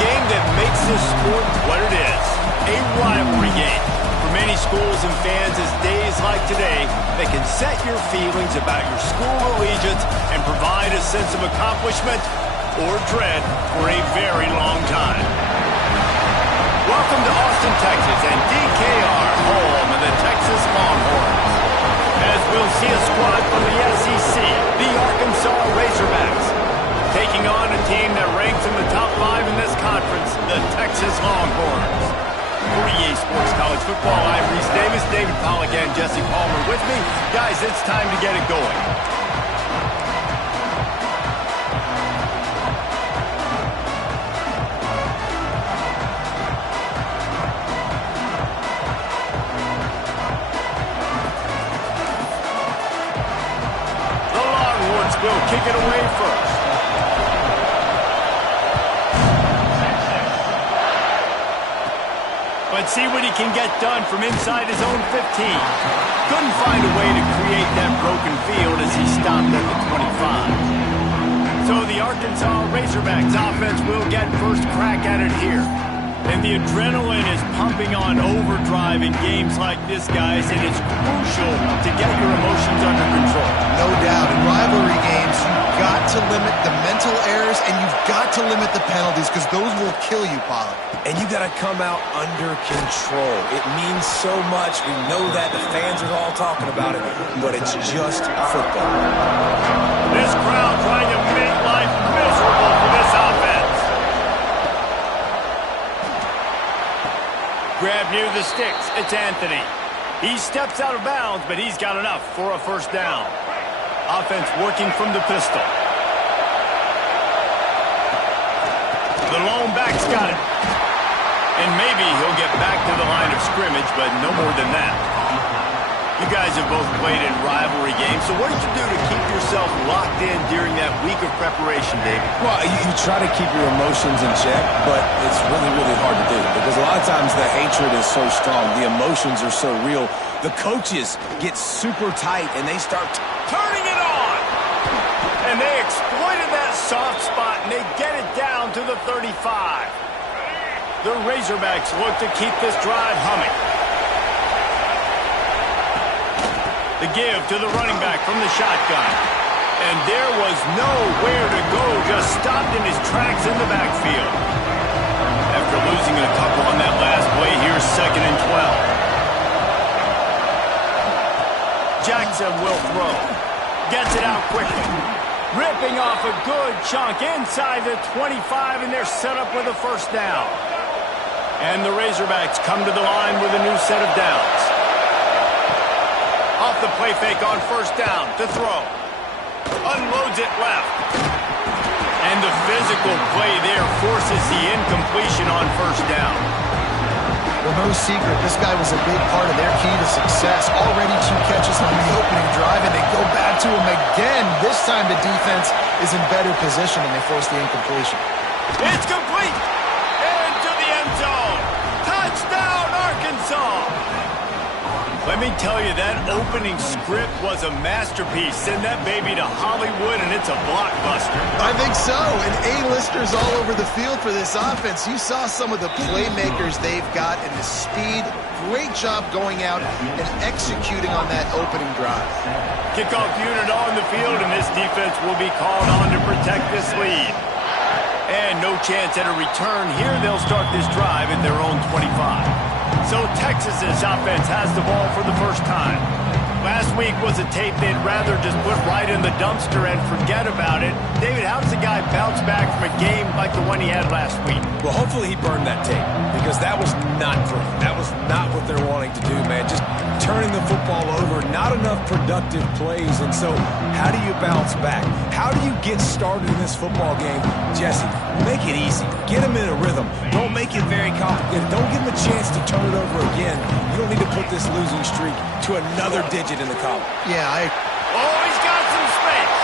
game that makes this sport what it is, a rivalry game. For many schools and fans, it's days like today that can set your feelings about your school allegiance and provide a sense of accomplishment or dread for a very long time. Welcome to Austin, Texas, and DKR, home of the Texas Longhorns. As we'll see a squad from the SEC, the Arkansas Razorbacks, taking on a team that ranks in the top 5 in this conference, the Texas Longhorns. For EA Sports College Football, I'm Reese Davis, David Pollack, and Jesse Palmer with me. Guys, it's time to get it going. The Longhorns will kick it away first. But see what he can get done from inside his own 15. Couldn't find a way to create that broken field as he stopped at the 25. So the Arkansas Razorbacks offense will get first crack at it here. And the adrenaline is pumping on overdrive in games like this, guys, and it's crucial to get your emotions under control. No doubt. In rivalry games, you've got to limit the mental errors and you've got to limit the penalties because those will kill you, Pollack. And you got to come out under control. It means so much. We know that. The fans are all talking about it, but it's just football. This crowd trying to make life miserable for this offense. Grab near the sticks. It's Anthony. He steps out of bounds, but he's got enough for a first down. Offense working from the pistol. The lone back's got it. And maybe he'll get back to the line of scrimmage, but no more than that. You guys have both played in rivalry games, so what did you do to keep yourself locked in during that week of preparation, David? Well, you try to keep your emotions in check, but it's really, really hard to do because a lot of times the hatred is so strong, the emotions are so real, the coaches get super tight and they start turning it on! And they exploited that soft spot, and they get it down to the 35. The Razorbacks look to keep this drive humming. The give to the running back from the shotgun. And there was nowhere to go, just stopped in his tracks in the backfield. After losing a couple on that last play, here's 2nd and 12. Jackson will throw. Gets it out quickly. Ripping off a good chunk inside the 25, and they're set up with a first down. And the Razorbacks come to the line with a new set of downs. Off the play fake on first down to throw. Unloads it left. And the physical play there forces the incompletion on first down. Well, no secret, this guy was a big part of their key to success. Already 2 catches on the opening drive, and they go back to him again. This time the defense is in better position, and they force the incompletion. It's complete! Into the end zone! Touchdown, Arkansas! Let me tell you, that opening script was a masterpiece. Send that baby to Hollywood, and it's a blockbuster. I think so, and A-listers all over the field for this offense. You saw some of the playmakers they've got and the speed. Great job going out and executing on that opening drive. Kickoff unit on the field, and this defense will be called on to protect this lead. And no chance at a return here. They'll start this drive at their own 25. So Texas's offense has the ball for the first time. Last week was a tape they'd rather just put right in the dumpster and forget about it. David, how does a guy bounce back from a game like the one he had last week? Well, hopefully he burned that tape because that was not great. That was not what they're wanting to do, man. Just turning the football over, not enough productive plays. And so how do you bounce back? How do you get started in this football game? Jesse, make it easy. Get him in a rhythm. Don't make it very complicated. Don't give him a chance to turn it over again. You don't need to put this losing streak to another digit in the column. Yeah, Oh, he's got some space.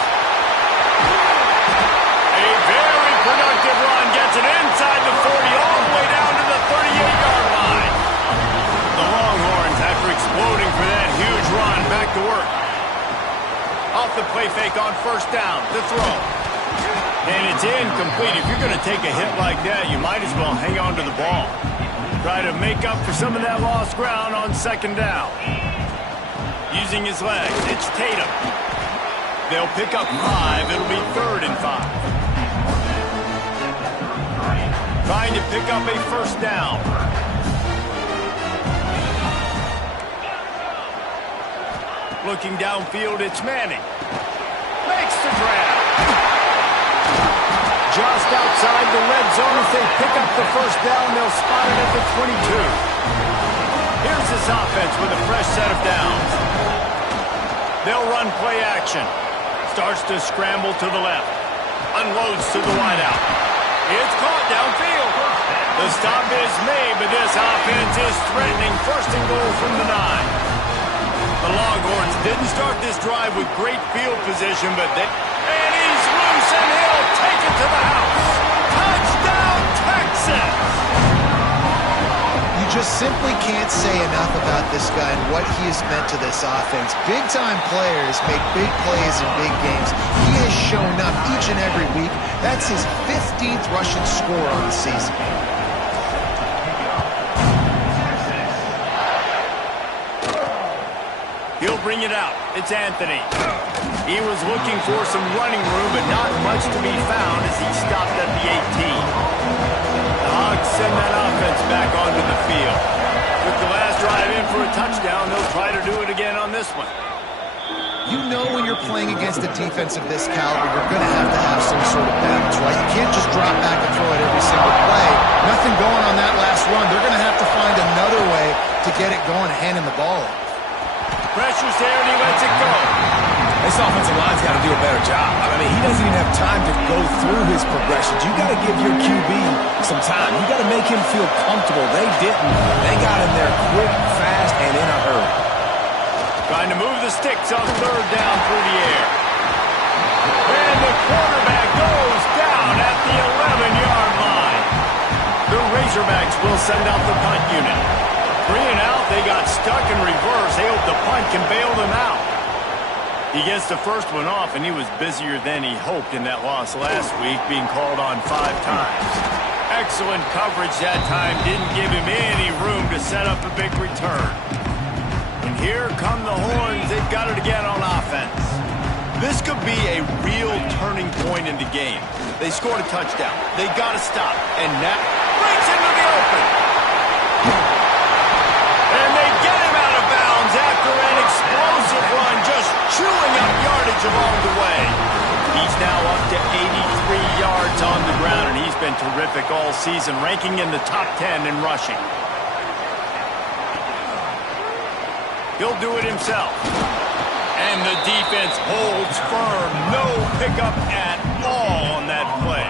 A very productive run gets it inside the 40, all the way down to the 38-yard line. The Longhorns, after exploding for that huge run, back to work. Off the play fake on first down to throw. And it's incomplete. If you're going to take a hit like that, you might as well hang on to the ball. Try to make up for some of that lost ground on second down. Using his legs, it's Tatum. They'll pick up 5. It'll be 3rd and 5. Trying to pick up a first down. Looking downfield, it's Manning. Makes the grab. Just outside the red zone. If they pick up the first down, they'll spot it at the 22. Here's this offense with a fresh set of downs. They'll run play action. Starts to scramble to the left. Unloads to the wideout. It's caught downfield. The stop is made, but this offense is threatening. 1st and goal from the 9. The Longhorns didn't start this drive with great field position, but they... And he's loose, and he'll take it to the house. Touchdown, Texas! You just simply can't say enough about this guy and what he has meant to this offense. Big-time players make big plays in big games. He has shown up each and every week. That's his 15th rushing score on the season. He'll bring it out. It's Anthony. He was looking for some running room, but not much to be found as he stopped at the 18. The Hogs send that offense back onto the field. With the last drive in for a touchdown, they'll try to do it again on this one. You know when you're playing against a defense of this caliber, you're going to have some sort of balance, right? You can't just drop back and throw it every single play. Nothing going on that last run. They're going to have to find another way to get it going, handing the ball off. Pressure's there, and he lets it go. This offensive line's got to do a better job. I mean, he doesn't even have time to go through his progressions. You got to give your QB some time. You got to make him feel comfortable. They didn't. They got him there quick, fast, and in a hurry. Trying to move the sticks on 3rd down through the air. And the quarterback goes down at the 11-yard line. The Razorbacks will send out the punt unit. 3 and out, they got stuck in reverse. They hope the punt can bail them out. He gets the first one off, and he was busier than he hoped in that loss last week, being called on 5 times. Excellent coverage that time. Didn't give him any room to set up a big return. And here come the Horns. They've got it again on offense. This could be a real turning point in the game. They scored a touchdown. They got to stop. And now breaks into the open. And they get him out of bounds after an explosive run, just chewing up yardage along the way. He's now up to 83 yards on the ground, and he's been terrific all season, ranking in the top 10 in rushing. He'll do it himself. And the defense holds firm. No pickup at all on that play.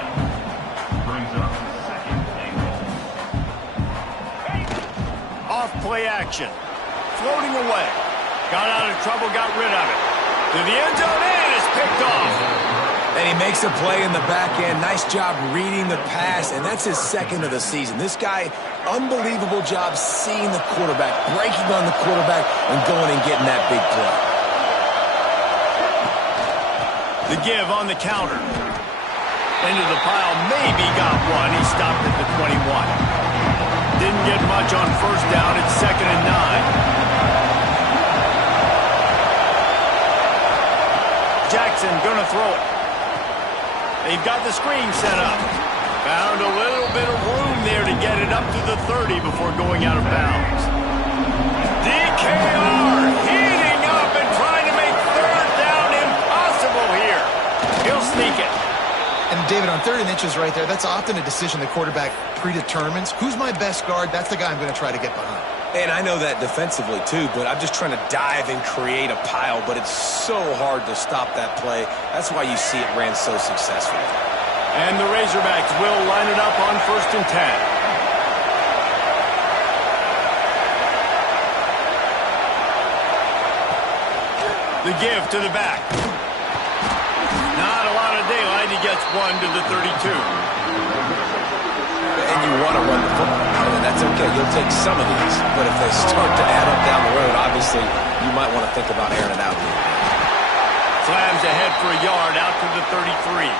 Off play action. Floating away. Got out of trouble, got rid of it. To the end zone, and it's picked off. And he makes a play in the back end. Nice job reading the pass, and that's his 2nd of the season. This guy, unbelievable job seeing the quarterback, breaking on the quarterback, and going and getting that big play. The give on the counter. Into the pile, maybe got one. He stopped at the 21. Didn't get much on first down. It's 2nd and 9. Jackson gonna throw it. They've got the screen set up. Found a little bit of room there to get it up to the 30 before going out of bounds. DKR heating up and trying to make 3rd down impossible here. He'll sneak it. And David, on 3rd and inches right there, that's often a decision the quarterback predetermines. Who's my best guard? That's the guy I'm going to try to get behind. And I know that defensively, too, but I'm just trying to dive and create a pile, but it's so hard to stop that play. That's why you see it ran so successfully. And the Razorbacks will line it up on 1st and 10. The give to the back. Not a lot of daylight. He gets one to the 32. And you want to run the football, and that's okay. You'll take some of these, but if they start to add up down the road, obviously you might want to think about airing it out. Slams ahead for a yard out to the 33.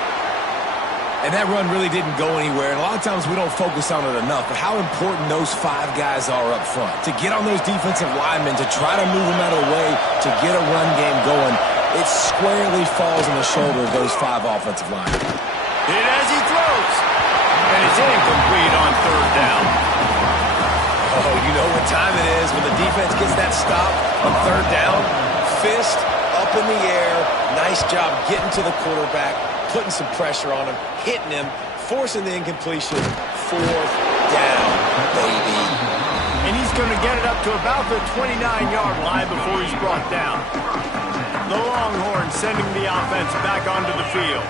And that run really didn't go anywhere, and a lot of times we don't focus on it enough, but how important those 5 guys are up front. To get on those defensive linemen, to try to move them out of the way, to get a run game going, it squarely falls on the shoulder of those 5 offensive linemen. Hit as he throws, and it's incomplete on third down. Oh, you know what time it is when the defense gets that stop on third down? Fist up in the air. Nice job getting to the quarterback, putting some pressure on him, hitting him, forcing the incompletion. 4th down, baby. And he's going to get it up to about the 29-yard line before he's brought down. The Longhorns sending the offense back onto the field.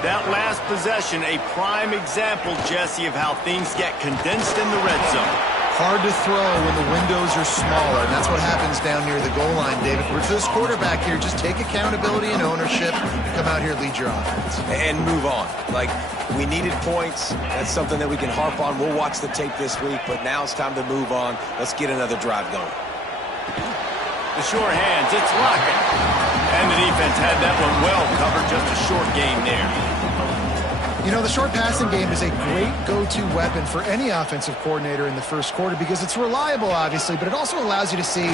That last possession, a prime example, Jesse, of how things get condensed in the red zone. Hard to throw when the windows are smaller, and that's what happens down near the goal line, David. For this quarterback here, just take accountability and ownership, come out here, lead your offense. And move on. Like, we needed points. That's something that we can harp on. We'll watch the tape this week, but now it's time to move on. Let's get another drive going. The sure hands, it's locking. And the defense had that one well covered, just a short game there. You know, the short passing game is a great go-to weapon for any offensive coordinator in the first quarter because it's reliable, obviously, but it also allows you to see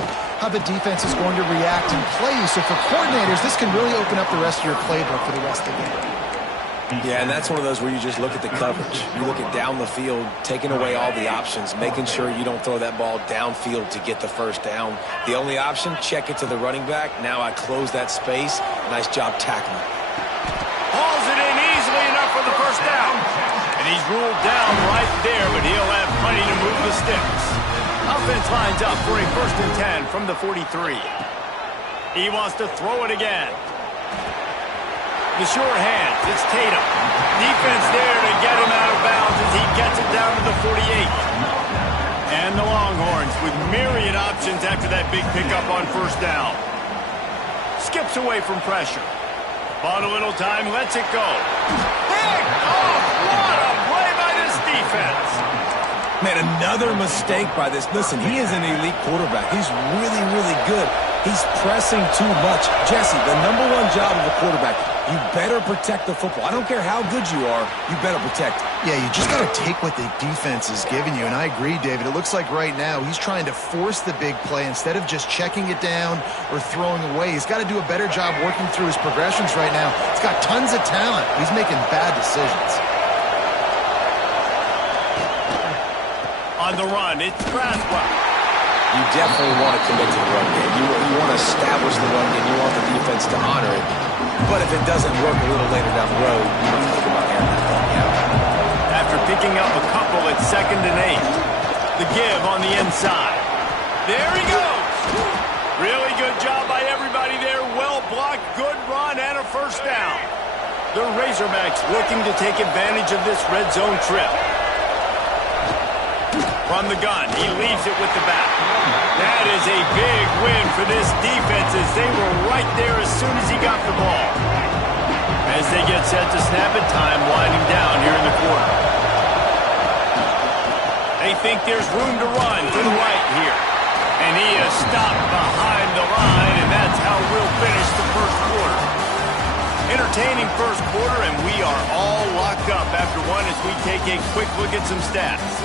how the defense is going to react and play you. So for coordinators, this can really open up the rest of your playbook for the rest of the game. Yeah, and that's one of those where you just look at the coverage. You look at down the field, taking away all the options, making sure you don't throw that ball downfield to get the first down. The only option, check it to the running back. Now I close that space. Nice job tackling. Hauls it in easily enough for the first down. And he's ruled down right there, but he'll have plenty to move the sticks. Offense lines up for a 1st and 10 from the 43. He wants to throw it again. The sure hands, it's Tatum. Defense there to get him out of bounds as he gets it down to the 48. And the Longhorns with myriad options after that big pickup on first down. Skips away from pressure. Bought a little time, lets it go. Big off! What a play by this defense! Man, another mistake by this. Listen, he is an elite quarterback. He's really, really good. He's pressing too much. Jesse, the #1 job of a quarterback, you better protect the football. I don't care how good you are, you better protect it. Yeah, you just got to take what the defense is giving you, and I agree, David. It looks like right now he's trying to force the big play instead of just checking it down or throwing away. He's got to do a better job working through his progressions right now. He's got tons of talent. He's making bad decisions. On the run, it's Braswell. You definitely want to commit to the run game. You want to establish the run game. You want the defense to honor it. But if it doesn't work a little later down the road, you have to think about airing that ball out. After picking up a couple at 2nd and 8. The give on the inside. There he goes. Really good job by everybody there. Well blocked, good run, and a first down. The Razorbacks looking to take advantage of this red zone trip. From the gun, he leaves it with the back. That is a big win for this defense as they were right there as soon as he got the ball. As they get set to snap it, time winding down here in the quarter. They think there's room to run to the right here. And he is stopped behind the line, and that's how we'll finish the first quarter. Entertaining first quarter, and we are all locked up after one as we take a quick look at some stats.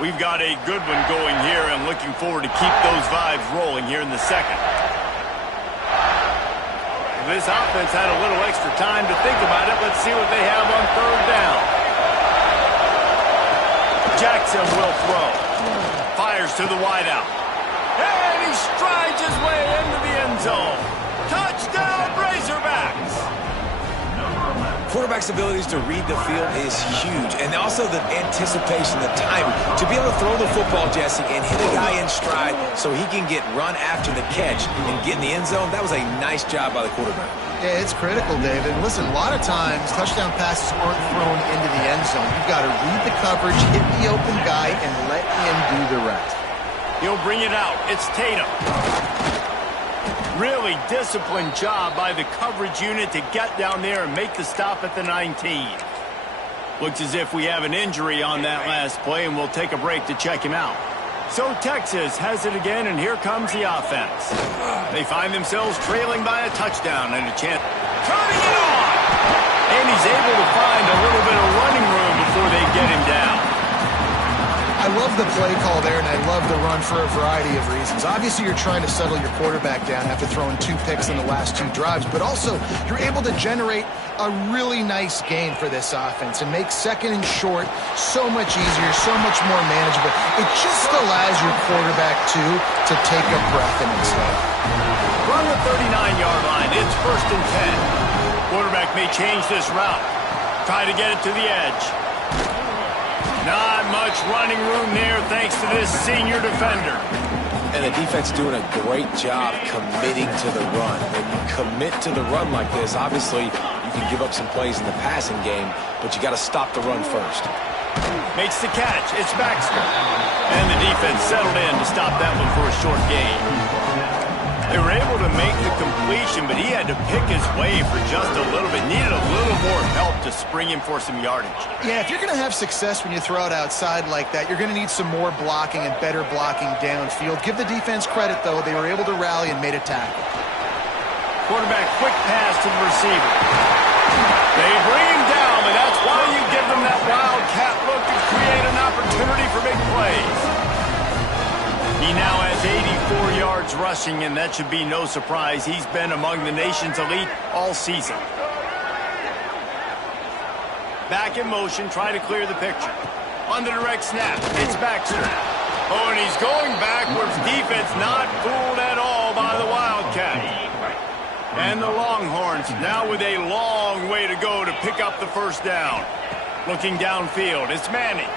We've got a good one going here and looking forward to keep those vibes rolling here in the second. This offense had a little extra time to think about it. Let's see what they have on third down. Jackson will throw. Fires to the wideout. And he strides his way into the end zone. Touchdown, Razorbacks! Quarterback's abilities to read the field is huge, and also the anticipation, the timing. To be able to throw the football, Jesse, and hit a guy in stride so he can get run after the catch and get in the end zone, that was a nice job by the quarterback. Yeah, it's critical, David. Listen, a lot of times touchdown passes aren't thrown into the end zone. You've got to read the coverage, hit the open guy, and let him do the rest. He'll bring it out. It's Tatum. Really disciplined job by the coverage unit to get down there and make the stop at the 19. Looks as if we have an injury on that last play, and we'll take a break to check him out. So Texas has it again, and here comes the offense. They find themselves trailing by a touchdown and a chance. Turning it on! And he's able to find a little bit of running room before they get him down. I love the play call there, and I love the run for a variety of reasons. Obviously, you're trying to settle your quarterback down after throwing 2 picks in the last 2 drives, but also you're able to generate a really nice gain for this offense and make second and short so much easier, so much more manageable. It just allows your quarterback, to take a breath in himself. From the 39-yard line, it's 1st and 10. Quarterback may change this route. Try to get it to the edge. Not much running room there thanks to this senior defender. And the defense doing a great job committing to the run. When you commit to the run like this, obviously you can give up some plays in the passing game, but you got to stop the run first. Makes the catch. It's Baxter. And the defense settled in to stop that one for a short gain. They were able to make the completion, but he had to pick his way for just a little bit. Needed a little more help to spring him for some yardage. Yeah, if you're going to have success when you throw it outside like that, you're going to need some more blocking and better blocking downfield. Give the defense credit, though. They were able to rally and made a tackle. Quarterback quick pass to the receiver. They bring him down, and that's why you give them that wildcat look to create an opportunity for big plays. He now has 84 yards rushing, and that should be no surprise. He's been among the nation's elite all season. Back in motion, try to clear the picture. On the direct snap, it's Baxter. Oh, and he's going backwards. Defense not fooled at all by the Wildcat. And the Longhorns now with a long way to go to pick up the first down. Looking downfield, it's Manning.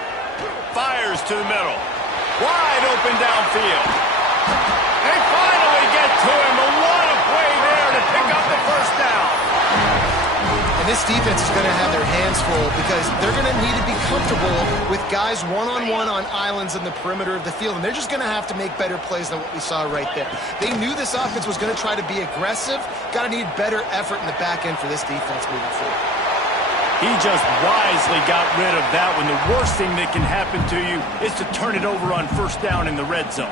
Fires to the middle. Wide open downfield. They finally get to him, but what a play there to pick up the first down. And this defense is going to have their hands full because they're going to need to be comfortable with guys one-on-one on islands in the perimeter of the field, and they're just going to have to make better plays than what we saw right there. They knew this offense was going to try to be aggressive. Got to need better effort in the back end for this defense moving forward. He just wisely got rid of that when the worst thing that can happen to you is to turn it over on first down in the red zone.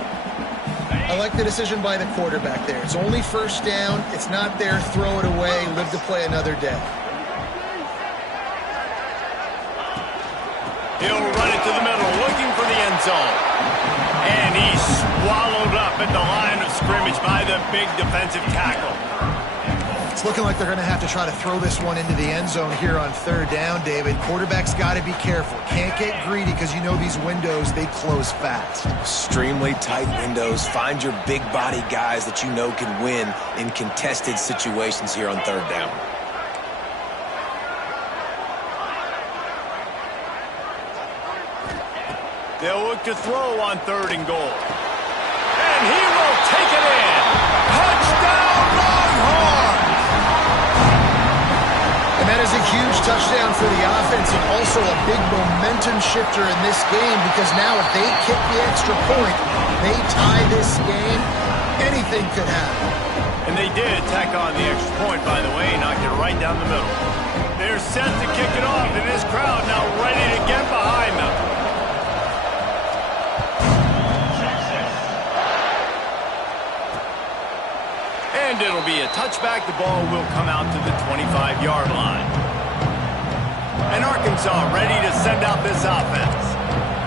I like the decision by the quarterback there. It's only first down. It's not there. Throw it away. Live to play another day. He'll run it to the middle, looking for the end zone. And he's swallowed up at the line of scrimmage by the big defensive tackle. It's looking like they're going to have to try to throw this one into the end zone here on third down, David. Quarterback's got to be careful. Can't get greedy because you know these windows, they close fast. Extremely tight windows. Find your big body guys that you know can win in contested situations here on third down. They'll look to throw on 3rd and goal. And he will take it in. Touchdown, Longhorns! And that is a huge touchdown for the offense and also a big momentum shifter in this game because now if they kick the extra point, they tie this game, anything could happen. And they did tack on the extra point, by the way, knocked it right down the middle. They're set to kick it off, and this crowd now ready to get behind them. And it'll be a touchback. The ball will come out to the 25-yard line. And Arkansas ready to send out this offense.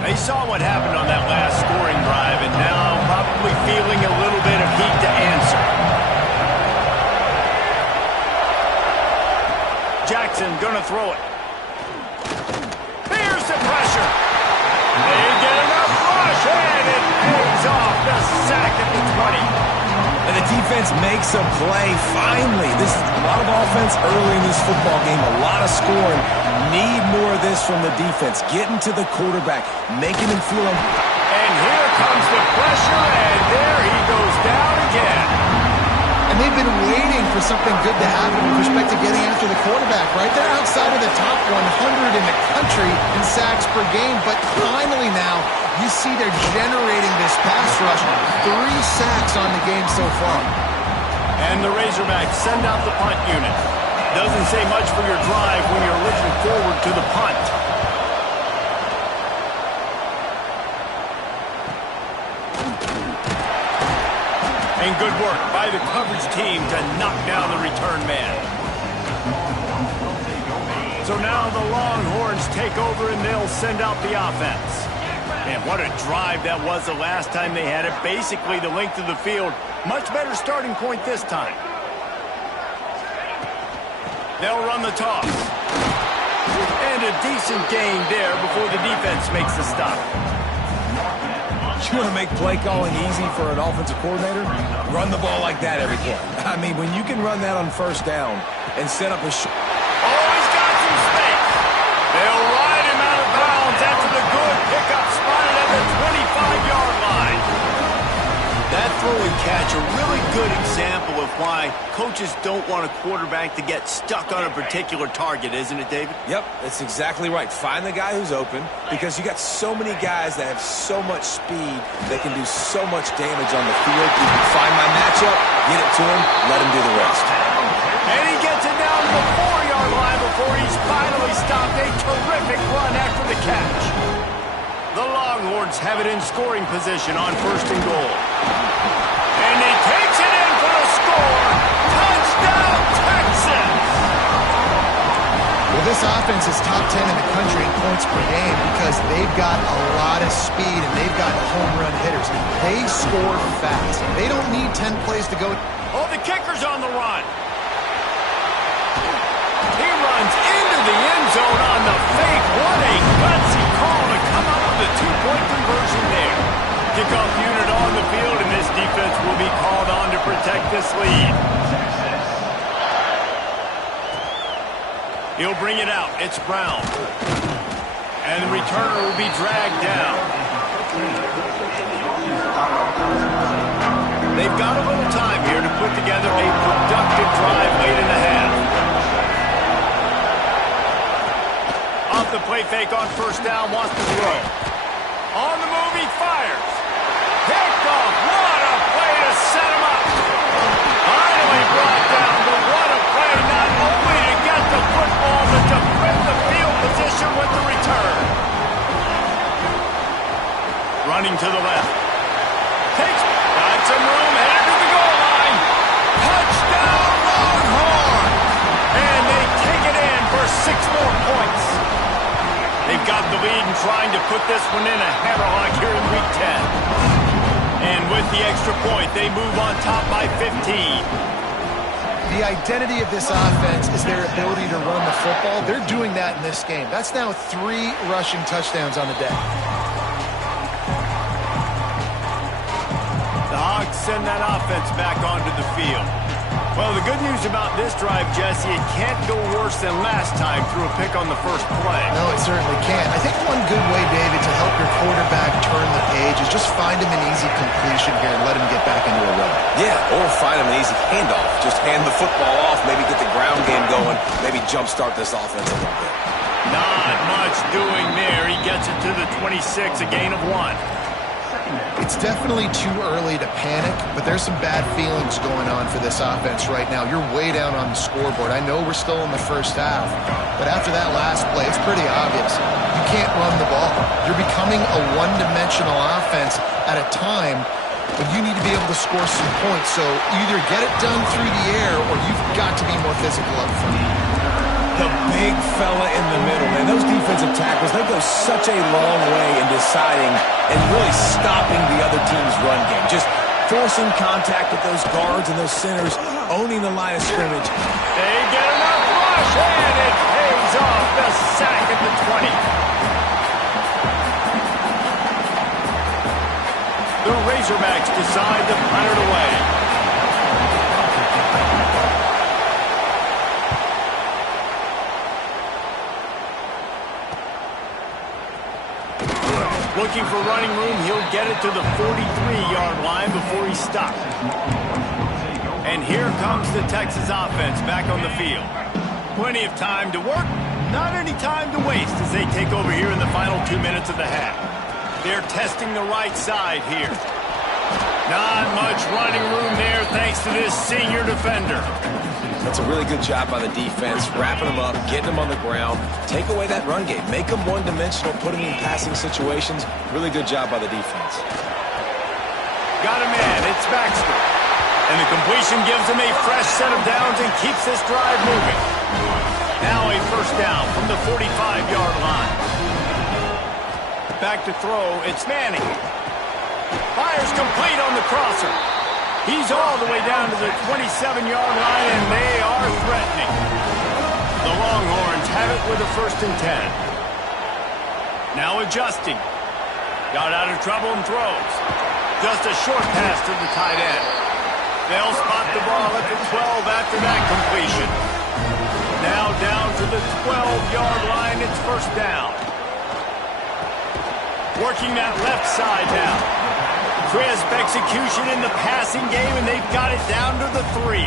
They saw what happened on that last scoring drive and now probably feeling a little bit of heat to answer. Jackson gonna throw it. Here's the pressure. They get enough rush and it pays off the sack at the 20. And the defense makes a play, finally. This is a lot of offense early in this football game, a lot of scoring. Need more of this from the defense. Getting to the quarterback, making him feel... And here comes the pressure, and there he goes down again. And they've been waiting for something good to happen with respect to getting after the quarterback, right? They're outside of the top 100 in the country in sacks per game, but finally now you see they're generating this pass rush. 3 sacks on the game so far. And the Razorbacks send out the punt unit. Doesn't say much for your drive when you're looking forward to the punt. Good work by the coverage team to knock down the return man. So now the Longhorns take over and they'll send out the offense. And what a drive that was the last time they had it. Basically the length of the field. Much better starting point this time. They'll run the toss. And a decent gain there before the defense makes the stop. You want to make play calling easy for an offensive coordinator? Run the ball like that every play. I mean, when you can run that on first down and set up a he's got some space. They'll ride him out of bounds after the good pickup spotted at the 25-yard line. That throw and catch, a really good example of why coaches don't want a quarterback to get stuck on a particular target, isn't it, David? Yep, that's exactly right. Find the guy who's open, because you got so many guys that have so much speed that can do so much damage on the field. You can find my matchup, get it to him, let him do the rest. And he gets it down to the 4-yard line before he's finally stopped. A terrific run after the catch. The Longhorns have it in scoring position on 1st and goal. And he takes it in for the score. Touchdown, Texas! Well, this offense is top 10 in the country in points per game because they've got a lot of speed and they've got home run hitters. They score fast. They don't need 10 plays to go. Oh, the kicker's on the run. He runs into the end zone on the fake. What a gutsy call to come up with a 2-point conversion there. Kickoff unit on the field, and this defense will be called on to protect this lead. He'll bring it out. It's Brown. And the returner will be dragged down. They've got a little time here to put together a productive drive late in the half. Off the play fake on 1st down, wants to throw. On the move, he fires. Picked off. What a play to set him up. Finally brought down, but what a play not only to get the football, but to flip the field position with the return. Running to the left. Got some room, headed to the goal line. Touchdown, Longhorn! And they take it in for 6 more points. They've got the lead and trying to put this one in a hammerlock here in Week 10. And with the extra point, they move on top by 15. The identity of this offense is their ability to run the football. They're doing that in this game. That's now 3 rushing touchdowns on the day. The Hogs send that offense back onto the field. Well, the good news about this drive, Jesse, it can't go worse than last time through a pick on the first play. No, it certainly can't. I think one good way, David, to help your quarterback turn the page is just find him an easy completion here and let him get back into a rhythm. Yeah, or find him an easy handoff. Just hand the football off, maybe get the ground game going, maybe jumpstart this offense a little bit. Not much doing there. He gets it to the 26, a gain of 1. It's definitely too early to panic, but there's some bad feelings going on for this offense right now. You're way down on the scoreboard. I know we're still in the first half, but after that last play, it's pretty obvious. You can't run the ball. You're becoming a one-dimensional offense at a time when you need to be able to score some points. So either get it done through the air or you've got to be more physical up front. The big fella in the middle, man. Those defensive tackles, they go such a long way in deciding and really stopping the other team's run game. Just forcing contact with those guards and those centers, owning the line of scrimmage. They get enough rush, and it pays off. The sack at the 20. The Razorbacks decide to punt it away. Looking for running room, he'll get it to the 43-yard line before he's stopped. And here comes the Texas offense back on the field. Plenty of time to work, not any time to waste as they take over here in the final 2 minutes of the half. They're testing the right side here. Not much running room there thanks to this senior defender. That's a really good job by the defense, wrapping them up, getting them on the ground, take away that run game, make them one-dimensional, put them in passing situations. Really good job by the defense. Got a man, it's Baxter. And the completion gives them a fresh set of downs and keeps this drive moving. Now a first down from the 45-yard line. Back to throw, it's Manning. Fires complete on the crosser. He's all the way down to the 27-yard line, and they are threatening. The Longhorns have it with a 1st and 10. Now adjusting. Got out of trouble and throws. Just a short pass to the tight end. They'll spot the ball at the 12 after that completion. Now down to the 12-yard line, it's first down. Working that left side now. Crisp execution in the passing game, and they've got it down to the 3.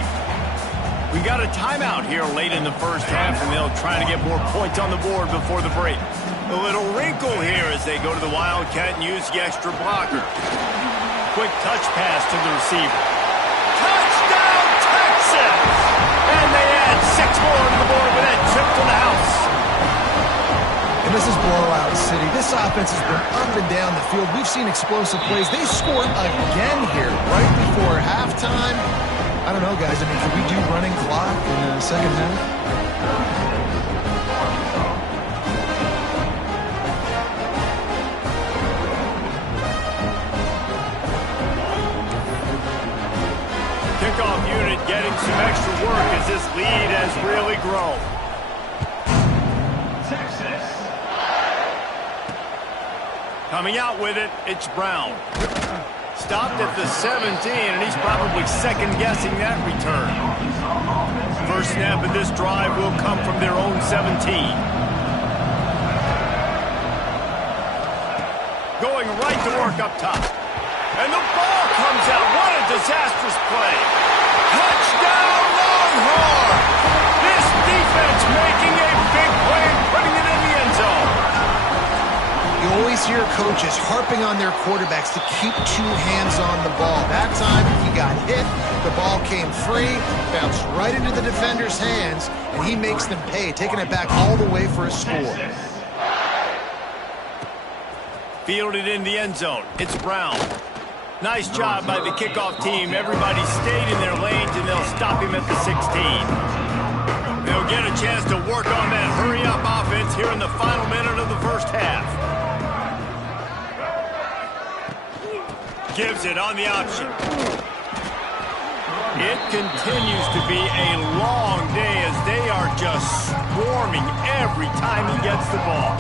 We got a timeout here late in the first half, and they'll try to get more points on the board before the break. A little wrinkle here as they go to the Wildcat and use the extra blocker. Quick touch pass to the receiver. Touchdown, Texas! And they add 6 more to the board with that trip to the house. And this is blowout city. This offense has been up and down the field. We've seen explosive plays. They score again here right before halftime. I don't know, guys. I mean, can we do running clock in the second half? Kickoff unit getting some extra work as this lead has really grown. Coming out with it, it's Brown. Stopped at the 17, and he's probably second-guessing that return. First snap of this drive will come from their own 17. Going right to work up top. And the ball comes out. What a disastrous play. Touchdown, Longhorn! This defense making a big play and putting it in the end zone. You always hear coaches harping on their quarterbacks to keep 2 hands on the ball. That time, he got hit, the ball came free, bounced right into the defender's hands, and he makes them pay, taking it back all the way for a score. Fielded in the end zone. It's Brown. Nice job by the kickoff team. Everybody stayed in their lanes, and they'll stop him at the 16. They'll get a chance to work on that hurry-up offense here in the final minute of the first half. Gives it on the option. It continues to be a long day as they are just swarming every time he gets the ball.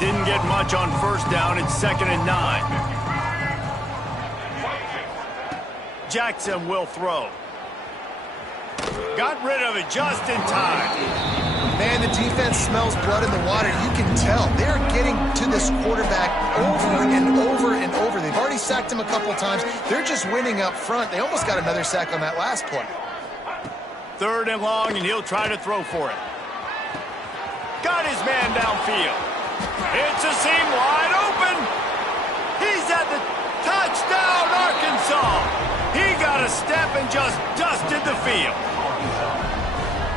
Didn't get much on first down. It's 2nd and 9. Jackson will throw. Got rid of it just in time. Man, the defense smells blood in the water. You can tell. They're getting to this quarterback over and over and over. They've already sacked him a couple times. They're just winning up front. They almost got another sack on that last play. 3rd and long, and he'll try to throw for it. Got his man downfield. It's a seam wide open. He's at the touchdown, Arkansas. He got a step and just dusted the field.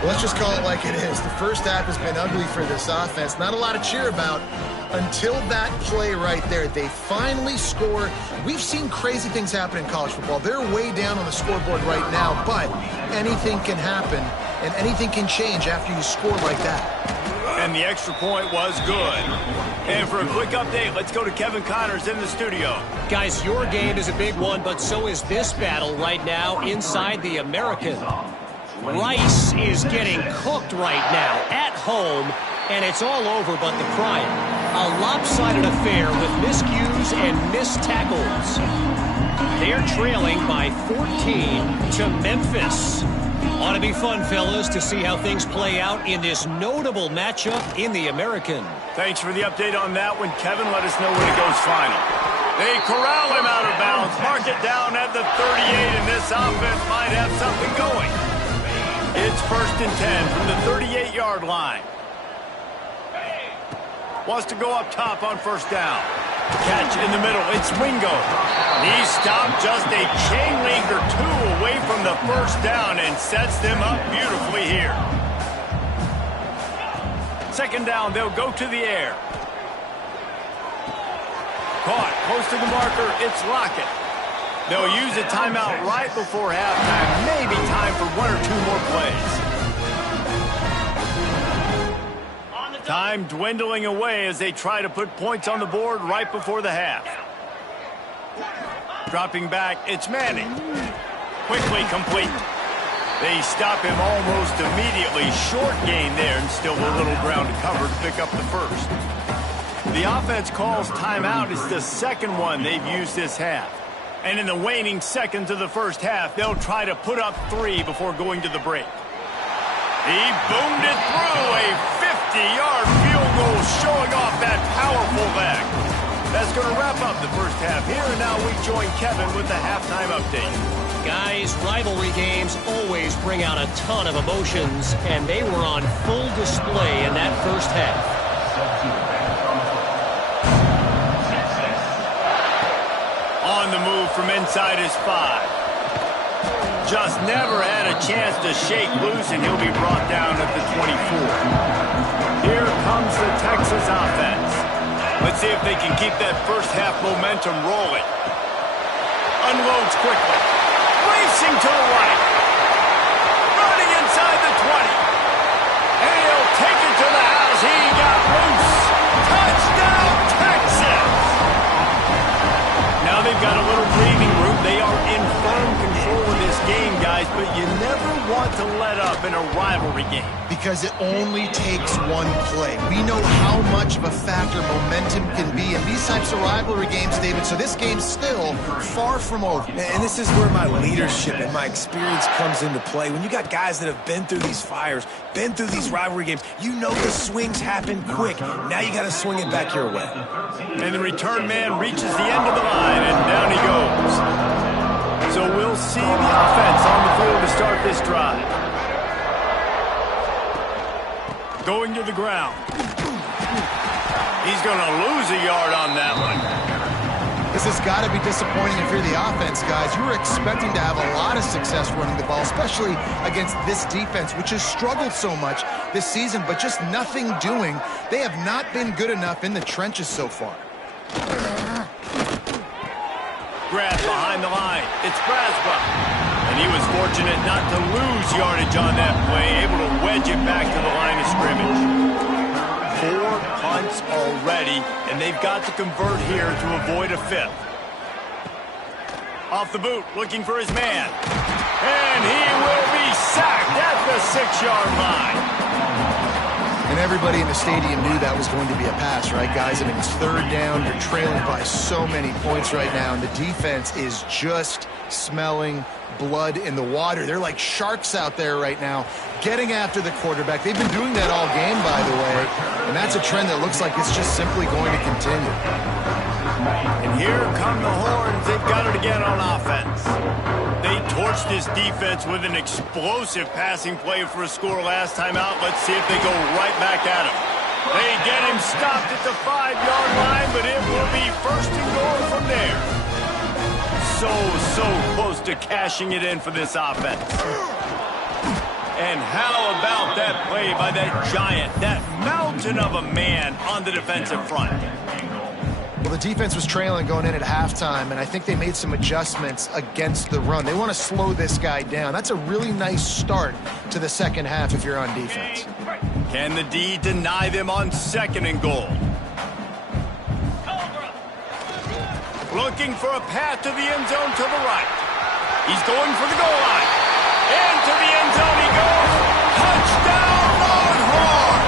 Let's just call it like it is. The first half has been ugly for this offense. Not a lot to cheer about until that play right there. They finally score. We've seen crazy things happen in college football. They're way down on the scoreboard right now, but anything can happen, and anything can change after you score like that. And the extra point was good. And for a quick update, let's go to Kevin Connors in the studio. Guys, your game is a big one, but so is this battle right now inside the American. Rice is getting cooked right now at home, and it's all over but the crying. A lopsided affair with miscues and missed tackles. They're trailing by 14 to Memphis. Ought to be fun, fellas, to see how things play out in this notable matchup in the American. Thanks for the update on that one, Kevin. Let us know when it goes final. They corral him out of bounds, mark it down at the 38, and this offense might have something going. It's 1st and 10 from the 38-yard line. Wants to go up top on first down. Catch in the middle. It's Wingo. He stopped just a chain link or 2 away from the first down and sets them up beautifully here. 2nd down, they'll go to the air. Caught close to the marker. It's Lockett. They'll use a timeout right before halftime. Maybe time for one or two more plays. Time dwindling away as they try to put points on the board right before the half. Dropping back, it's Manning. Quickly complete. They stop him almost immediately. Short gain there, and still a little ground to cover to pick up the first. The offense calls timeout. It's the second one they've used this half. And in the waning seconds of the first half, they'll try to put up 3 before going to the break. He boomed it through, a 50-yard field goal showing off that powerful leg. That's going to wrap up the first half here, and now we join Kevin with the halftime update. Guys, rivalry games always bring out a ton of emotions, and they were on full display in that first half. On the move from inside his 5. Just never had a chance to shake loose, and he'll be brought down at the 24. Here comes the Texas offense. Let's see if they can keep that first half momentum rolling. Unloads quickly. Racing to the right. Running inside the 20. And he'll take it to the house. He got loose. Touchdown, Texas! Now they've got a little breathing room. They are in firm control of this game, guys, but you never want to let up in a rivalry game. Because it only takes one play. We know how much of a factor momentum can be in these types of rivalry games, David, so this game's still far from over. And this is where my leadership and my experience comes into play. When you got guys that have been through these fires, been through these rivalry games, you know the swings happen quick. Now you got to swing it back your way. And the return man reaches the end of the line, and down he goes. So we'll see the offense on the field to start this drive. Going to the ground. He's going to lose a yard on that one. This has got to be disappointing if you're the offense, guys. You were expecting to have a lot of success running the ball, especially against this defense, which has struggled so much this season, but just nothing doing. They have not been good enough in the trenches so far. Grab behind the line. It's Braswell. And he was fortunate not to lose yardage on that play, able to wedge it back to the line of scrimmage. 4 punts already, and they've got to convert here to avoid a 5th. Off the boot, looking for his man. And he will be sacked at the 6-yard line. And everybody in the stadium knew that was going to be a pass, right, guys? I mean, it's 3rd down. You're trailing by so many points right now, and the defense is just smelling blood in the water. They're like sharks out there right now, getting after the quarterback. They've been doing that all game, by the way, and that's a trend that looks like it's just simply going to continue. And here come the horns. They've got it again on offense. They torched this defense with an explosive passing play for a score last time out. Let's see if they go right back at him. They get him stopped at the 5-yard line, but it will be 1st and goal from there. So close to cashing it in for this offense. And how about that play by that giant, that mountain of a man on the defensive front? Well, the defense was trailing going in at halftime, and I think they made some adjustments against the run. They want to slow this guy down. That's a really nice start to the second half if you're on defense. Can the D deny them on 2nd and goal? Looking for a path to the end zone to the right. He's going for the goal line. Into the end zone he goes. Touchdown, Longhorn!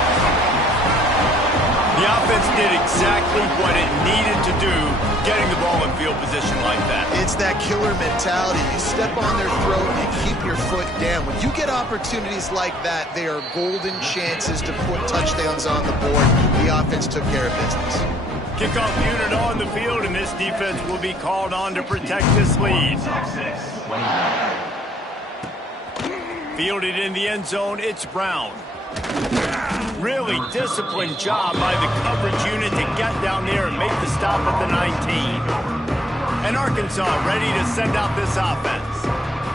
The offense did exactly what it needed to do, getting the ball in field position like that. It's that killer mentality. You step on their throat and you keep your foot down. When you get opportunities like that, they are golden chances to put touchdowns on the board. The offense took care of business. Kickoff unit on the field, and this defense will be called on to protect this lead. Fielded in the end zone, it's Brown. Really disciplined job by the coverage unit to get down there and make the stop at the 19. And Arkansas ready to send out this offense.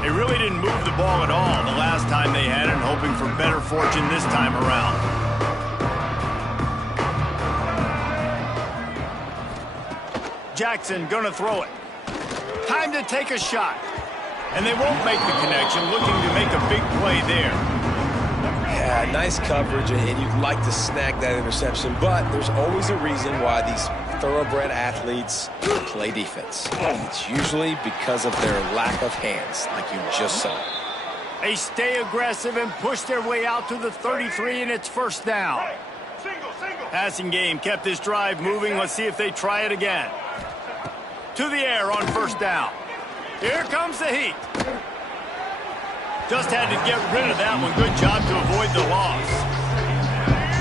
They really didn't move the ball at all the last time they had it, hoping for better fortune this time around. Jackson gonna throw it. Time to take a shot. And they won't make the connection, looking to make a big play there. Yeah, nice coverage, and you'd like to snag that interception, but there's always a reason why these thoroughbred athletes play defense. It's usually because of their lack of hands, like you just saw. They stay aggressive and push their way out to the 33, and it's first down. Passing game kept this drive moving. Let's see if they try it again. To the air on first down. Here comes the heat. Just had to get rid of that one. Good job to avoid the loss.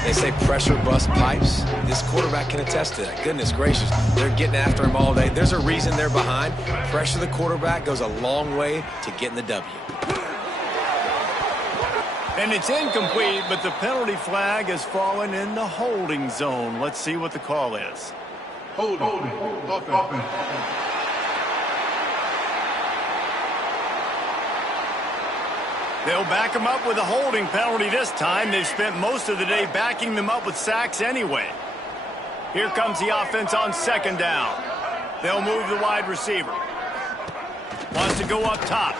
They say pressure busts pipes. This quarterback can attest to that. Goodness gracious, they're getting after him all day. There's a reason they're behind. Pressure the quarterback goes a long way to getting the W. And it's incomplete, but the penalty flag has fallen in the holding zone. Let's see what the call is. Holding. Offense. They'll back them up with a holding penalty this time. They've spent most of the day backing them up with sacks anyway. Here comes the offense on second down. They'll move the wide receiver. Wants to go up top.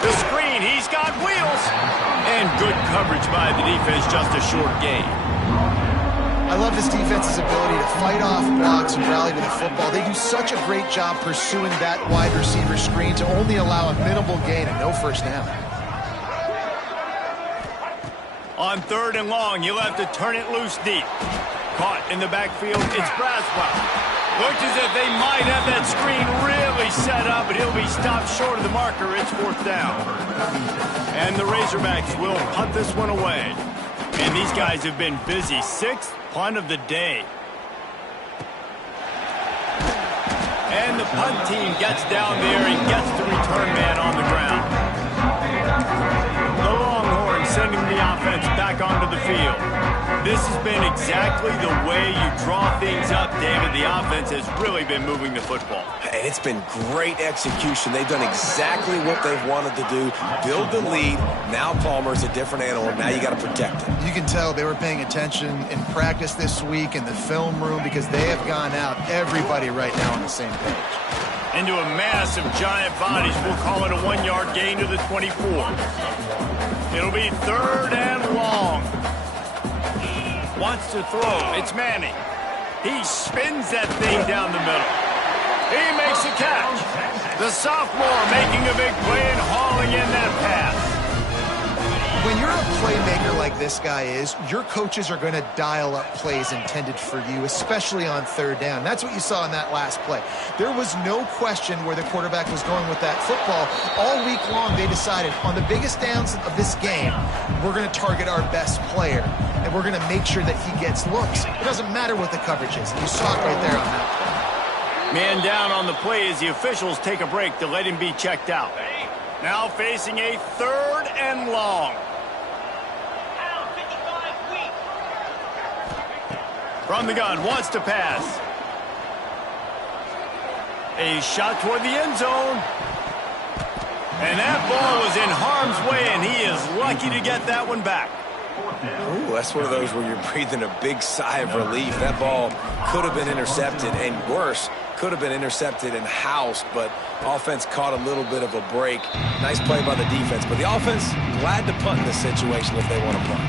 The screen, he's got wheels. And good coverage by the defense, just a short gain. I love this defense's ability to fight off blocks and rally to the football. They do such a great job pursuing that wide receiver screen to only allow a minimal gain and no first down. On third and long, you'll have to turn it loose deep. Caught in the backfield, it's Braswell. Looks as if they might have that screen really set up, but he'll be stopped short of the marker. It's fourth down. And the Razorbacks will punt this one away. And these guys have been busy. Sixth punt of the day. And the punt team gets down there and gets the return man on the ground. The Longhorns sending the offense back onto the field. This has been exactly the way you draw things up, David. The offense has really been moving the football. And it's been great execution. They've done exactly what they've wanted to do. Build the lead. Now Palmer's a different animal. Now you got to protect him. You can tell they were paying attention in practice this week in the film room because they have gone out, everybody right now on the same page. Into a mass of giant bodies. We'll call it a 1-yard gain to the 24. It'll be third and long. Wants to throw. It's Manning. He spins that thing down the middle. He makes a catch. The sophomore making a big play and hauling in that pass. When you're a playmaker like this guy is, your coaches are going to dial up plays intended for you, especially on third down. That's what you saw in that last play. There was no question where the quarterback was going with that football. All week long, they decided on the biggest downs of this game, we're going to target our best player, and we're going to make sure that he gets looks. It doesn't matter what the coverage is. You saw it right there on that play. Man down on the play as the officials take a break to let him be checked out. Now facing a third and long. From the gun, wants to pass. A shot toward the end zone. And that ball was in harm's way, and he is lucky to get that one back. Ooh, that's one of those where you're breathing a big sigh of relief. That ball could have been intercepted, and worse, could have been intercepted and housed, but offense caught a little bit of a break. Nice play by the defense, but the offense glad to punt in this situation if they want to punt.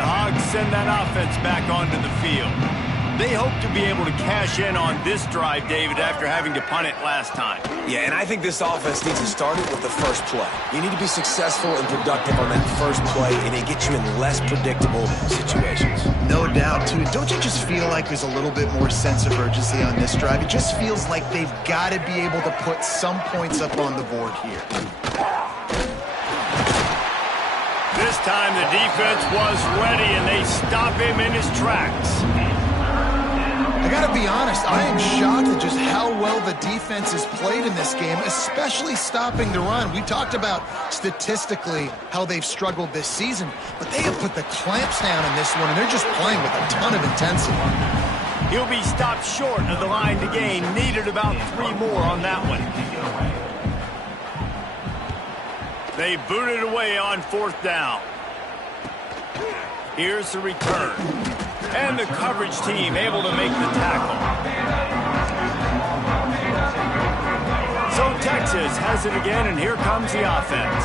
The Hogs send that offense back onto the field. They hope to be able to cash in on this drive, David, after having to punt it last time. Yeah, and I think this offense needs to start it with the first play. You need to be successful and productive on that first play, and it gets you in less predictable situations. No doubt, too. Don't you just feel like there's a little bit more sense of urgency on this drive? It just feels like they've got to be able to put some points up on the board here. This time the defense was ready, and they stop him in his tracks. I got to be honest, I am shocked at just how well the defense has played in this game, especially stopping the run. We talked about statistically how they've struggled this season, but they have put the clamps down in this one, and they're just playing with a ton of intensity. He'll be stopped short of the line to gain. Needed about 3 more on that one. They booted away on fourth down. Here's the return. And the coverage team able to make the tackle. So Texas has it again, and here comes the offense.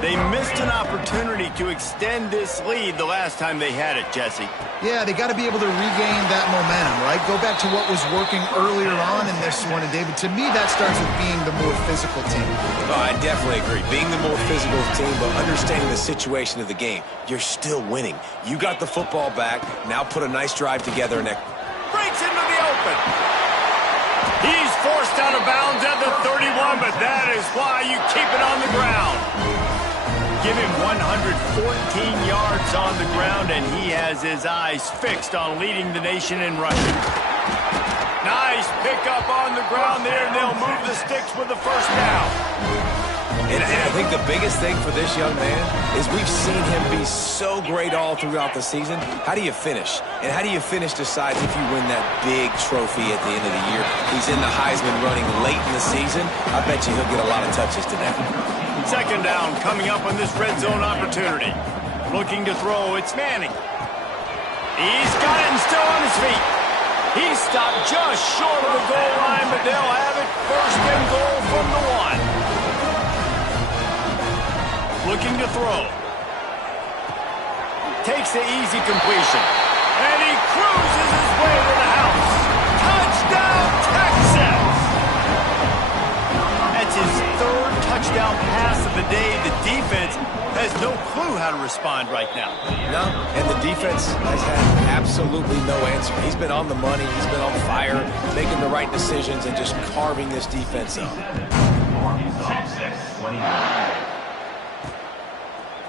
They missed an opportunity to extend this lead the last time they had it, Jesse. Yeah, they got to be able to regain that momentum, right? Go back to what was working earlier on in this one. And, David, to me, that starts with being the more physical team. Oh, I definitely agree. Being the more physical team, but understanding the situation of the game. You're still winning. You got the football back. Now put a nice drive together and breaks into the open. He's forced out of bounds at the 31, but that is why you keep it on the ground. Give him 114 yards on the ground, and he has his eyes fixed on leading the nation in rushing. Nice pickup on the ground there, and they'll move the sticks with the first down. And I think the biggest thing for this young man is we've seen him be so great all throughout the season. How do you finish? And how do you finish decides if you win that big trophy at the end of the year. He's in the Heisman running late in the season. I bet you he'll get a lot of touches today. Second down coming up on this red zone opportunity. Looking to throw, it's Manning. He's got it and still on his feet. He stopped just short of the goal line, but they'll have it first and goal from the 1. Looking to throw. Takes the easy completion. And he cruises his way to the house. Touchdown, Texas! That's his third touchdown pass of the day. The defense has no clue how to respond right now. No, and the defense has had absolutely no answer. He's been on the money. He's been on fire, making the right decisions, and just carving this defense up.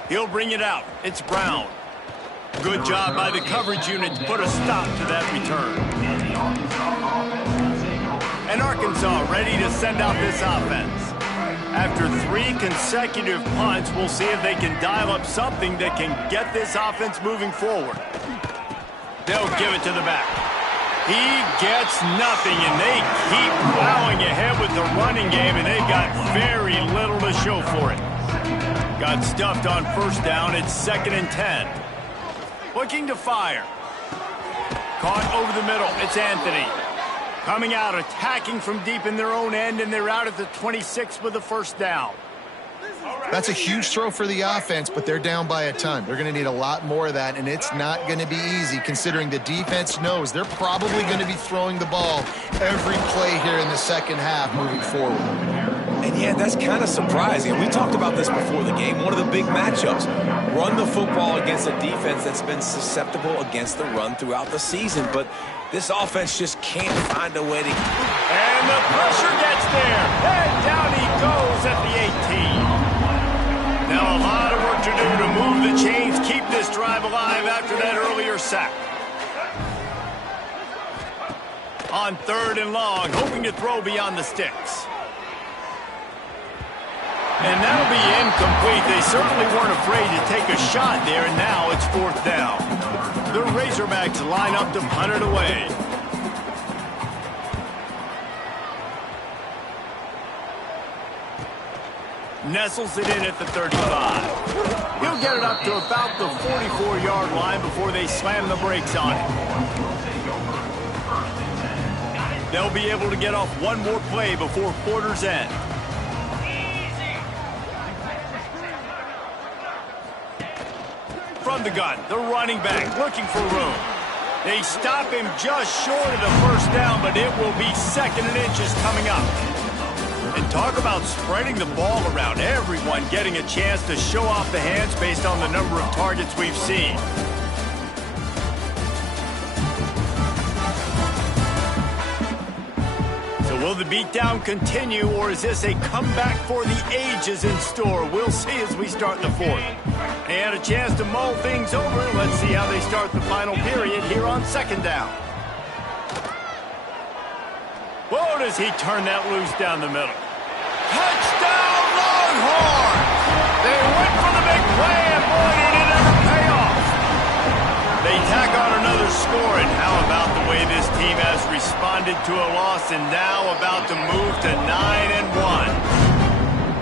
He'll bring it out. It's Brown. Good job by the coverage unit to put a stop to that return. And Arkansas ready to send out this offense. After 3 consecutive punts, we'll see if they can dial up something that can get this offense moving forward. They'll give it to the back. He gets nothing, and they keep plowing ahead with the running game, and they've got very little to show for it. Got stuffed on first down. It's 2nd and 10. Looking to fire. Caught over the middle. It's Anthony. Coming out, attacking from deep in their own end, and they're out at the 26 with the first down. That's a huge throw for the offense, but they're down by a ton. They're going to need a lot more of that, and it's not going to be easy considering the defense knows they're probably going to be throwing the ball every play here in the second half moving forward. And yeah, that's kind of surprising. We talked about this before the game. One of the big matchups. Run the football against a defense that's been susceptible against the run throughout the season. But this offense just can't find a way to... And the pressure gets there. And down he goes at the 18. Now a lot of work to do to move the chains, keep this drive alive after that earlier sack. On 3rd and long, hoping to throw beyond the sticks. And that'll be incomplete. They certainly weren't afraid to take a shot there, and now it's 4th down. The Razorbacks line up to punt it away. Nestles it in at the 35. He'll get it up to about the 44-yard line before they slam the brakes on it. They'll be able to get off one more play before quarter's end. From the gun, the running back looking for room. They stop him just short of the first down, but it will be 2nd and inches coming up. And talk about spreading the ball around. Everyone getting a chance to show off the hands based on the number of targets we've seen. So will the beatdown continue, or is this a comeback for the ages in store? We'll see as we start the 4th. They had a chance to mull things over. Let's see how they start the final period here on 2nd down. Whoa, does he turn that loose down the middle. Touchdown, Longhorns! They went for the big play, and boy, did it ever pay off. They tack on another score, and how about the way this team has responded to a loss and now about to move to 9-1.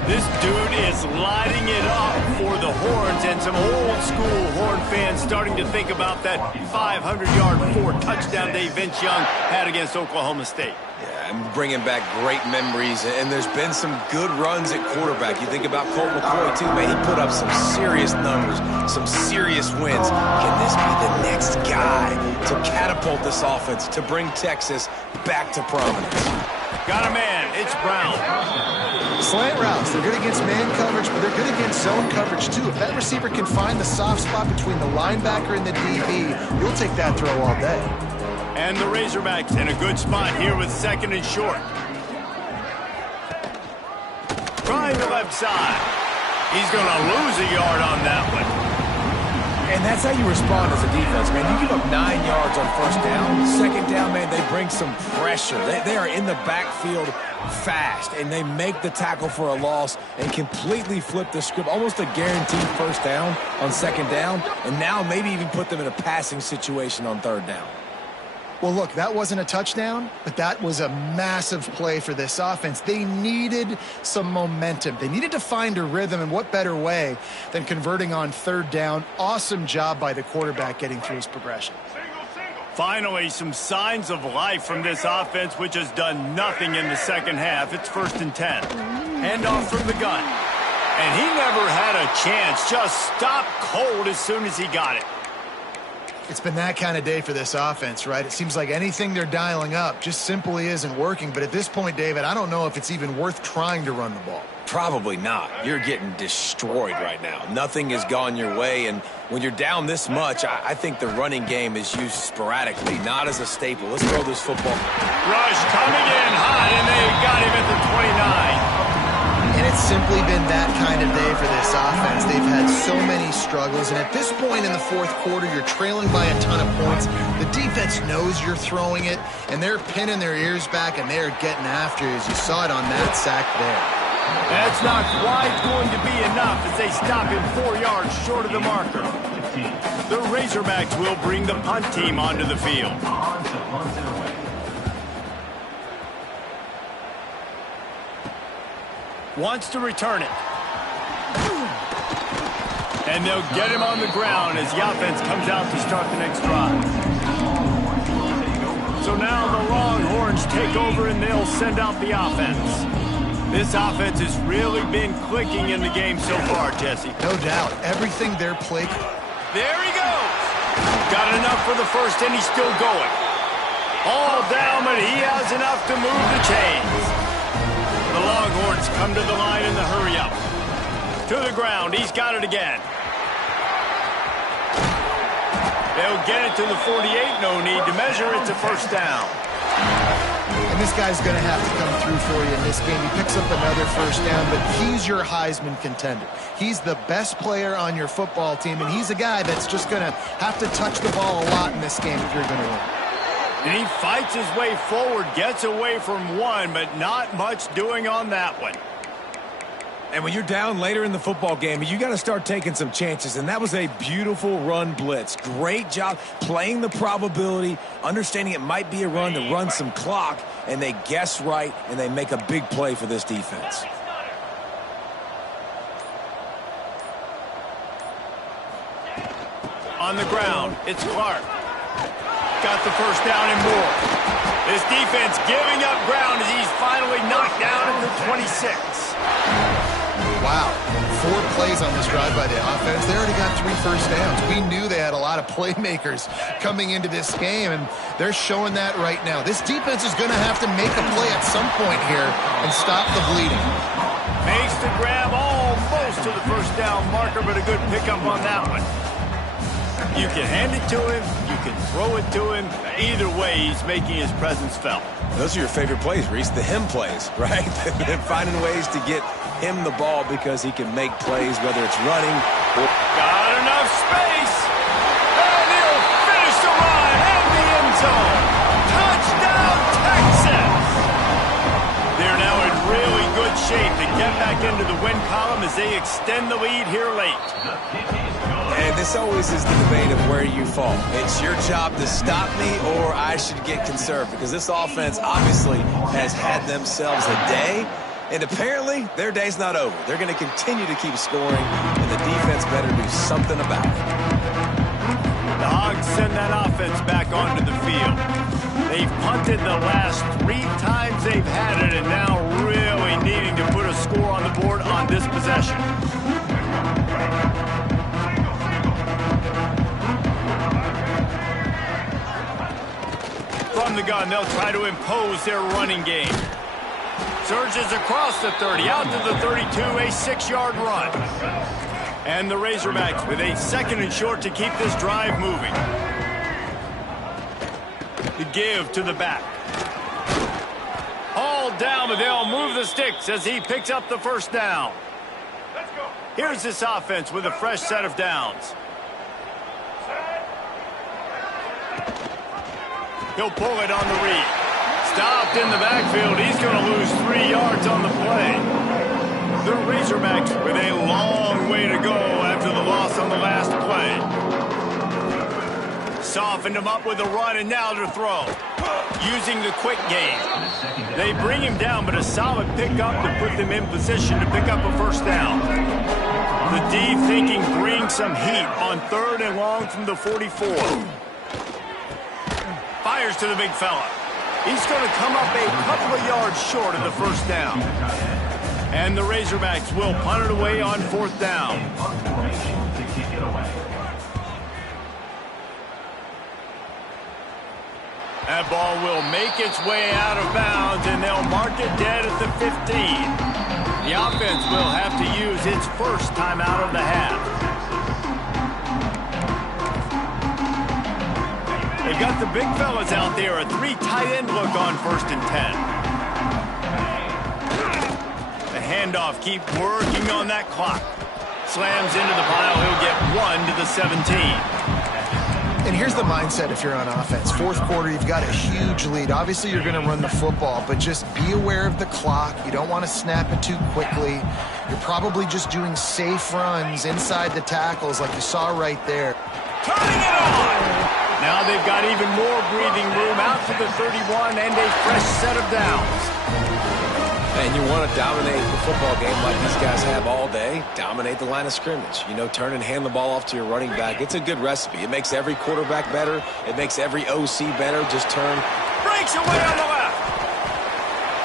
This dude is lighting it up for the Horns, and some old-school Horn fans starting to think about that 500-yard 4-touchdown day Vince Young had against Oklahoma State. Yeah, I'm bringing back great memories, and there's been some good runs at quarterback. You think about Colt McCoy, too, man. He put up some serious numbers, some serious wins. Can this be the next guy to catapult this offense, to bring Texas back to prominence? Got a man. It's Brown. Slant routes. They're good against man coverage, but they're good against zone coverage, too. If that receiver can find the soft spot between the linebacker and the DB, you'll take that throw all day. And the Razorbacks in a good spot here with 2nd and short. Trying the left side. He's going to lose a yard on that one. And that's how you respond as a defense, man. You give up 9 yards on 1st down. 2nd down, man, they bring some pressure. They are in the backfield fast, and they make the tackle for a loss and completely flip the script. Almost a guaranteed 1st down on 2nd down, and now maybe even put them in a passing situation on 3rd down. Well, look, that wasn't a touchdown, but that was a massive play for this offense. They needed some momentum. They needed to find a rhythm, and what better way than converting on 3rd down. Awesome job by the quarterback getting through his progression. Finally, some signs of life from this offense, which has done nothing in the 2nd half. It's 1st and 10. Handoff from the gun. And he never had a chance. Just stopped cold as soon as he got it. It's been that kind of day for this offense, right? It seems like anything they're dialing up just simply isn't working. But at this point, David, I don't know if it's even worth trying to run the ball. Probably not. You're getting destroyed right now. Nothing has gone your way, and when you're down this much, I think the running game is used sporadically, not as a staple. Let's throw this football. Rush coming in high, and they got him at the 29. And it's simply been that kind of day for this offense. They've had so many struggles, and at this point in the 4th quarter, you're trailing by a ton of points. The defense knows you're throwing it, and they're pinning their ears back, and they're getting after you, as you saw it on that sack there. That's not quite going to be enough as they stop him 4 yards short of the marker. The Razorbacks will bring the punt team onto the field. Wants to return it. And they'll get him on the ground as the offense comes out to start the next drive. So now the Longhorns take over and they'll send out the offense. This offense has really been clicking in the game so far, Jesse. No doubt. Everything they're playing. There he goes. Got enough for the first, and he's still going. All down, but he has enough to move the chains. The Longhorns come to the line in the hurry-up. To the ground. He's got it again. They'll get it to the 48. No need to measure. It's a 1st down. And this guy's going to have to come through for you in this game. He picks up another 1st down, but he's your Heisman contender. He's the best player on your football team, and he's a guy that's just going to have to touch the ball a lot in this game if you're going to win. And he fights his way forward, gets away from one, but not much doing on that one. And when you're down later in the football game, you got to start taking some chances. And that was a beautiful run blitz. Great job playing the probability, understanding it might be a run to run some clock, and they guess right, and they make a big play for this defense. On the ground, it's Clark. Got the 1st down and more. This defense giving up ground as he's finally knocked down at the 26. Wow. 4 plays on this drive by the offense. They already got 3 1st downs. We knew they had a lot of playmakers coming into this game, and they're showing that right now. This defense is going to have to make a play at some point here and stop the bleeding. Makes the grab almost to the 1st down marker, but a good pickup on that one. You can hand it to him, you can throw it to him. Either way, he's making his presence felt. Those are your favorite plays, Reese, the him plays, right? Finding ways to get him the ball because he can make plays, whether it's running or... Got enough space, and he'll finish the run in the end zone. Touchdown, Texas! They're now in really good shape to get back into the win column as they extend the lead here late. And this always is the debate of where you fall. It's your job to stop me, or I should get conserved, because this offense obviously has had themselves a day, and apparently their day's not over. They're going to continue to keep scoring, and the defense better do something about it. The Hogs send that offense back onto the field. They've punted the last 3 times they've had it, and now really needing to put a score on the board on this possession. From the gun, they'll try to impose their running game. Surges across the 30, out to the 32, a 6-yard run. And the Razorbacks with a 2nd and short to keep this drive moving. The give to the back. Hauled down, but they'll move the sticks as he picks up the 1st down. Here's this offense with a fresh set of downs. He'll pull it on the read. Stopped in the backfield. He's going to lose 3 yards on the play. The Razorbacks with a long way to go after the loss on the last play. Softened him up with a run, and now to throw. Using the quick game. They bring him down, but a solid pickup to put them in position to pick up a 1st down. The D thinking bring some heat on 3rd and long from the 44. Fires to the big fella. He's going to come up a couple of yards short of the 1st down. And the Razorbacks will punt it away on 4th down. That ball will make its way out of bounds, and they'll mark it dead at the 15. The offense will have to use its 1st timeout of the half. They've got the big fellas out there, a 3 tight end look on 1st and 10. The handoff, keep working on that clock. Slams into the pile, he'll get 1 to the 17. And here's the mindset if you're on offense. 4th quarter, you've got a huge lead. Obviously, you're going to run the football, but just be aware of the clock. You don't want to snap it too quickly. You're probably just doing safe runs inside the tackles like you saw right there. Turning it on! Now they've got even more breathing room out to the 31 and a fresh set of downs. And you want to dominate the football game like these guys have all day. Dominate the line of scrimmage. You know, turn and hand the ball off to your running back. It's a good recipe. It makes every quarterback better. It makes every OC better. Just turn. Breaks away on the left.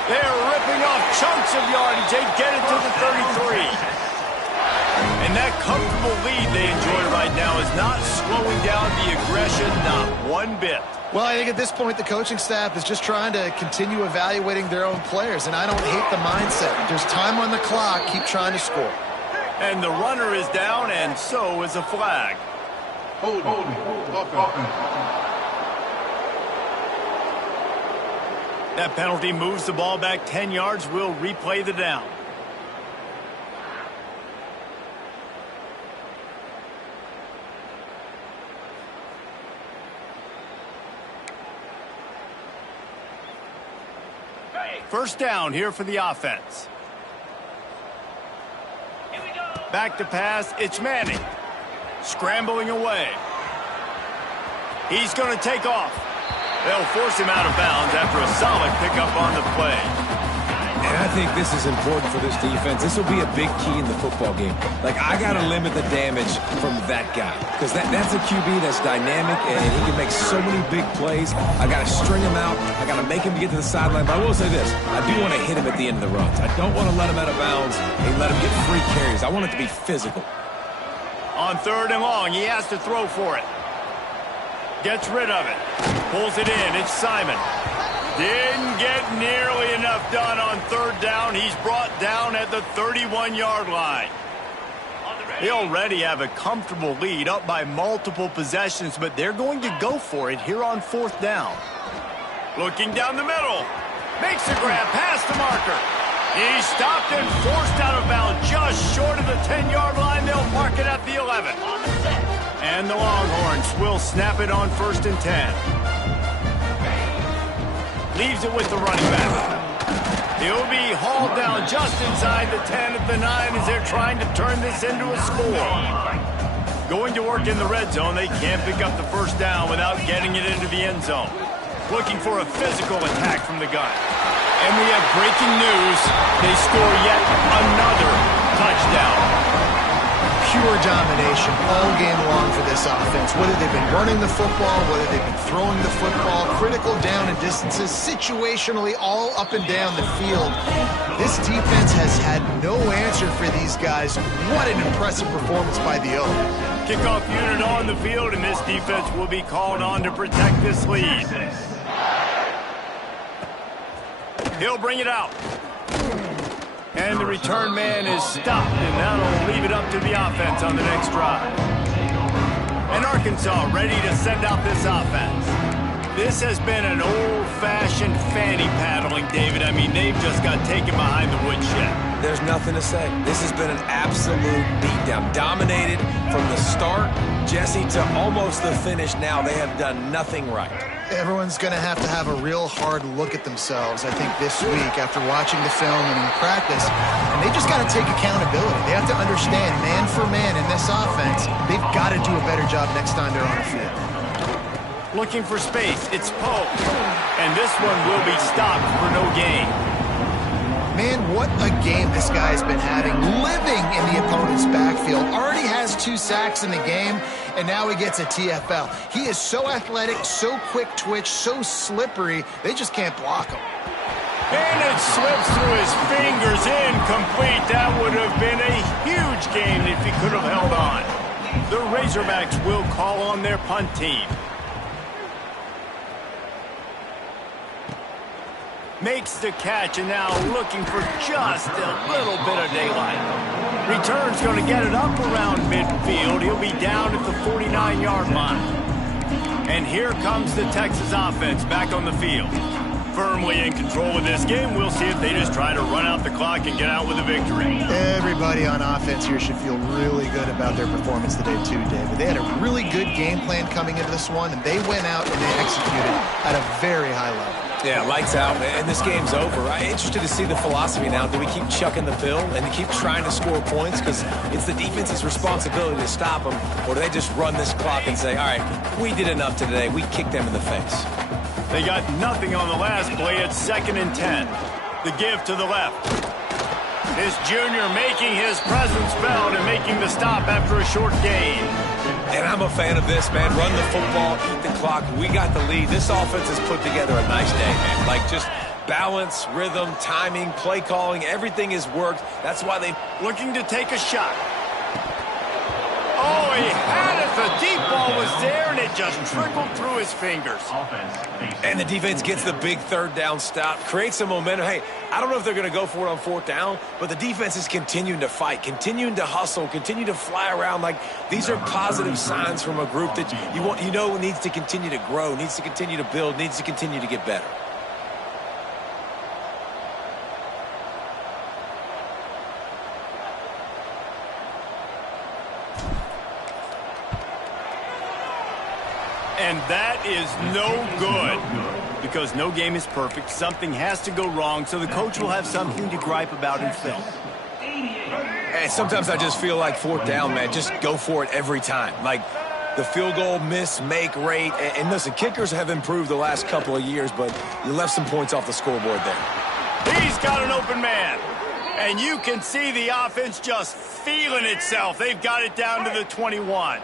They're ripping off chunks of yardage. They get it to the 33. And that comfortable lead they enjoy right now is not slowing down the aggression, not one bit. Well, I think at this point, the coaching staff is just trying to continue evaluating their own players, and I don't hate the mindset. There's time on the clock. Keep trying to score. And the runner is down, and so is a flag. Hold offense. That penalty moves the ball back 10 yards. We'll replay the down. First down here for the offense. Back to pass, it's Manning. Scrambling away. He's going to take off. They'll force him out of bounds after a solid pickup on the play. And I think this is important for this defense. This will be a big key in the football game. Like, I got to limit the damage from that guy. Because that's a QB that's dynamic, and he can make so many big plays. I got to string him out. I got to make him get to the sideline. But I will say this. I do want to hit him at the end of the runs. I don't want to let him out of bounds and let him get free carries. I want it to be physical. On 3rd and long, he has to throw for it. Gets rid of it. Pulls it in. It's Simon. Didn't get nearly enough done on 3rd down. He's brought down at the 31-yard line. They already have a comfortable lead up by multiple possessions, but they're going to go for it here on 4th down. Looking down the middle. Makes the grab past the marker. He's stopped and forced out of bounds just short of the 10-yard line. They'll mark it at the 11. And the Longhorns will snap it on 1st and 10. Leaves it with the running back. He'll be hauled down just inside the 10 at the 9 as they're trying to turn this into a score. Going to work in the red zone, they can't pick up the 1st down without getting it into the end zone. Looking for a physical attack from the gun. And we have breaking news. They score yet another touchdown. pure domination all game long for this offense. Whether they've been running the football, whether they've been throwing the football, critical down and distances, situationally all up and down the field. This defense has had no answer for these guys. What an impressive performance by the O. Kickoff unit on the field, and this defense will be called on to protect this lead. He'll bring it out. And the return man is stopped, and that'll leave it up to the offense on the next drive. And Arkansas ready to send out this offense. This has been an old-fashioned fanny paddling, David. I mean, they've just got taken behind the woodshed. There's nothing to say. This has been an absolute beatdown. Dominated from the start, Jesse, to almost the finish now. They have done nothing right. Everyone's going to have a real hard look at themselves, I think, this week after watching the film and in practice. And they just got to take accountability. They have to understand, man for man in this offense, they've got to do a better job next time they're on the field. Looking for space. It's Pope. And this one will be stopped for no gain. Man, what a game this guy's been having, living in the opponent's backfield. Already has 2 sacks in the game, and now he gets a TFL. He is so athletic, so quick twitch, so slippery, they just can't block him. And it slips through his fingers, incomplete. That would have been a huge gain if he could have held on. The Razorbacks will call on their punt team. Makes the catch, and now looking for just a little bit of daylight. Return's going to get it up around midfield. He'll be down at the 49-yard line. And here comes the Texas offense back on the field. Firmly in control of this game. We'll see if they just try to run out the clock and get out with a victory. Everybody on offense here should feel really good about their performance today too, David. They had a really good game plan coming into this one, and they went out and they executed at a very high level. Yeah, lights out, and this game's over. I'm interested to see the philosophy now. Do we keep chucking the pill and keep trying to score points because it's the defense's responsibility to stop them, or do they just run this clock and say, all right, we did enough today. We kicked them in the face. They got nothing on the last play. It's 2nd and 10. The give to the left. This junior making his presence felt and making the stop after a short gain. And I'm a fan of this, man. Run the football, eat the clock. We got the lead. This offense has put together a nice day, man. Like, just balance, rhythm, timing, play calling, everything has worked. That's why they... Looking to take a shot. Oh, he had it. The deep ball was there, and it just trickled through his fingers. And the defense gets the big 3rd down stop, creates some momentum. Hey, I don't know if they're going to go for it on 4th down, but the defense is continuing to fight, continuing to hustle, continue to fly around. Like, these are positive signs from a group that you know needs to continue to grow, needs to continue to build, needs to continue to get better. And that is no good. Because no game is perfect. Something has to go wrong, so the coach will have something to gripe about in film. And sometimes I just feel like 4th down, man. Just go for it every time. Like, the field goal miss-make rate. And listen, kickers have improved the last couple of years, but you left some points off the scoreboard there. He's got an open man. And you can see the offense just feeling itself. They've got it down to the 21.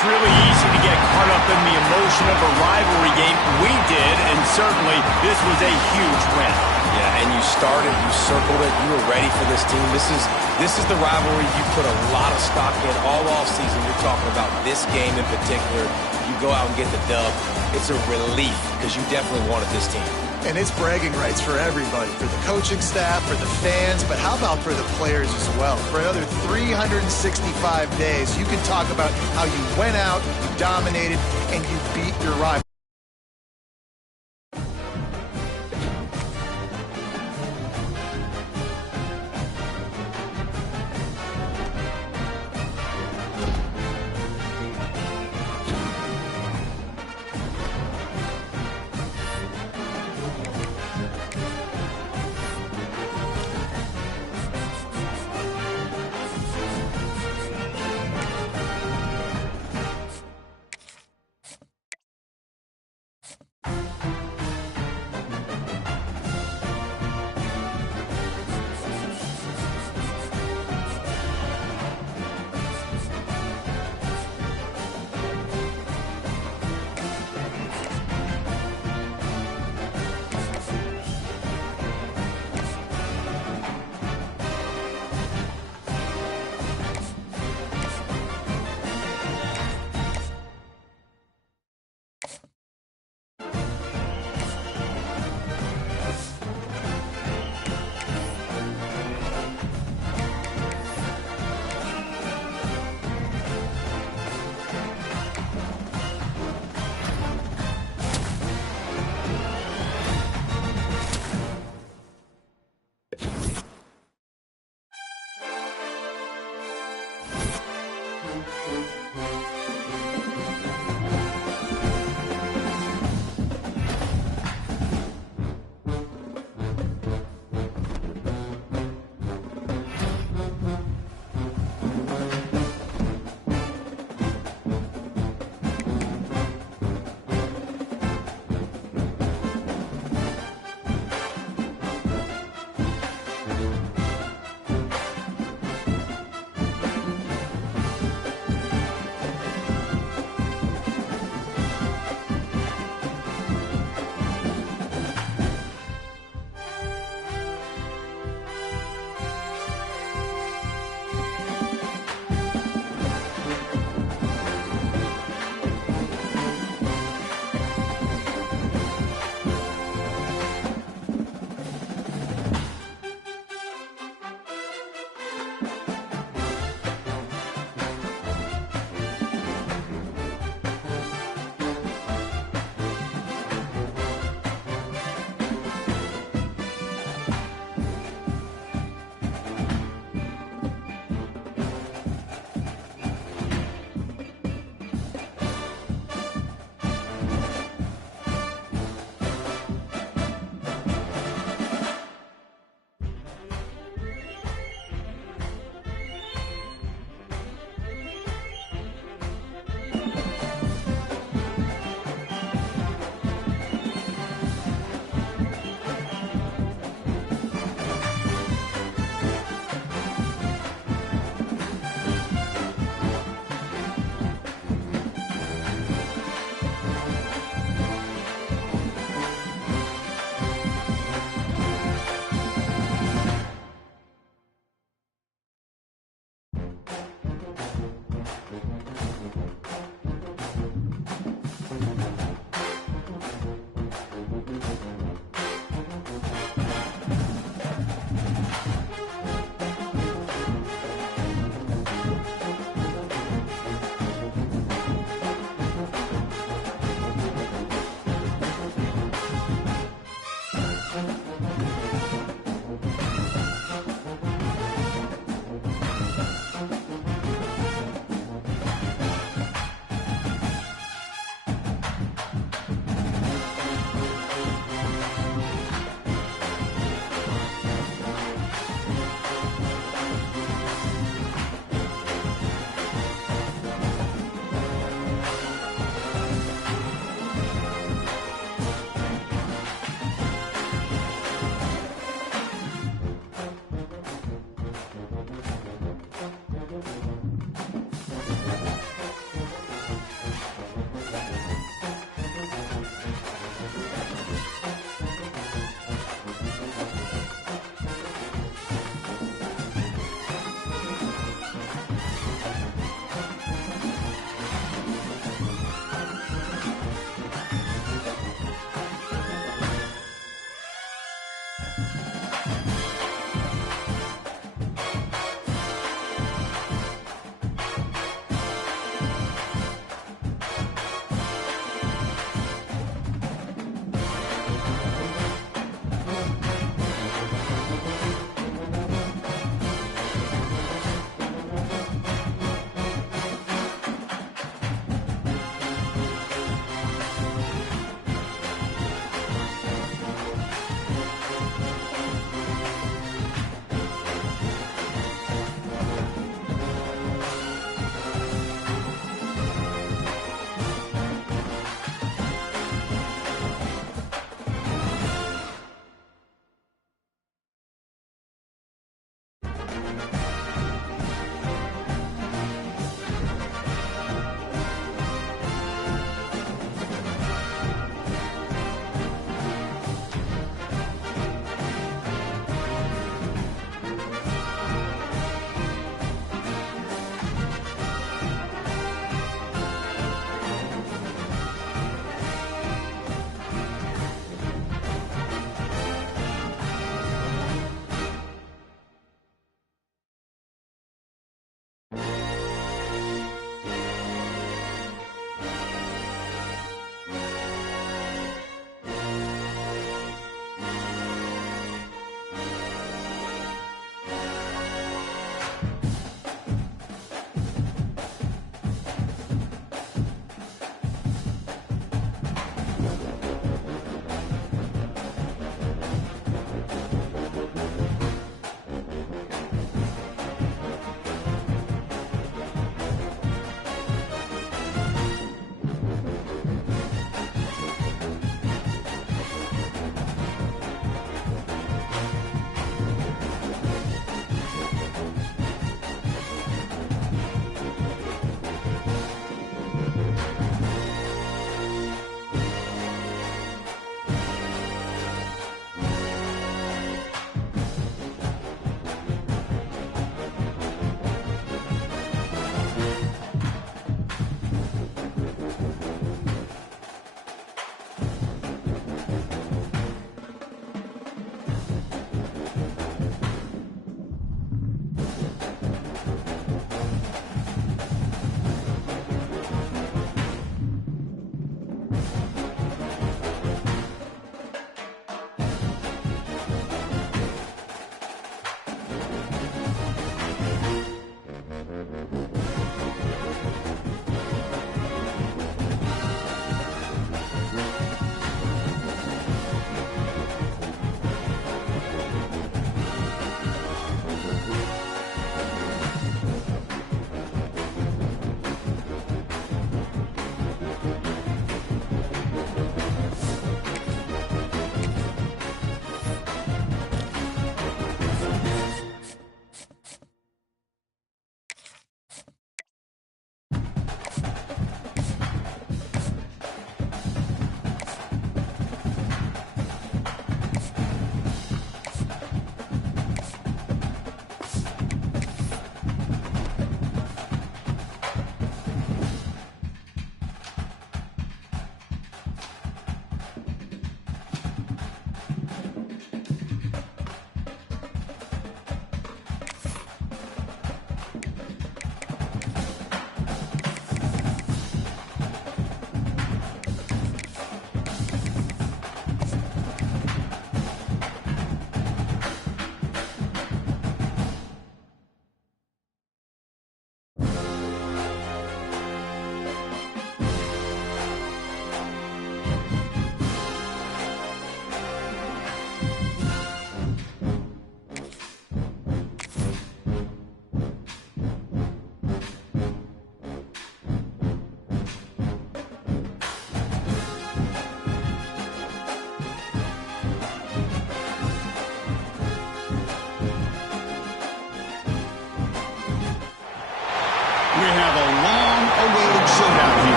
It's really easy to get caught up in the emotion of a rivalry game. We did, and certainly this was a huge win. Yeah, and you started, you circled it, you were ready for this team. This is the rivalry you put a lot of stock in all offseason. You're talking about this game in particular. You go out and get the dub. It's a relief because you definitely wanted this team. And it's bragging rights for everybody, for the coaching staff, for the fans, but how about for the players as well? For another 365 days, you can talk about how you went out, you dominated, and you beat your rival.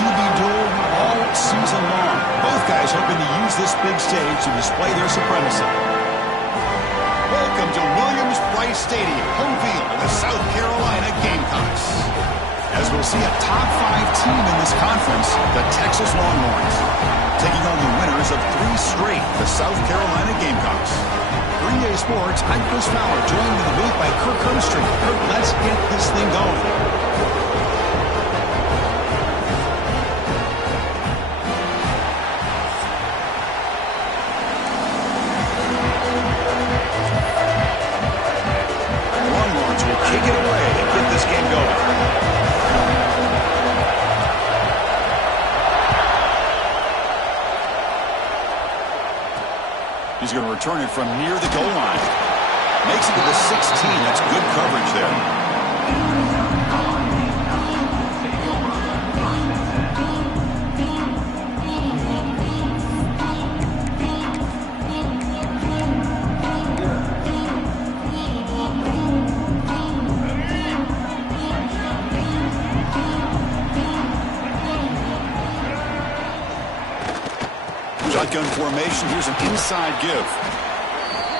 QB duel all season long. Both guys hoping to use this big stage to display their supremacy. Welcome to Williams-Brice Stadium, home field of the South Carolina Gamecocks. As we'll see a top 5 team in this conference, the Texas Longhorns, taking on the winners of 3 straight, the South Carolina Gamecocks. 3A Sports, I'm Chris Fowler, joined in the booth by Kirk Herbstreit. Kirk, let's get this thing going. Longhorns will kick it away and get this game going. He's going to return it from near the goal line. Makes it to the 16. That's good coverage there. Shotgun formation. Here's an inside give.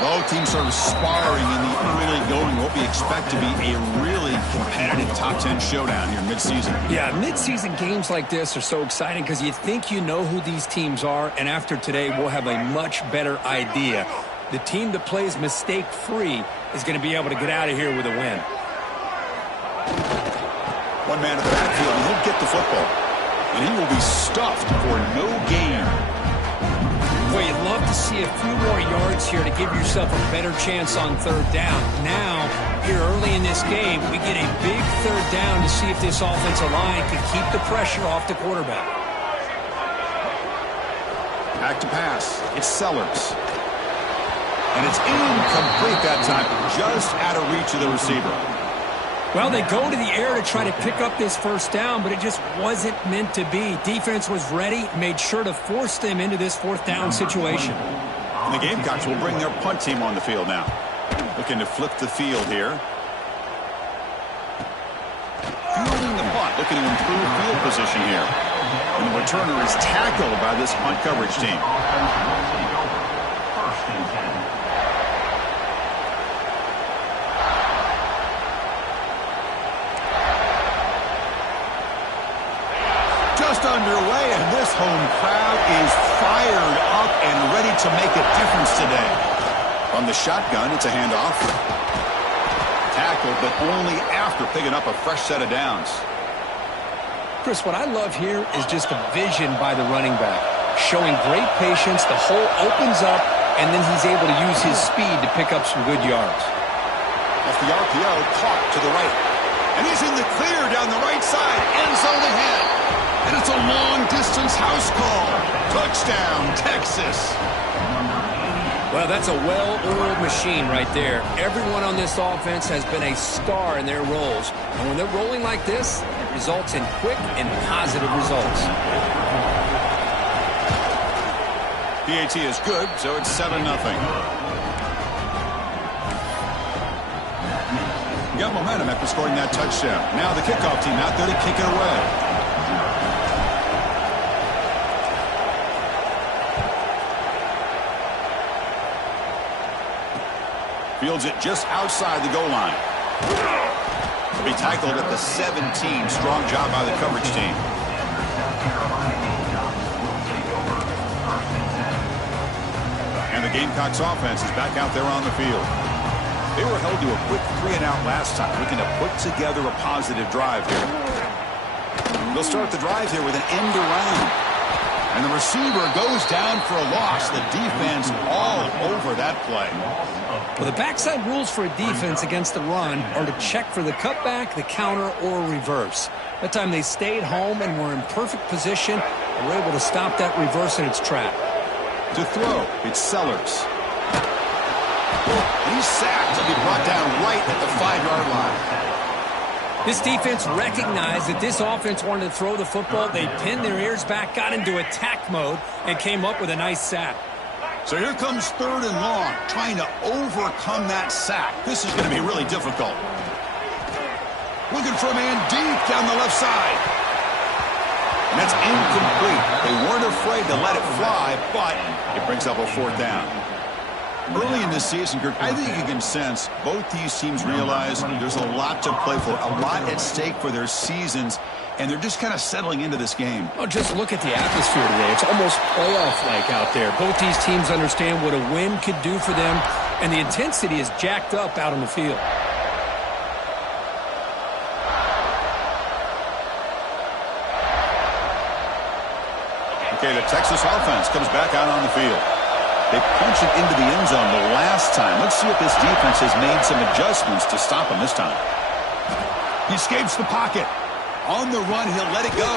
Both teams sort of sparring in the early going. What we expect to be a really competitive top 10 showdown here mid-season. Yeah, mid-season games like this are so exciting because you think you know who these teams are, and after today we'll have a much better idea. The team that plays mistake-free is going to be able to get out of here with a win. One man in the backfield, and he'll get the football. And he will be stuffed for no gain. Boy, you'd love to see a few more yards here to give yourself a better chance on third down. Now, here early in this game, we get a big third down to see if this offensive line can keep the pressure off the quarterback. Back to pass. It's Sellers. And it's incomplete that time, just out of reach of the receiver. Well, they go to the air to try to pick up this first down, but it just wasn't meant to be. Defense was ready, made sure to force them into this fourth down situation. And the Gamecocks will bring their punt team on the field now. Looking to flip the field here. Fielding the punt, looking to improve field position here. And the returner is tackled by this punt coverage team. Just underway, and this home crowd is fired up and ready to make a difference today. From the shotgun, it's a handoff. Tackled, but only after picking up a fresh set of downs. Chris, what I love here is just the vision by the running back. Showing great patience, the hole opens up, and then he's able to use his speed to pick up some good yards. Off the RPO, caught to the right. And he's in the clear down the right side, end zone ahead. And it's a long-distance house call. Touchdown, Texas. Well, that's a well-oiled machine right there. Everyone on this offense has been a star in their roles. And when they're rolling like this, it results in quick and positive results. PAT is good, so it's 7-0. Got momentum after scoring that touchdown. Now the kickoff team out there to kick it away. Fields it just outside the goal line. He'll be tackled at the 17. Strong job by the coverage team. And the Gamecocks offense is back out there on the field. They were held to a quick 3-and-out last time, looking to put together a positive drive here. They'll start the drive here with an end around. And the receiver goes down for a loss. The defense all over that play. Well, the backside rules for a defense against the run are to check for the cutback, the counter, or reverse. That time they stayed home and were in perfect position and were able to stop that reverse in its track. To throw, it's Sellers. He's sacked. He'll be brought down right at the 5-yard line. This defense recognized that this offense wanted to throw the football. They pinned their ears back, got into attack mode, and came up with a nice sack. So here comes 3rd and long, trying to overcome that sack. This is going to be really difficult. Looking for a man deep down the left side. And that's incomplete. They weren't afraid to let it fly, but it brings up a 4th down. Early in this season, Kirk, I think you can sense both these teams realize there's a lot to play for, a lot at stake for their seasons, and they're just kind of settling into this game. Oh, just look at the atmosphere today. It's almost playoff-like out there. Both these teams understand what a win could do for them, and the intensity is jacked up out on the field. Okay, the Texas offense comes back out on the field. They punch it into the end zone the last time. Let's see if this defense has made some adjustments to stop him this time. He escapes the pocket. On the run, he'll let it go.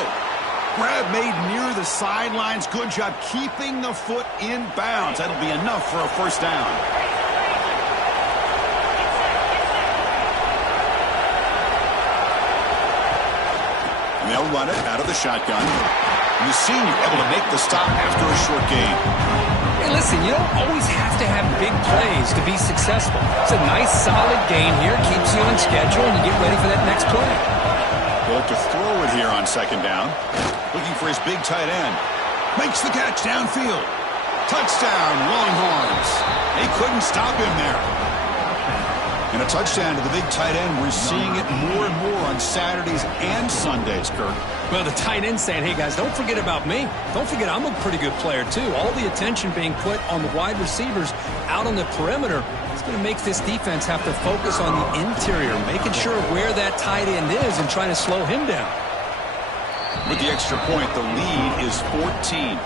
Grab made near the sidelines. Good job keeping the foot in bounds. That'll be enough for a 1st down. And they'll run it out of the shotgun. And the senior able to make the stop after a short gain. Hey, listen, you don't always have to have big plays to be successful. It's a nice, solid gain here. Keeps you on schedule, and you get ready for that next play. They'll look to throw it here on 2nd down. Looking for his big tight end. Makes the catch downfield. Touchdown, Longhorns. They couldn't stop him there. And a touchdown to the big tight end. We're seeing it more and more on Saturdays and Sundays, Kirk. Well, the tight end saying, hey, guys, don't forget about me. Don't forget I'm a pretty good player, too. All the attention being put on the wide receivers out on the perimeter. It's going to make this defense have to focus on the interior, making sure where that tight end is and trying to slow him down. With the extra point, the lead is 14.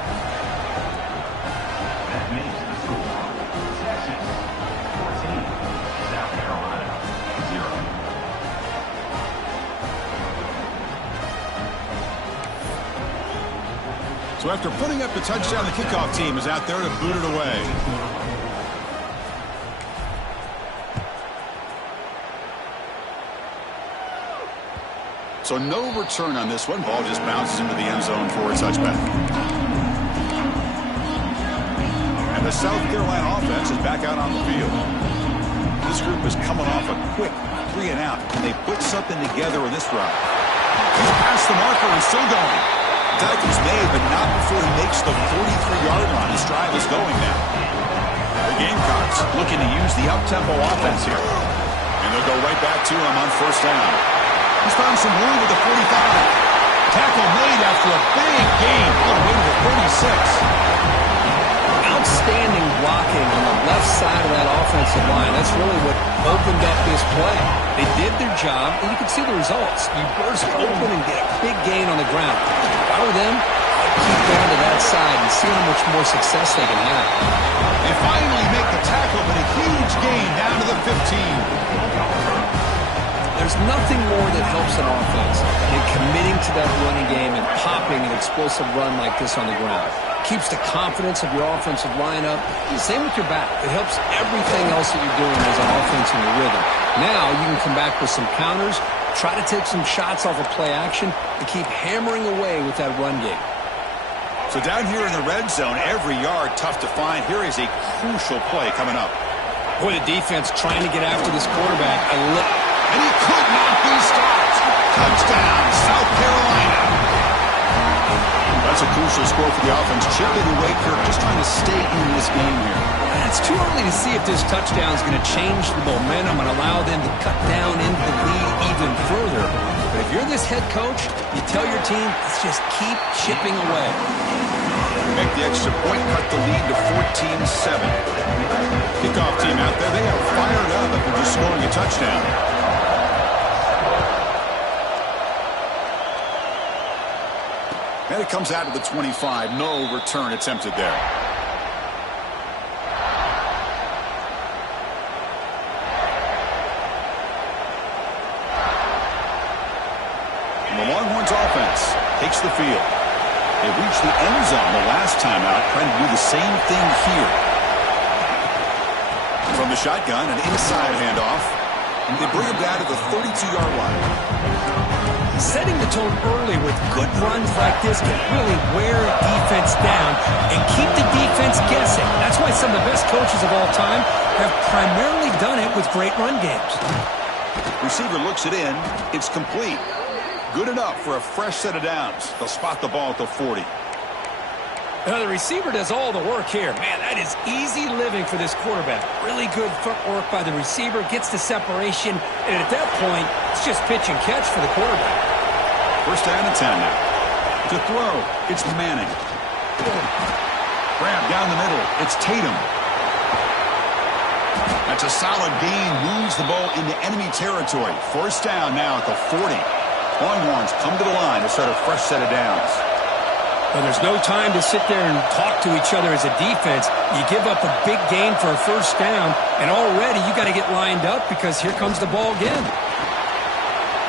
So after putting up the touchdown, the kickoff team is out there to boot it away. So no return on this one. Ball just bounces into the end zone for a touchback. And the South Carolina offense is back out on the field. This group is coming off a quick 3 and out. They put something together in this drive. He's past the marker and still going. Tackle's made, but not before he makes the 43-yard line. This drive is going now. The Gamecocks looking to use the up-tempo offense here. And they'll go right back to him on 1st down. He's found some room with the 45. Tackle made after a big gain all the way to the 36. Outstanding blocking on the left side of that offensive line. That's really what opened up this play. They did their job, and you can see the results. You burst open and get a big gain on the ground. If I were them, I'd keep going to that side and see how much more success they can have. They finally make the tackle, but a huge gain down to the 15. There's nothing more that helps an offense than committing to that running game and popping an explosive run like this on the ground. Keeps the confidence of your offensive lineup. The same with your back. It helps everything else that you're doing as an offense in the rhythm. Now you can come back with some counters, try to take some shots off of play action, and keep hammering away with that run game. So down here in the red zone, every yard tough to find. Here is a crucial play coming up. Boy, the defense trying to get after this quarterback. And he could not be stopped. Touchdown, South Carolina. That's a crucial score for the offense. Chipping away, Kirk, just trying to stay in this game here. It's too early to see if this touchdown is going to change the momentum and allow them to cut down into the lead even further. But if you're this head coach, you tell your team, let's just keep chipping away. Make the extra point, cut the lead to 14-7. Kickoff team out there, they are fired up after just scoring a touchdown. And it comes out to the 25. No return attempted there. And the Longhorns offense takes the field. They reached the end zone the last time out, trying to do the same thing here. From the shotgun, an inside handoff. And they bring him down to the 32-yard line. Setting the tone early with good runs like this can really wear a defense down and keep the defense guessing. That's why some of the best coaches of all time have primarily done it with great run games. Receiver looks it in. It's complete. Good enough for a fresh set of downs. They'll spot the ball at the 40. Now the receiver does all the work here. Man, that is easy living for this quarterback. Really good footwork by the receiver, gets the separation, and at that point, it's just pitch and catch for the quarterback. First down and 10 now. To throw, it's Manning. Grab down the middle, it's Tatum. That's a solid gain, moves the ball into enemy territory. First down now at the 40. Longhorns come to the line to start a fresh set of downs. Well, there's no time to sit there and talk to each other as a defense. You give up a big gain for a first down, and already you got to get lined up because here comes the ball again.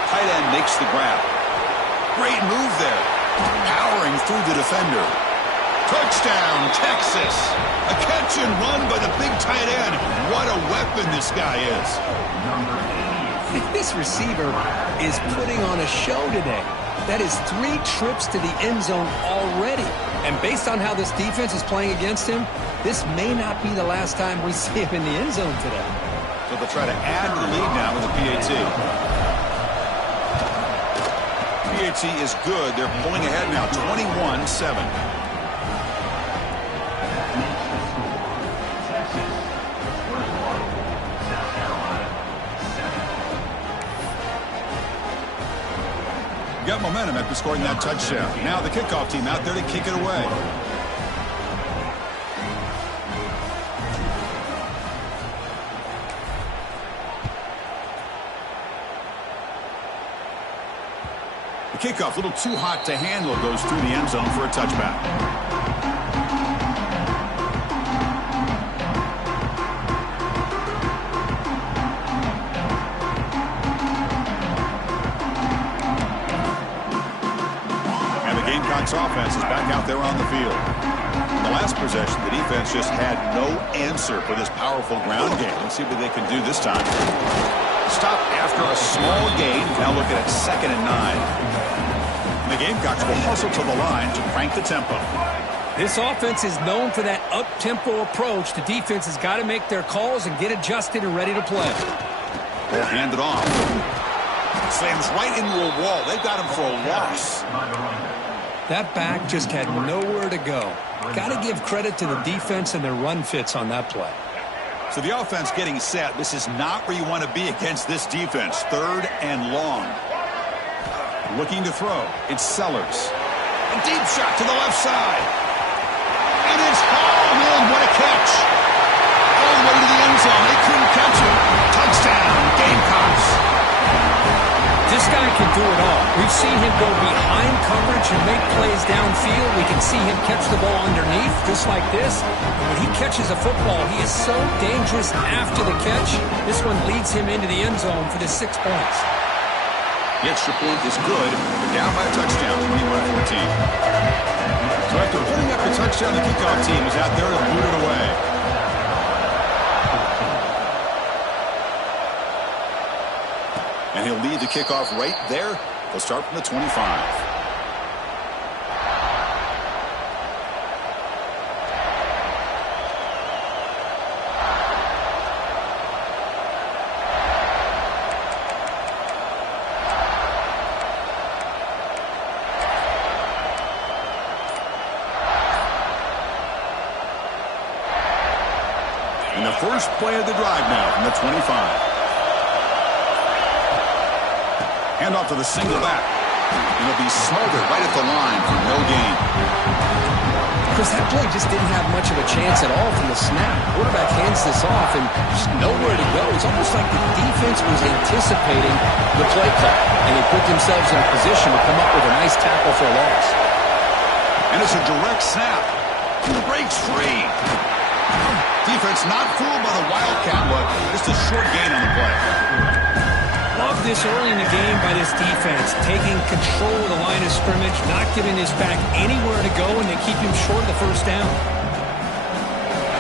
Tight end makes the grab. Great move there. Powering through the defender. Touchdown, Texas. A catch and run by the big tight end. What a weapon this guy is. This receiver is putting on a show today. That is 3 trips to the end zone already. And based on how this defense is playing against him, this may not be the last time we see him in the end zone today. So they'll try to add to the lead now with a PAT. PAT is good. They're pulling ahead now, 21-7. Got momentum after scoring that touchdown. Now the kickoff team out there to kick it away. The kickoff, a little too hot to handle, goes through the end zone for a touchback. Offense is back out there on the field. In the last possession, the defense just had no answer for this powerful ground game. Let's see what they can do this time. Stop after a small gain. Now looking at 2nd and 9. And the Gamecocks will hustle to the line to crank the tempo. This offense is known for that up-tempo approach. The defense has got to make their calls and get adjusted and ready to play. They'll hand it off. Slams right into a wall. They've got him for a loss. That back just had nowhere to go. Got to give credit to the defense and their run fits on that play. So the offense getting set. This is not where you want to be against this defense. 3rd and long. Looking to throw. It's Sellers. A deep shot to the left side. And it's hauled in. What a catch. All the way to the end zone. They couldn't catch him. Touchdown, Gamecocks. This guy can do it all. We've seen him go behind coverage and make plays downfield. We can see him catch the ball underneath, just like this. And when he catches a football, he is so dangerous after the catch. This one leads him into the end zone for the 6 points. The extra point is good. They're down by a touchdown, 21-14. So after putting up the touchdown, the kickoff team is out there to boot it away. And he'll lead the kickoff right there. They'll start from the 25. And the first play of the drive now from the 25. Hand off to the single back. And it'll be smothered right at the line for no gain. Chris, that play just didn't have much of a chance at all from the snap. Quarterback hands this off and just nowhere to go. It's almost like the defense was anticipating the play call, and they put themselves in a position to come up with a nice tackle for a loss. And it's a direct snap. Breaks free. Defense not fooled by the Wildcat look. Just a short gain on the play. Love this early in the game by this defense, taking control of the line of scrimmage, not giving his back anywhere to go, and they keep him short of the first down.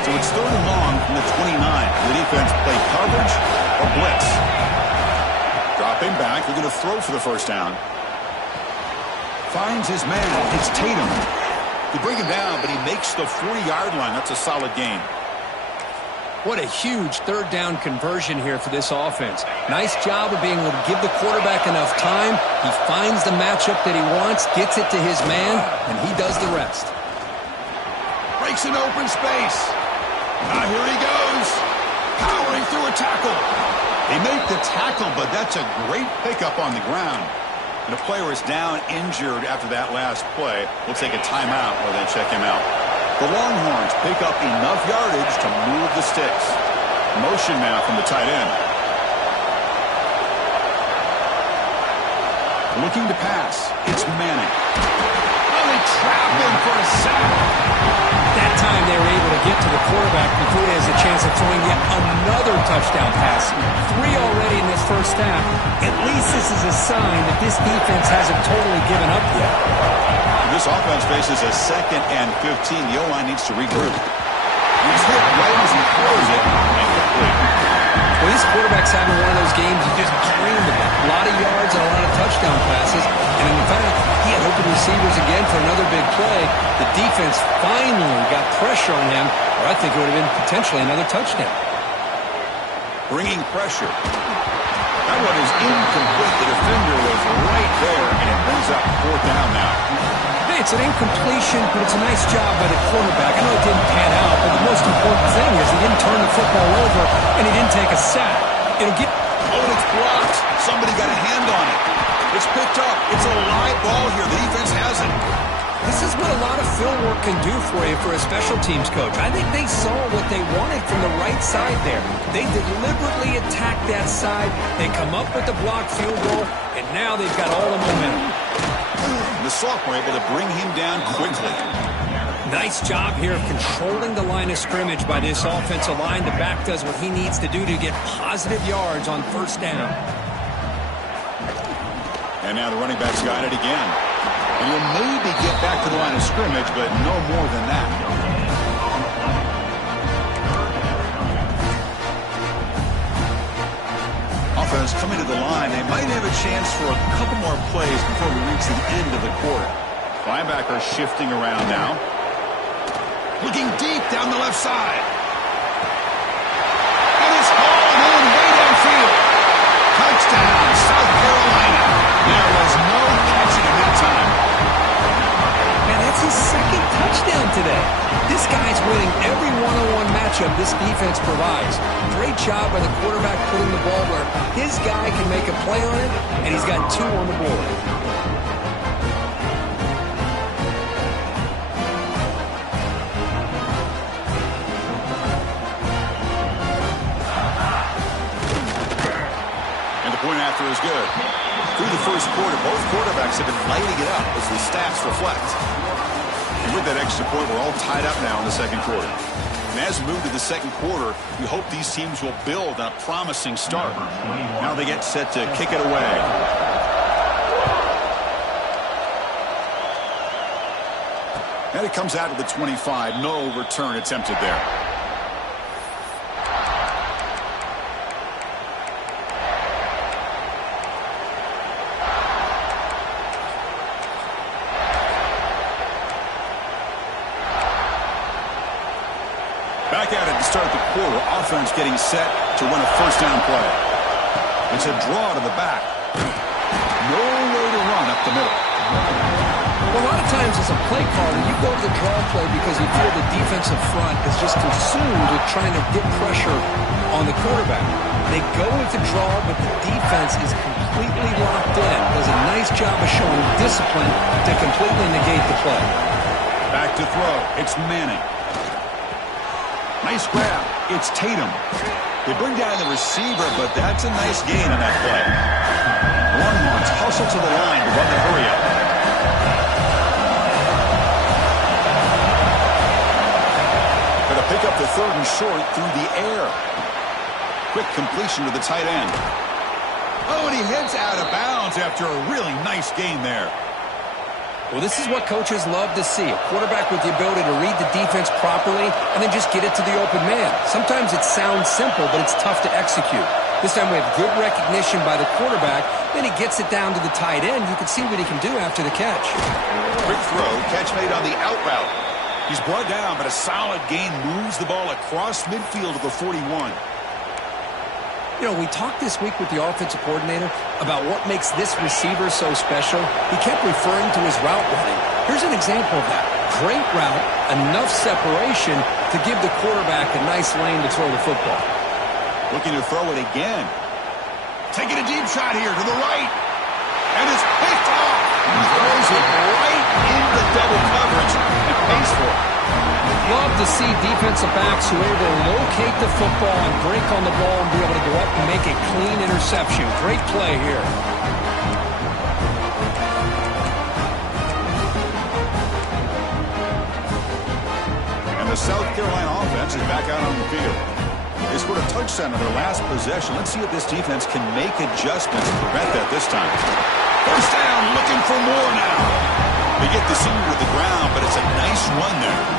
So it's 3rd and long from the 29. The defense play coverage or blitz. Dropping back, they're going to throw for the first down. Finds his man. It's Tatum. They bring him down, but he makes the 40-yard line. That's a solid gain. What a huge third down conversion here for this offense. Nice job of being able to give the quarterback enough time. He finds the matchup that he wants, gets it to his man, and he does the rest. Breaks an open space. Now here he goes. Powering through a tackle. They make the tackle, but that's a great pickup on the ground. And the player is down injured after that last play. We'll take a timeout or then check him out. The Longhorns pick up enough yardage to move the sticks. Motion now from the tight end. Looking to pass. It's Manning. Oh, they trap him for a sack. That time they were able to get to the quarterback before he has a chance of throwing yet another touchdown pass. 3 already in this first half. At least this is a sign that this defense hasn't totally given up yet. This offense faces a 2nd and 15. The O-line needs to regroup. He's hit right as he throws it. Incomplete. Well, this quarterback's having one of those games you just dreamed about. A lot of yards and a lot of touchdown passes. And in fact, he had open receivers again for another big play. The defense finally got pressure on him, or I think it would have been potentially another touchdown. Bringing pressure. That one is incomplete. The defender was right there, and it brings up 4th down now. It's an incompletion, but it's a nice job by the quarterback. I know it didn't pan out, but the most important thing is he didn't turn the football over, and he didn't take a sack. It'll get... Oh, and it's blocked. Somebody got a hand on it. It's picked up. It's a live ball here. The defense has it. This is what a lot of field work can do for you for a special teams coach. I think they saw what they wanted from the right side there. They deliberately attacked that side. They come up with the blocked field goal, and now they've got all the momentum. The sophomore able to bring him down quickly. Nice job here of controlling the line of scrimmage by this offensive line. The back does what he needs to do to get positive yards on 1st down. And now the running back's got it again. And he'll maybe get back to the line of scrimmage, but no more than that. Offense coming to the line. They might have a chance for a couple more plays before we reach the end of the quarter. Linebacker shifting around now. Looking deep down the left side. And it's hauled in way downfield. Touchdown, South Carolina. There was no catching him that time. And that's his 2nd touchdown today. This guy's winning every one-on-one matchup this defense provides. Great job by the quarterback putting the ball where his guy can make a play on it, and he's got 2 on the board. And the point after is good. Through the first quarter, both quarterbacks have been lighting it up as the stats reflect. And with that extra point, we're all tied up now in the 2nd quarter. And as we move to the 2nd quarter, we hope these teams will build on a promising start. Now they get set to kick it away. And it comes out of the 25. No return attempted there. Back at it to start the quarter. Offense getting set to run a 1st down play. It's a draw to the back. No way to run up the middle. Well, a lot of times as a play caller, you go to the draw play because you feel the defensive front is just consumed with trying to get pressure on the quarterback. They go with the draw, but the defense is completely locked in. Does a nice job of showing discipline to completely negate the play. Back to throw. It's Manning. Nice grab. It's Tatum. They bring down the receiver, but that's a nice gain on that play. Longhorns hustle to the line to run the hurry-up. Going to pick up the 3rd and short through the air. Quick completion to the tight end. Oh, and he heads out of bounds after a really nice gain there. Well, this is what coaches love to see. A quarterback with the ability to read the defense properly and then just get it to the open man. Sometimes it sounds simple, but it's tough to execute. This time we have good recognition by the quarterback. Then he gets it down to the tight end. You can see what he can do after the catch. Quick throw. Catch made on the out route. He's brought down, but a solid gain moves the ball across midfield to the 41. You know, we talked this week with the offensive coordinator about what makes this receiver so special. He kept referring to his route running. Here's an example of that. Great route, enough separation to give the quarterback a nice lane to throw the football. Looking to throw it again. Taking a deep shot here to the right. And it's picked off. He throws it right into double coverage and pays for it. Love to see defensive backs who are able to locate the football and break on the ball and be able to go up and make a clean interception. Great play here. And the South Carolina offense is back out on the field. They scored a touchdown on their last possession. Let's see if this defense can make adjustments to prevent that this time. First down, looking for more now. They get the senior to the ground, but it's a nice run there.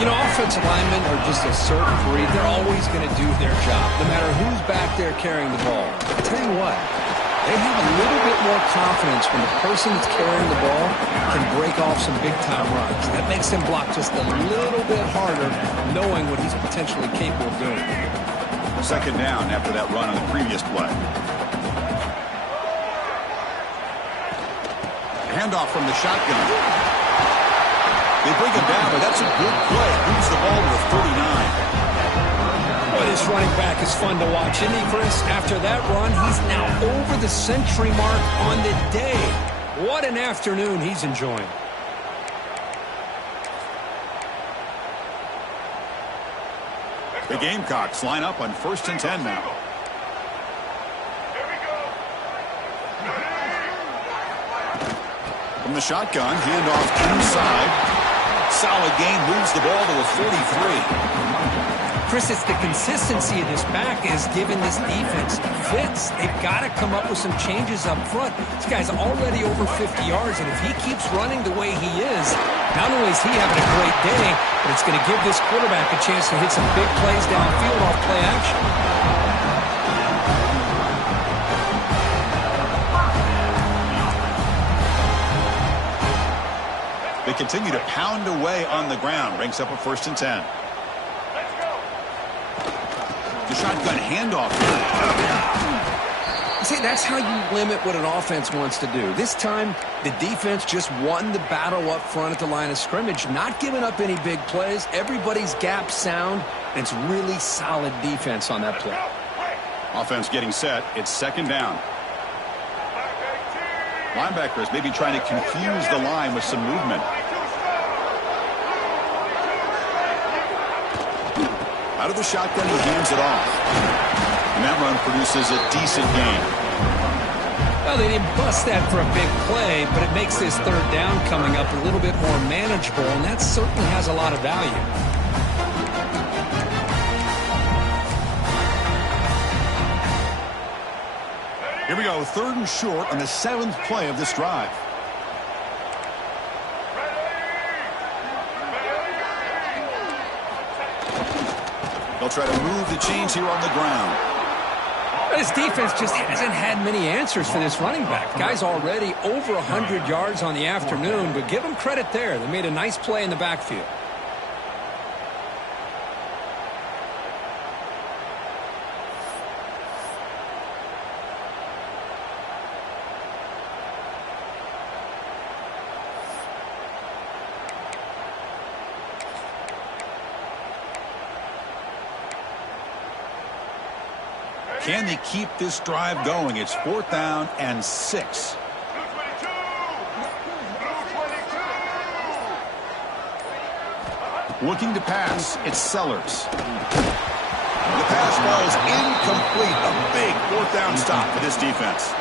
You know, offensive linemen are just a certain breed. They're always going to do their job, no matter who's back there carrying the ball. But I tell you what, they have a little bit more confidence when the person that's carrying the ball can break off some big-time runs. That makes them block just a little bit harder, knowing what he's potentially capable of doing. Second down after that run on the previous play. Handoff from the shotgun. They bring him down, but that's a good play. Moves the ball to the 39. Boy, this running back is fun to watch, isn't he, Chris? After that run, he's now over the century mark on the day. What an afternoon he's enjoying. The Gamecocks line up on 1st and 10 now. From the shotgun, handoff inside. Solid gain, moves the ball to the 43. Chris, it's the consistency of this back is giving this defense fits. They've got to come up with some changes up front. This guy's already over 50 yards, and if he keeps running the way he is, not only is he having a great day, but it's going to give this quarterback a chance to hit some big plays downfield off play action. They continue to pound away on the ground. Brings up a 1st and 10. The shotgun handoff. See, that's how you limit what an offense wants to do. This time, the defense just won the battle up front at the line of scrimmage, not giving up any big plays. Everybody's gap sound, and it's really solid defense on that play. Offense getting set. It's 2nd down. Linebackers maybe trying to confuse the line with some movement. Out of the shotgun, he hands it off. And that run produces a decent gain. Well, they didn't bust that for a big play, but it makes this 3rd down coming up a little bit more manageable, and that certainly has a lot of value. Here we go, 3rd and short on the 7th play of this drive. They'll try to move the chains here on the ground. This defense just hasn't had many answers for this running back. Guy's already over 100 yards on the afternoon, but give him credit there. They made a nice play in the backfield. Can they keep this drive going? It's 4th down and 6. Looking to pass, it's Sellers. The pass ball is incomplete. A big 4th down stop for this defense.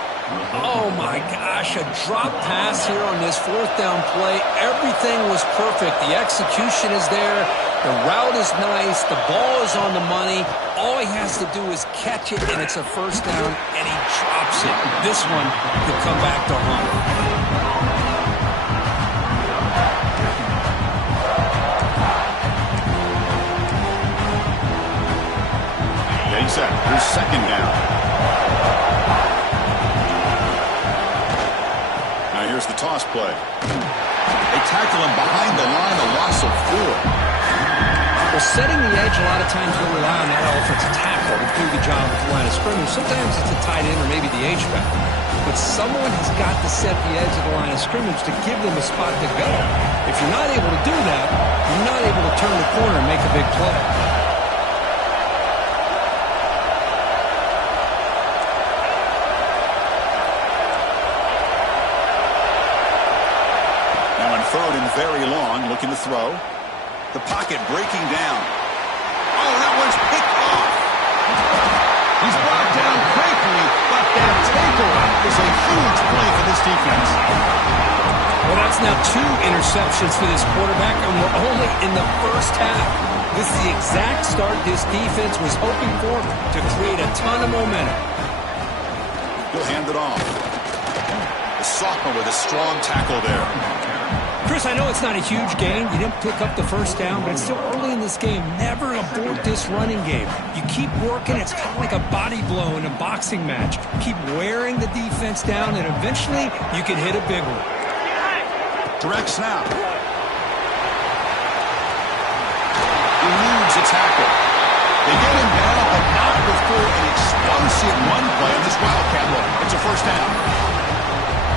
Oh, my gosh, a drop pass here on this 4th down play. Everything was perfect. The execution is there. The route is nice. The ball is on the money. All he has to do is catch it, and it's a 1st down, and he drops it. This one could come back to haunt. Getting set. Here's 2nd down. Now here's the toss play. They tackle him behind the line, a loss of 4. Well, setting the edge, a lot of times we'll rely on that offensive tackle to do the job at the line of scrimmage. Sometimes it's a tight end or maybe the H-back. But someone has got to set the edge of the line of scrimmage to give them a spot to go. If you're not able to do that, you're not able to turn the corner and make a big play. Now on 3rd and very long, looking to throw. The pocket breaking down. Oh, that one's picked off. He's brought down quickly, but that takeaway is a huge play for this defense. Well, that's now 2 interceptions for this quarterback, and we're only in the first half. This is the exact start this defense was hoping for to create a ton of momentum. He'll hand it off. The sophomore with a strong tackle there. Chris, I know it's not a huge gain. You didn't pick up the first down, but it's still early in this game. Never abort this running game. You keep working. It's kind of like a body blow in a boxing match. Keep wearing the defense down, and eventually you can hit a big one. Direct snap. Eludes a tackle. They get him down, but not before an explosive run play on this Wildcat look. It's a first down.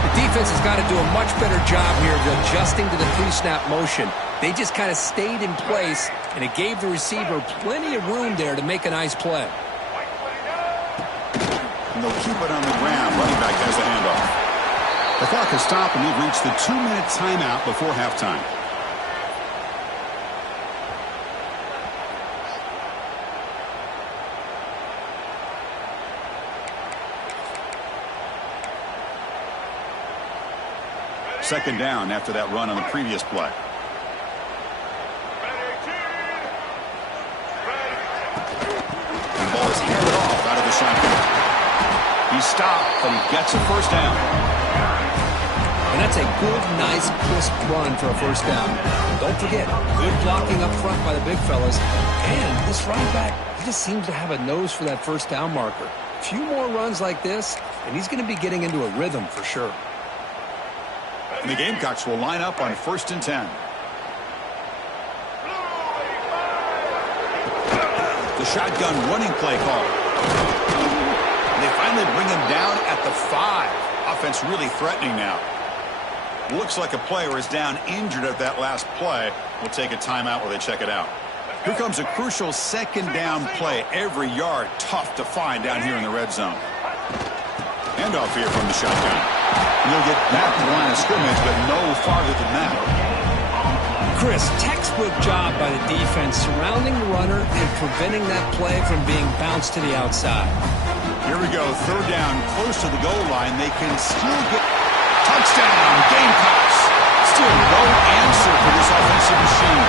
The defense has got to do a much better job here of adjusting to the pre-snap motion. They just kind of stayed in place, and it gave the receiver plenty of room there to make a nice play. And they'll keep it on the ground. Running back has the handoff. The clock has stopped, and we've reached the 2-minute timeout before halftime. Second down after that run on the previous play. The ball is handed off out of the shotgun. He's stopped, but he gets a first down. And that's a good, nice, crisp run for a first down. Don't forget, good blocking up front by the big fellas. And this running back, he just seems to have a nose for that first down marker. A few more runs like this, and he's going to be getting into a rhythm for sure. And the Gamecocks will line up on 1st and 10. The shotgun running play call. And they finally bring him down at the 5. Offense really threatening now. Looks like a player is down injured at that last play. We'll take a timeout while they check it out. Here comes a crucial second down play. Every yard tough to find down here in the red zone. Handoff here from the shotgun. He'll get back to the line of scrimmage, but no farther than that. Chris, textbook job by the defense surrounding the runner and preventing that play from being bounced to the outside. Here we go. 3rd down, close to the goal line. They can still get touchdown. Gamecocks. Still no answer for this offensive machine.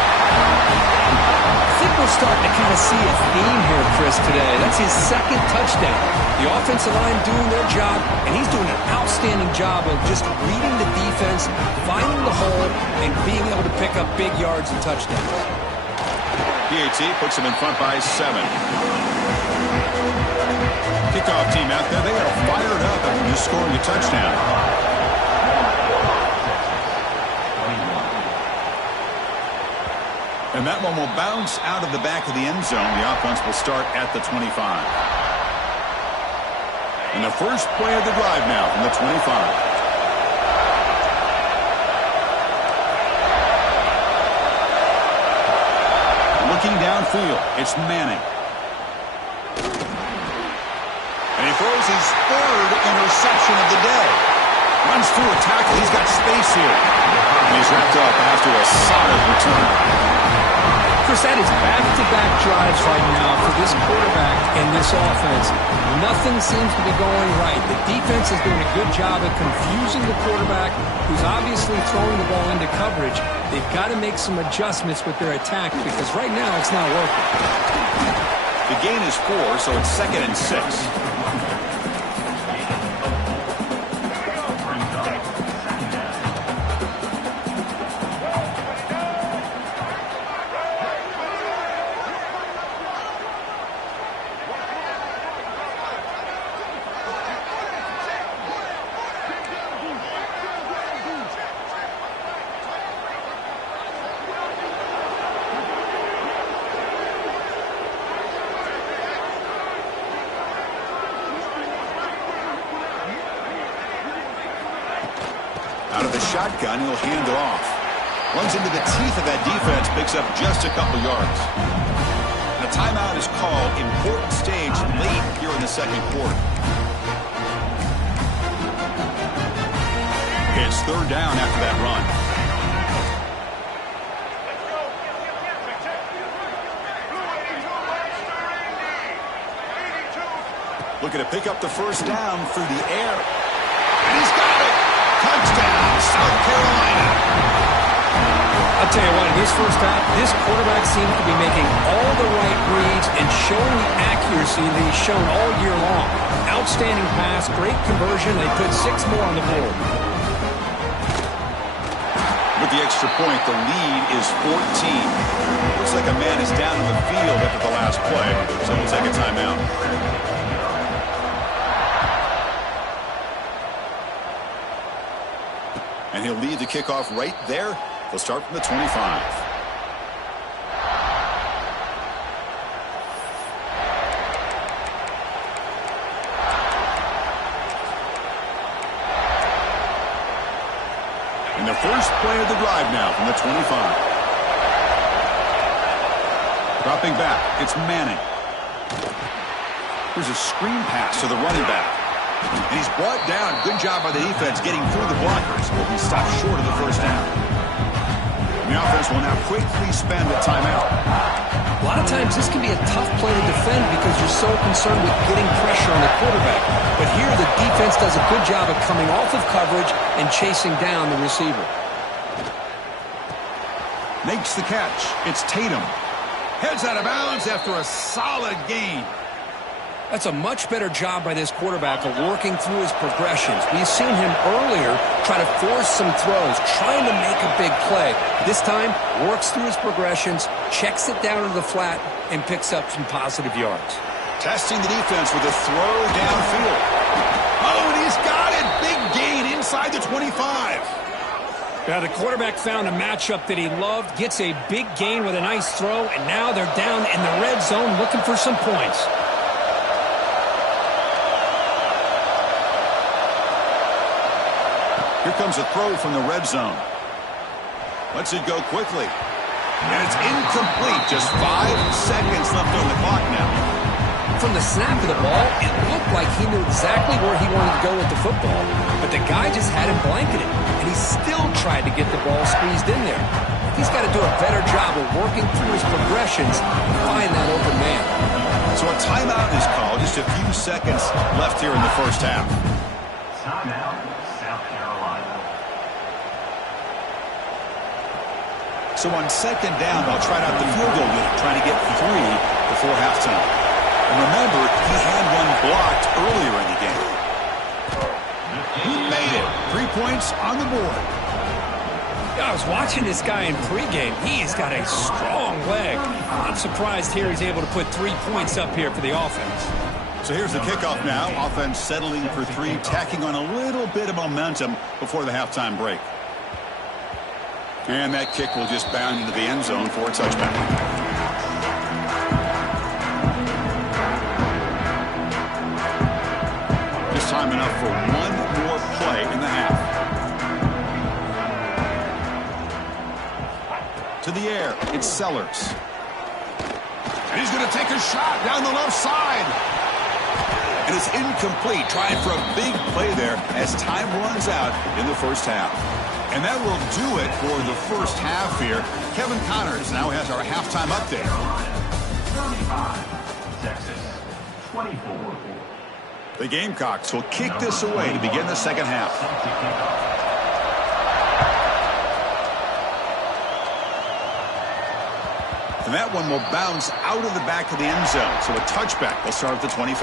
I think we're starting to kind of see a theme here, Chris, today. That's his 2nd touchdown. The offensive line doing their job, and he's doing an outstanding job of just reading the defense, finding the hole, and being able to pick up big yards and touchdowns. PAT puts him in front by 7. Kickoff team out there, they are fired up after just scoring a touchdown. And that one will bounce out of the back of the end zone. The offense will start at the 25. And the first play of the drive now from the 25. Looking downfield, it's Manning. And he throws his 3rd interception of the day. Runs through a tackle. He's got space here. And he's wrapped up after a solid return. Chris, that is back-to-back drives right now for this quarterback and this offense. Nothing seems to be going right. The defense is doing a good job of confusing the quarterback, who's obviously throwing the ball into coverage. They've got to make some adjustments with their attack because right now it's not working. The gain is 4, so it's 2nd and 6. Out of the shotgun, he'll hand it off. Runs into the teeth of that defense, picks up just a couple yards. A timeout is called. Important stage late here in the second quarter. It's third down after that run. Looking to pick up the first down through the air. And he's got it! Touchdown, South Carolina! I'll tell you what, in this first half, this quarterback seems to be making all the right reads and showing the accuracy that he's shown all year long. Outstanding pass, great conversion. They put 6 more on the board. With the extra point, the lead is 14. Looks like a man is down in the field after the last play, so we'll take a timeout. And he'll lead the kickoff right there. They'll start from the 25. And the first play of the drive now from the 25. Dropping back, it's Manning. Here's a screen pass to the running back. And he's brought down. Good job by the defense getting through the blockers. But he stopped short of the first down. And the offense will now quickly spend a timeout. A lot of times this can be a tough play to defend because you're so concerned with getting pressure on the quarterback. But here the defense does a good job of coming off of coverage and chasing down the receiver. Makes the catch. It's Tatum. Heads out of bounds after a solid gain. That's a much better job by this quarterback of working through his progressions. We've seen him earlier try to force some throws, trying to make a big play. This time, works through his progressions, checks it down to the flat, and picks up some positive yards. Testing the defense with a throw downfield. Oh, and he's got it! Big gain inside the 25. Now, the quarterback found a matchup that he loved, gets a big gain with a nice throw, and now they're down in the red zone looking for some points. Here comes a throw from the red zone. Lets it go quickly. And it's incomplete. Just 5 seconds left on the clock now. From the snap of the ball, it looked like he knew exactly where he wanted to go with the football. But the guy just had him blanketed. And he still tried to get the ball squeezed in there. He's got to do a better job of working through his progressions to find that open man. So a timeout is called. Just a few seconds left here in the first half. Timeout, South Carolina. So on second down, they'll try out the field goal unit, trying to get 3 before halftime. And remember, he had one blocked earlier in the game. He made it. 3 points on the board. I was watching this guy in pregame. He's got a strong leg. I'm surprised here he's able to put 3 points up here for the offense. So here's the kickoff now. Offense settling for 3, tacking on a little bit of momentum before the halftime break. And that kick will just bound into the end zone for a touchback. Just time enough for one more play in the half. To the air, it's Sellers. And he's going to take a shot down the left side. And it's incomplete, trying for a big play there as time runs out in the first half. And that will do it for the first half here. Kevin Connors now has our halftime update. 35, Texas, 24. The Gamecocks will kick this away to begin the second half. And that one will bounce out of the back of the end zone. So a touchback will start at the 25.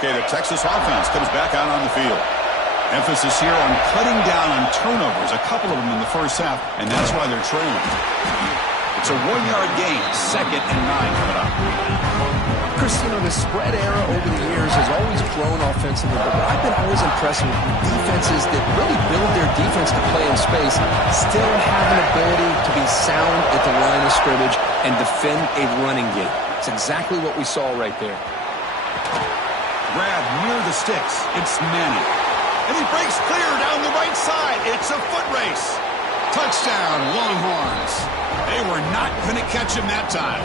Okay, the Texas offense comes back out on the field. Emphasis here on cutting down on turnovers, a couple of them in the first half, and that's why they're trailing. It's a 1-yard gain, 2nd and 9 coming up. Chris, course, the spread era over the years has always grown offensively, but what I've been always impressed with defenses that really build their defense to play in space still have an ability to be sound at the line of scrimmage and defend a running game. It's exactly what we saw right there. Grab near the sticks. It's Manning. And he breaks clear down the right side. It's a foot race. Touchdown, Longhorns. They were not going to catch him that time.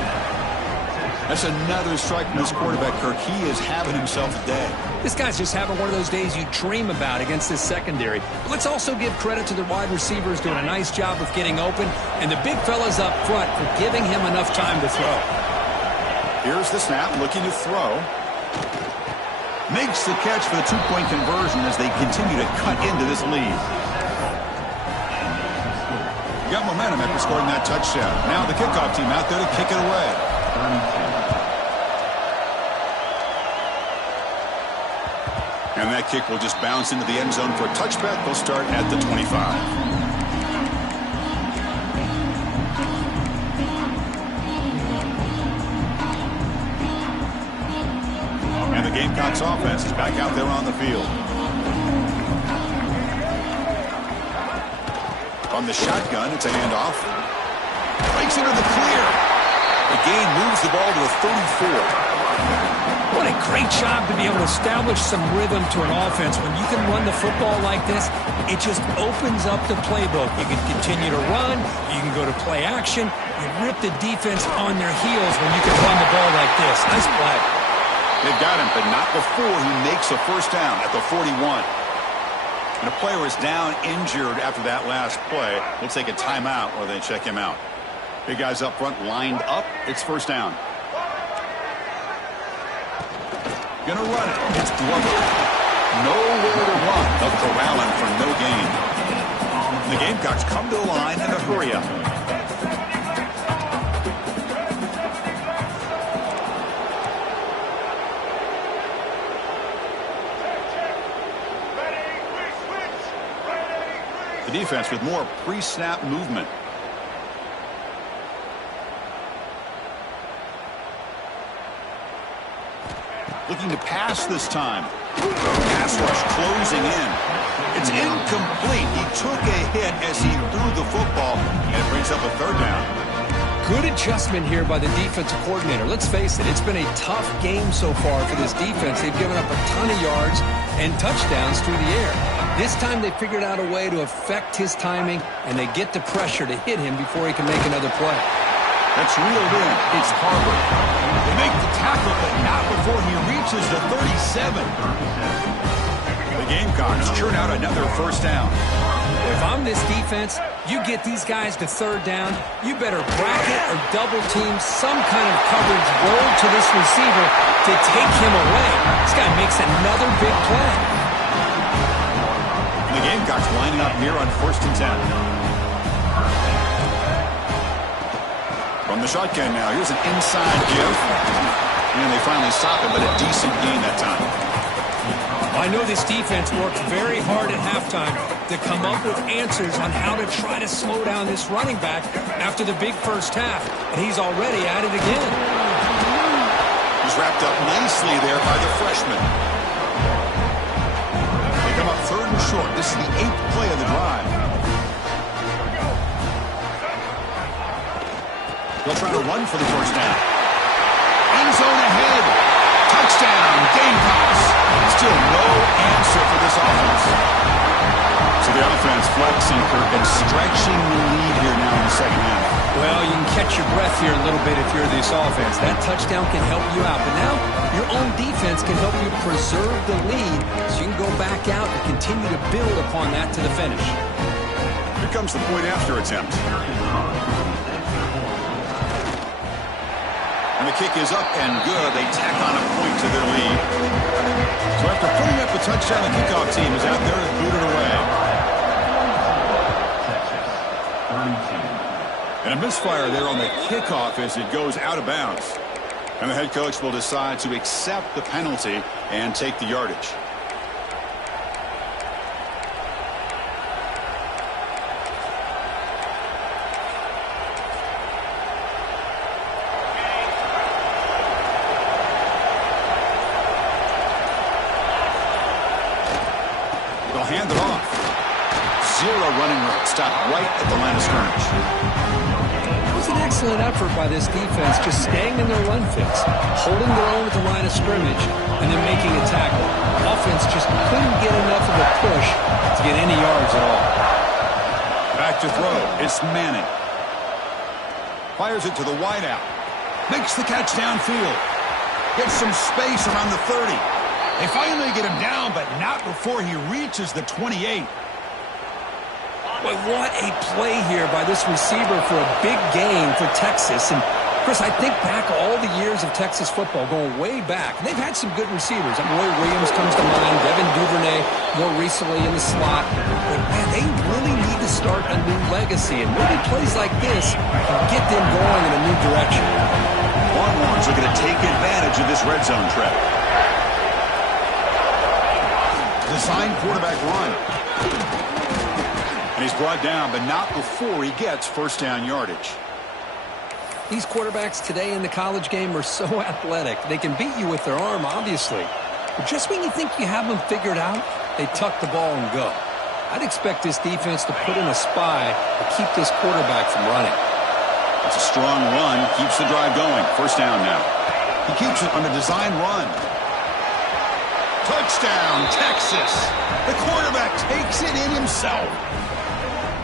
That's another strike from this quarterback, Kirk. He is having himself a day. This guy's just having one of those days you dream about against this secondary. But let's also give credit to the wide receivers doing a nice job of getting open, and the big fellas up front for giving him enough time to throw. Here's the snap, looking to throw. Makes the catch for the two-point conversion as they continue to cut into this lead. Got momentum after scoring that touchdown. Now the kickoff team out there to kick it away. And that kick will just bounce into the end zone for a touchback. They'll start at the 25. And the Gamecocks offense is back out there on the field. On the shotgun, it's a handoff. Breaks into the clear. The gain moves the ball to the 34. What a great job to be able to establish some rhythm to an offense. When you can run the football like this, it just opens up the playbook. You can continue to run. You can go to play action. You rip the defense on their heels when you can run the ball like this. Nice play. They've got him, but not before he makes a first down at the 41. And a player is down injured after that last play. We'll take a timeout or they check him out. Big guys up front lined up. It's first down. Gonna run it. It's Glover. Nowhere to run. They'll corral him for no gain. The Gamecocks come to the line in a hurry up. The defense with more pre-snap movement. Looking to pass this time. Pass rush closing in. It's incomplete. He took a hit as he threw the football, and it brings up a third down. Good adjustment here by the defensive coordinator. Let's face it, it's been a tough game so far for this defense. They've given up a ton of yards and touchdowns through the air. This time they figured out a way to affect his timing, and they get the pressure to hit him before he can make another play. That's reeled in. It's Harvard. They make the tackle, but not before he reaches the 37. The Gamecocks churn out another first down. If I'm this defense, you get these guys to third down, you better bracket or double team some kind of coverage roll to this receiver to take him away. This guy makes another big play. The Gamecocks lining up here on 1st and 10. From the shotgun now, here's an inside give. And they finally stop it, but a decent gain that time. I know this defense worked very hard at halftime to come up with answers on how to try to slow down this running back after the big first half. And he's already at it again. He's wrapped up nicely there by the freshman. They come up 3rd and short. This is the 8th play of the drive. They'll try to run for the first down. End zone ahead. Touchdown, Gamecocks. Still no answer for this offense. So the offense flexing, Kirk, and stretching the lead here now in the second half. Well, you can catch your breath here a little bit if you're this offense. That touchdown can help you out. But now your own defense can help you preserve the lead so you can go back out and continue to build upon that to the finish. Here comes the point after attempt. And the kick is up and good. They tack on a point to their lead. So after putting up the touchdown, the kickoff team is out there and booted away. And a misfire there on the kickoff as it goes out of bounds. And the head coach will decide to accept the penalty and take the yardage. zero running room. Stopped right at the line of scrimmage. It was an excellent effort by this defense, just staying in their run fits, holding their own at the line of scrimmage, and then making a tackle. Offense just couldn't get enough of a push to get any yards at all. Back to throw. It's Manning. Fires it to the wideout. Makes the catch downfield. Gets some space around the 30. They finally get him down, but not before he reaches the 28. But what a play here by this receiver for a big gain for Texas. And, Chris, I think back all the years of Texas football, going way back. They've had some good receivers. Roy Williams comes to mind, Devin Duvernay more recently in the slot. But, man, they really need to start a new legacy. And maybe plays like this can get them going in a new direction. Longhorns are going to take advantage of this red zone trap. Design quarterback run. And he's brought down, but not before he gets first down yardage. These quarterbacks today in the college game are so athletic. They can beat you with their arm, obviously. But just when you think you have them figured out, they tuck the ball and go. I'd expect this defense to put in a spy to keep this quarterback from running. It's a strong run, keeps the drive going. First down now. He keeps it on a design run. Touchdown, Texas. The quarterback takes it in himself.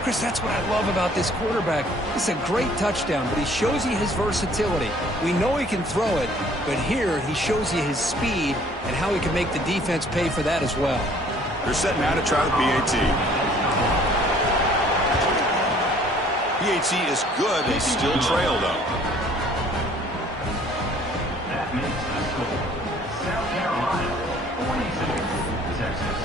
Chris, that's what I love about this quarterback. It's a great touchdown, but he shows you his versatility. We know he can throw it, but here he shows you his speed and how he can make the defense pay for that as well. They're setting out to try the PAT. PAT is good. They still trail, though. That makes the score. South Carolina, 46. Texas,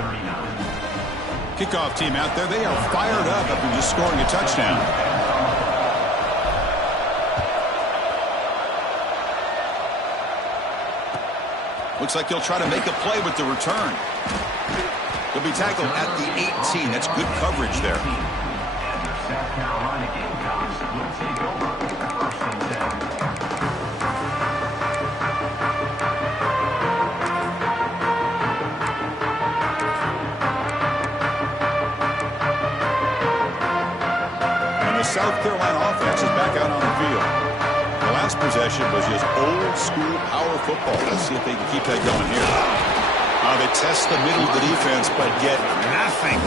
39. Kickoff team out there. They are fired up after just scoring a touchdown. Looks like he'll try to make a play with the return. He'll be tackled at the 18. That's good coverage there. And the South Carolina Gamecocks will take over. First and 10. The South Carolina offense is back out on the field. The last possession was just old school power football. Let's see if they can keep that going here. They test the middle of the defense, but get nothing.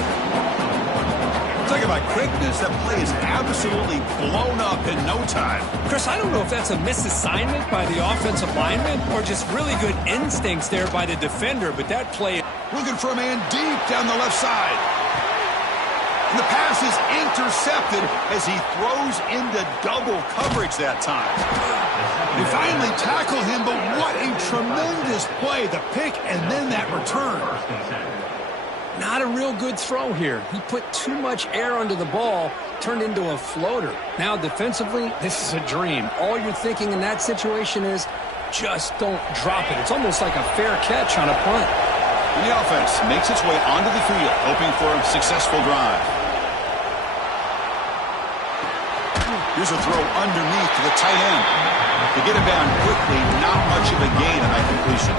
Talk about quickness. That play is absolutely blown up in no time. Chris, I don't know if that's a misassignment by the offensive lineman or just really good instincts there by the defender, but that play... Looking for a man deep down the left side. And the pass is intercepted as he throws into double coverage that time. They finally tackle him, but what a tremendous play. The pick and then that return. Not a real good throw here. He put too much air under the ball, turned into a floater. Now defensively, this is a dream. All you're thinking in that situation is just don't drop it. It's almost like a fair catch on a punt. And the offense makes its way onto the field, hoping for a successful drive. Here's a throw underneath to the tight end. To get him down quickly, not much of a gain on that completion.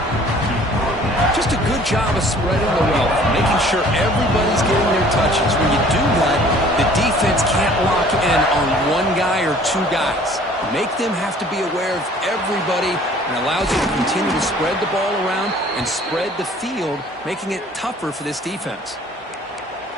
Just a good job of spreading the wealth, making sure everybody's getting their touches. When you do that, the defense can't lock in on one guy or two guys. Make them have to be aware of everybody and allows you to continue to spread the ball around and spread the field, making it tougher for this defense.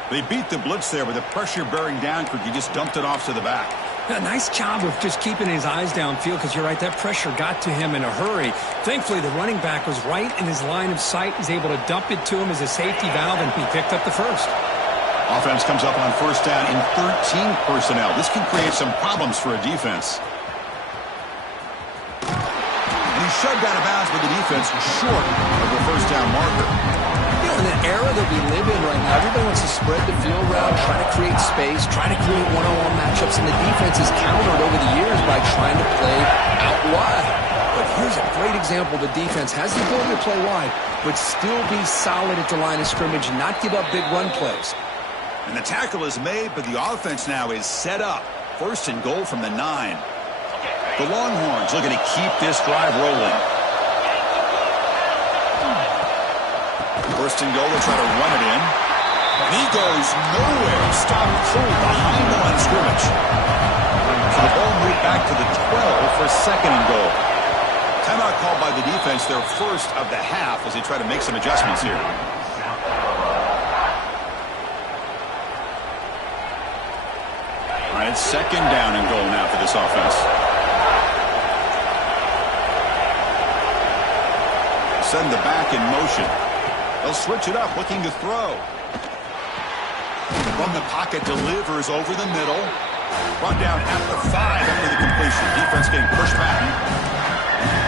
They beat the blitz there with the pressure bearing down. He just dumped it off to the back. A nice job of just keeping his eyes downfield because you're right, that pressure got to him in a hurry. Thankfully, the running back was right in his line of sight. He's able to dump it to him as a safety valve, and he picked up the first. Offense comes up on first down in 13 personnel. This can create some problems for a defense. And he's shoved out of bounds by the defense short of the first down marker. In the era that we live in right now, everybody wants to spread the field around, try to create space, try to create one-on-one matchups, and the defense is countered over the years by trying to play out wide. But here's a great example. The defense has the ability to play wide, but still be solid at the line of scrimmage and not give up big run plays. And the tackle is made, but the offense now is set up. First and goal from the 9. The Longhorns looking to keep this drive rolling. First and goal, they'll try to run it in. And he goes nowhere. Stopped cold behind the line of scrimmage. So the ball moved back to the 12 for second and goal. Timeout called by the defense, their first of the half, as they try to make some adjustments here. All right, second down and goal now for this offense. Send the back in motion. They'll switch it up, looking to throw. From the pocket, delivers over the middle. Brought down at the 5 after the completion. Defense getting pushed back.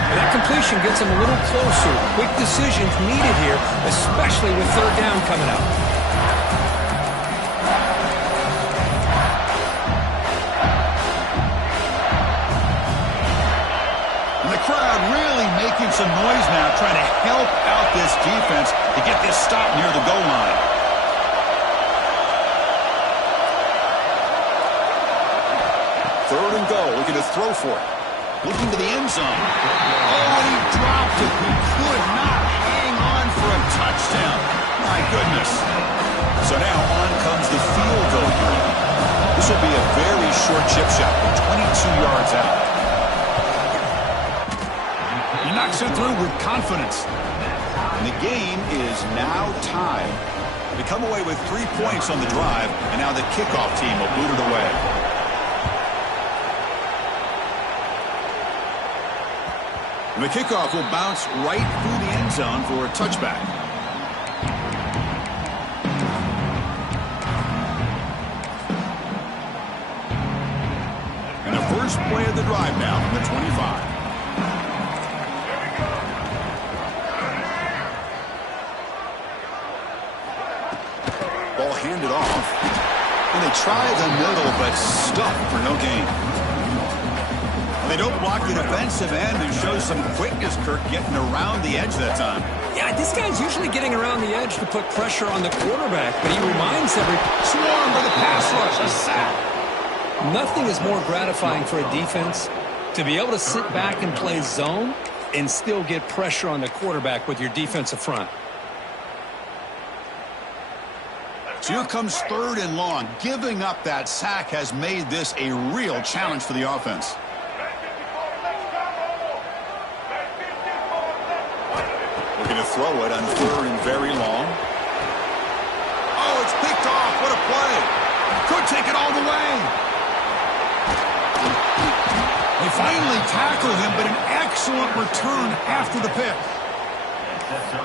That completion gets them a little closer. Quick decisions needed here, especially with third down coming up. And the crowd really making some noise now, trying to help out this defense to get this stop near the goal line. Third and goal, looking to throw for it. Looking to the end zone. Oh, and he dropped it. He could not hang on for a touchdown. My goodness. So now on comes the field goal unit. This will be a very short chip shot from 22 yards out. He knocks it through with confidence. And the game is now tied. They come away with 3 points on the drive, and now the kickoff team will boot it away. And the kickoff will bounce right through the end zone for a touchback. And the first play of the drive now from the 25. Ball handed off. And they try the middle, but stuffed for no gain. They don't block the defensive end and show some quickness, Kirk, getting around the edge that time. Yeah, this guy's usually getting around the edge to put pressure on the quarterback, but he reminds Swarm for the pass rush, a sack. Nothing is more gratifying for a defense to be able to sit back and play zone and still get pressure on the quarterback with your defensive front. So here comes third and long. Giving up that sack has made this a real challenge for the offense. Looking to throw it on third and very long. Oh, it's picked off. What a play. Could take it all the way. They finally tackle him, but an excellent return after the pick.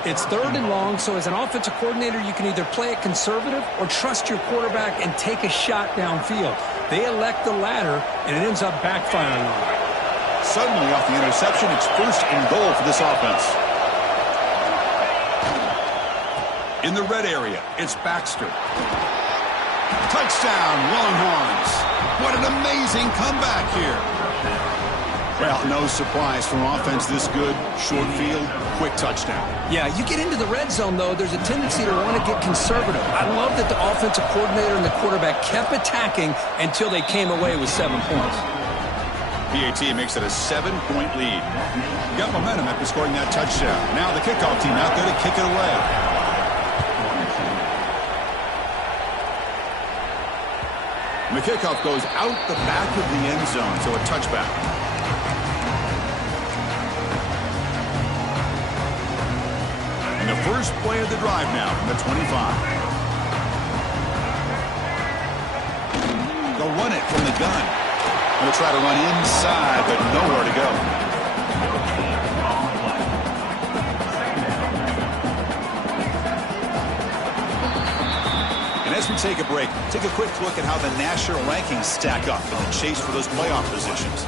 It's third and long, so as an offensive coordinator, you can either play it conservative or trust your quarterback and take a shot downfield. They elect the latter, and it ends up backfiring on them. Suddenly, off the interception, it's first and goal for this offense. In the red area, it's Baxter. Touchdown, Longhorns. What an amazing comeback here. Well, no surprise from offense this good. Short field, quick touchdown. Yeah, you get into the red zone, though, there's a tendency to want to get conservative. I love that the offensive coordinator and the quarterback kept attacking until they came away with 7 points. PAT makes it a 7-point lead. Got momentum after scoring that touchdown. Now the kickoff team out there to kick it away. And the kickoff goes out the back of the end zone, so a touchback. And the first play of the drive now from the 25. They'll run it from the gun. They'll try to run inside, but nowhere to go. And as we take a break, take a quick look at how the national rankings stack up in the chase for those playoff positions.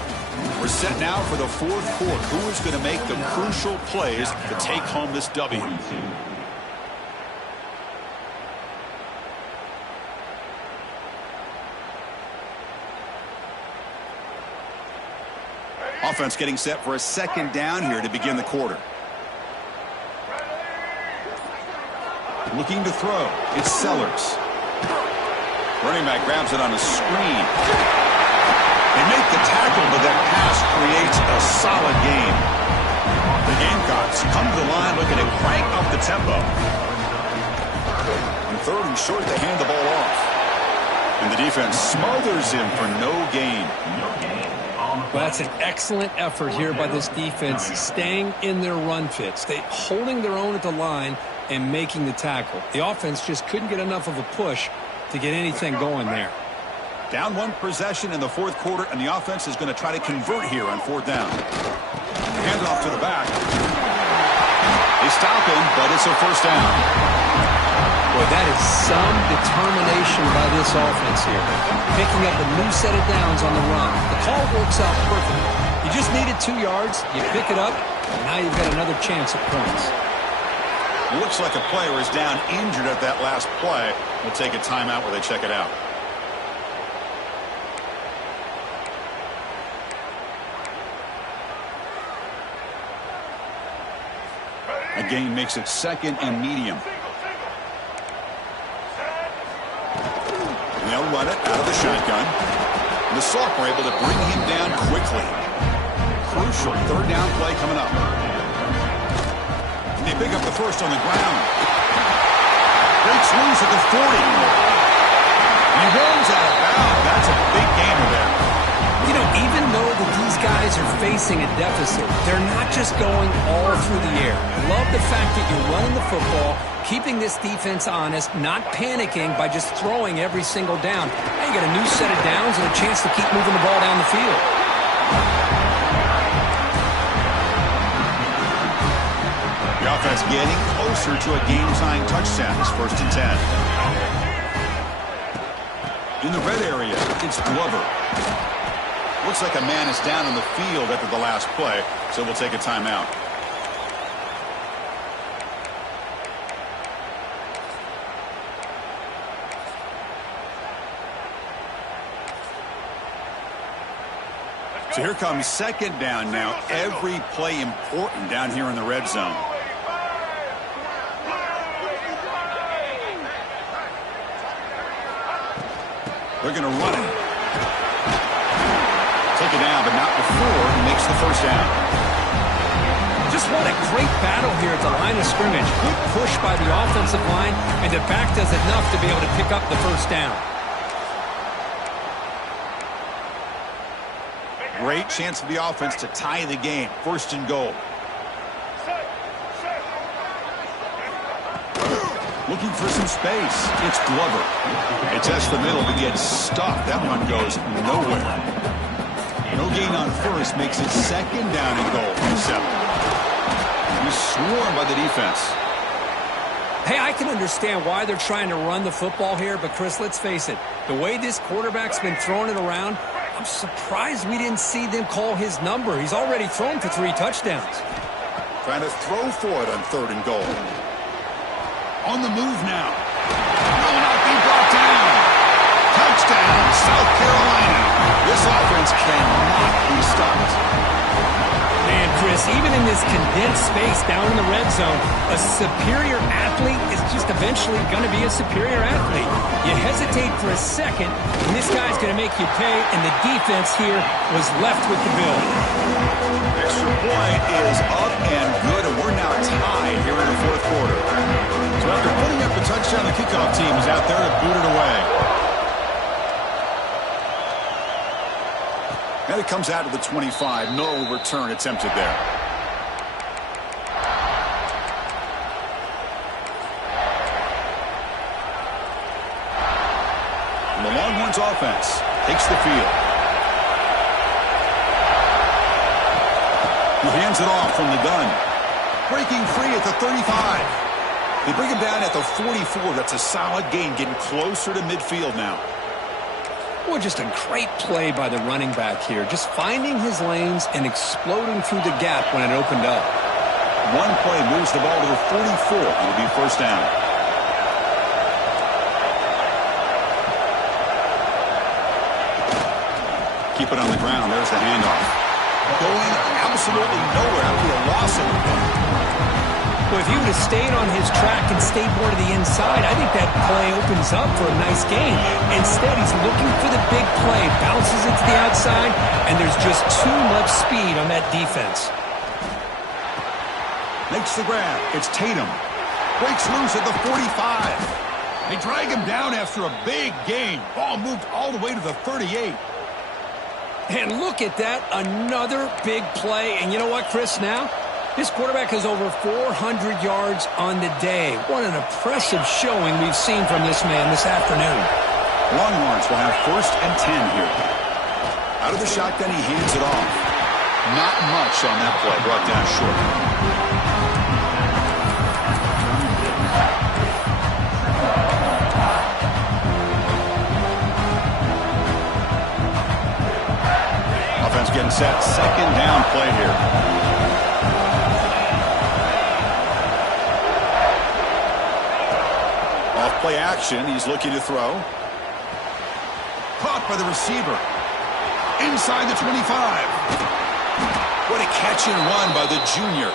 We're set now for the fourth quarter. Who is going to make the crucial plays to take home this W? Offense getting set for a second down here to begin the quarter. Looking to throw. It's Sellers. Running back grabs it on a screen. They make the tackle, but that pass creates a solid game. The Gamecocks come to the line looking to crank up the tempo. On 3rd and short, they hand the ball off. And the defense smothers him for no gain. Well, that's an excellent effort here by this defense, staying in their run fit, holding their own at the line and making the tackle. The offense just couldn't get enough of a push to get anything going there. Down 1 possession in the 4th quarter, and the offense is going to try to convert here on 4th down. Hand off to the back. They stop him, but it's a 1st down. Boy, that is some determination by this offense here. Picking up a new set of downs on the run. The call works out perfect. You just needed 2 yards, you pick it up, and now you've got another chance at points. Looks like a player is down injured at that last play. We'll take a timeout where they check it out. A gain makes it 2nd and medium. And they'll run it out of the shotgun. And the Salk were able to bring him down quickly. Crucial 3rd down play coming up. And they pick up the 1st on the ground. Breaks loose at the 40. He runs out of bounds. That's a big gainer there. You know, even though that these guys are facing a deficit, they're not just going all through the air. Love the fact that you're running the football, keeping this defense honest, not panicking by just throwing every single down. Now you got a new set of downs and a chance to keep moving the ball down the field. The offense getting closer to a game-tying touchdown. It's 1st and 10. In the red area, it's Glover. Looks like a man is down on the field after the last play, so we'll take a timeout. So here comes 2nd down now. Every play important down here in the red zone. They're going to run it. Take it down, but not before he makes the 1st down. Just what a great battle here at the line of scrimmage. Good push by the offensive line, and the back does enough to be able to pick up the 1st down. Great chance for the offense to tie the game. 1st and goal. Looking for some space. It's Glover. It tests the middle, but gets stuck. That one goes nowhere. No gain on 1st makes it 2nd down and goal from 7. He's swarmed by the defense. Hey, I can understand why they're trying to run the football here, but Chris, let's face it, the way this quarterback's been throwing it around, I'm surprised we didn't see them call his number. He's already thrown for 3 touchdowns. Trying to throw for it on 3rd and goal. On the move now. Will not be brought down. Touchdown, South Carolina. This offense cannot be stopped. Man, Chris, even in this condensed space down in the red zone, a superior athlete is just eventually going to be a superior athlete. You hesitate for a second, and this guy's going to make you pay, and the defense here was left with the bill. Extra point is up and good, and we're now tied here in the 4th quarter. So after putting up the touchdown, the kickoff team is out there to boot it away. And it comes out to the 25. No return attempted there. And the Longhorns offense takes the field. He hands it off from the gun. Breaking free at the 35. They bring him down at the 44. That's a solid gain, getting closer to midfield now. Well, just a great play by the running back here. Just finding his lanes and exploding through the gap when it opened up. One play moves the ball to the 44. It'll be 1st down. Keep it on the ground. There's the handoff. Going absolutely nowhere after a loss of the ball. Well, if he would have stayed on his track and stayed more to the inside, I think that play opens up for a nice gain. Instead, he's looking for the big play, bounces it to the outside, and there's just too much speed on that defense. Makes the grab. It's Tatum. Breaks loose at the 45. They drag him down after a big gain. Ball moved all the way to the 38. And look at that, another big play. And you know what, Chris, now? This quarterback has over 400 yards on the day. What an impressive showing we've seen from this man this afternoon. Longhorns will have 1st and 10 here. Out of the shotgun, he hands it off. Not much on that play, brought down short. Offense getting set. 2nd down play here. Off play action. He's looking to throw. Caught by the receiver. Inside the 25. What a catch and run by the junior.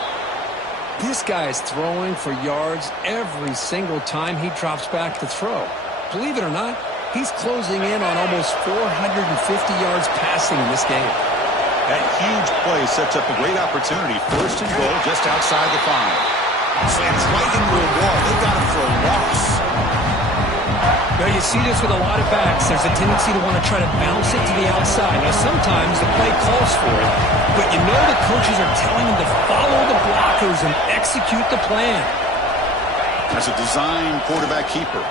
This guy's throwing for yards every single time he drops back to throw. Believe it or not, he's closing in on almost 450 yards passing in this game. That huge play sets up a great opportunity. 1st and goal just outside the 5. Slams right into a wall. They got him for a loss. Now, you see this with a lot of backs. There's a tendency to want to try to bounce it to the outside. Now, sometimes the play calls for it, but you know the coaches are telling them to follow the blockers and execute the plan. As a design quarterback keeper.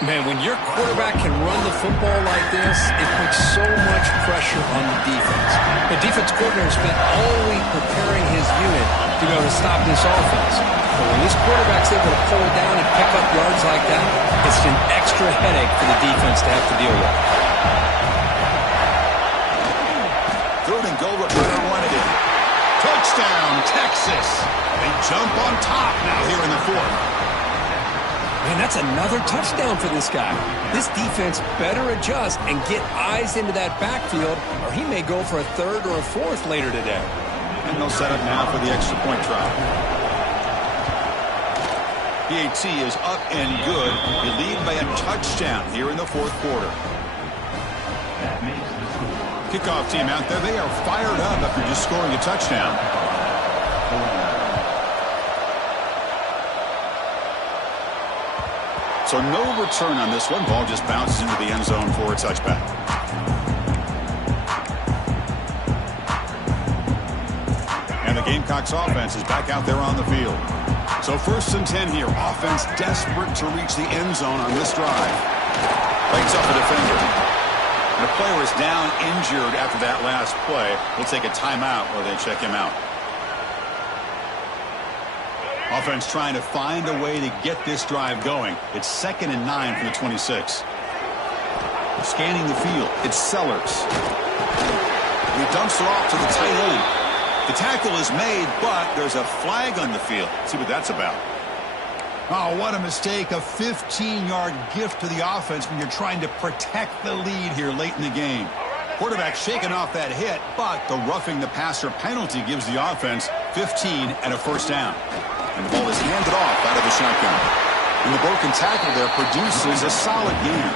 Man, when your quarterback can run the football like this, it puts so much pressure on the defense. The defense coordinator spent all week preparing his unit to go to stop this offense. But when this quarterback's able to pull it down and pick up yards like that, it's an extra headache for the defense to have to deal with. 3rd and goal, returner wanted it. Touchdown, Texas. They jump on top now here in the 4th. Man, that's another touchdown for this guy. This defense better adjust and get eyes into that backfield, or he may go for a 3rd or a 4th later today. And they'll set up now for the extra point try. PAT is up and good. You lead by a touchdown here in the 4th quarter. Kickoff team out there. They are fired up after just scoring a touchdown. So no return on this one. Ball just bounces into the end zone for a touchback. And the Gamecocks offense is back out there on the field. So 1st and 10 here. Offense desperate to reach the end zone on this drive. Breaks up a defender. And the player is down injured after that last play. We'll take a timeout while they check him out. Offense trying to find a way to get this drive going. It's 2nd and 9 from the 26. Scanning the field. It's Sellers. He dumps it off to the tight end. The tackle is made, but there's a flag on the field. Let's see what that's about. Oh, what a mistake. A 15-yard gift to the offense when you're trying to protect the lead here late in the game. Quarterback shaking off that hit, but the roughing the passer penalty gives the offense 15 and a 1st down. And the ball is handed off out of the shotgun. And the broken tackle there produces a solid gain.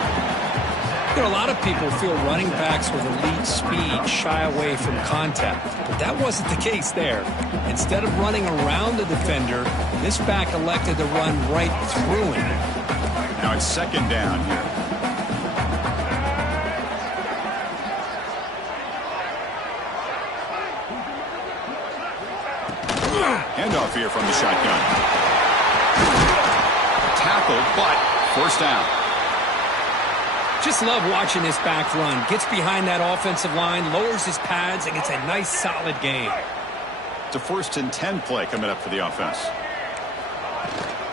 You know, a lot of people feel running backs with elite speed shy away from contact. But that wasn't the case there. Instead of running around the defender, this back elected to run right through him. Now it's 2nd down here. Handoff here from the shotgun. Tackled, but 1st down. Just love watching this back run. Gets behind that offensive line, lowers his pads, and gets a nice solid gain. It's a 1st and 10 play coming up for the offense.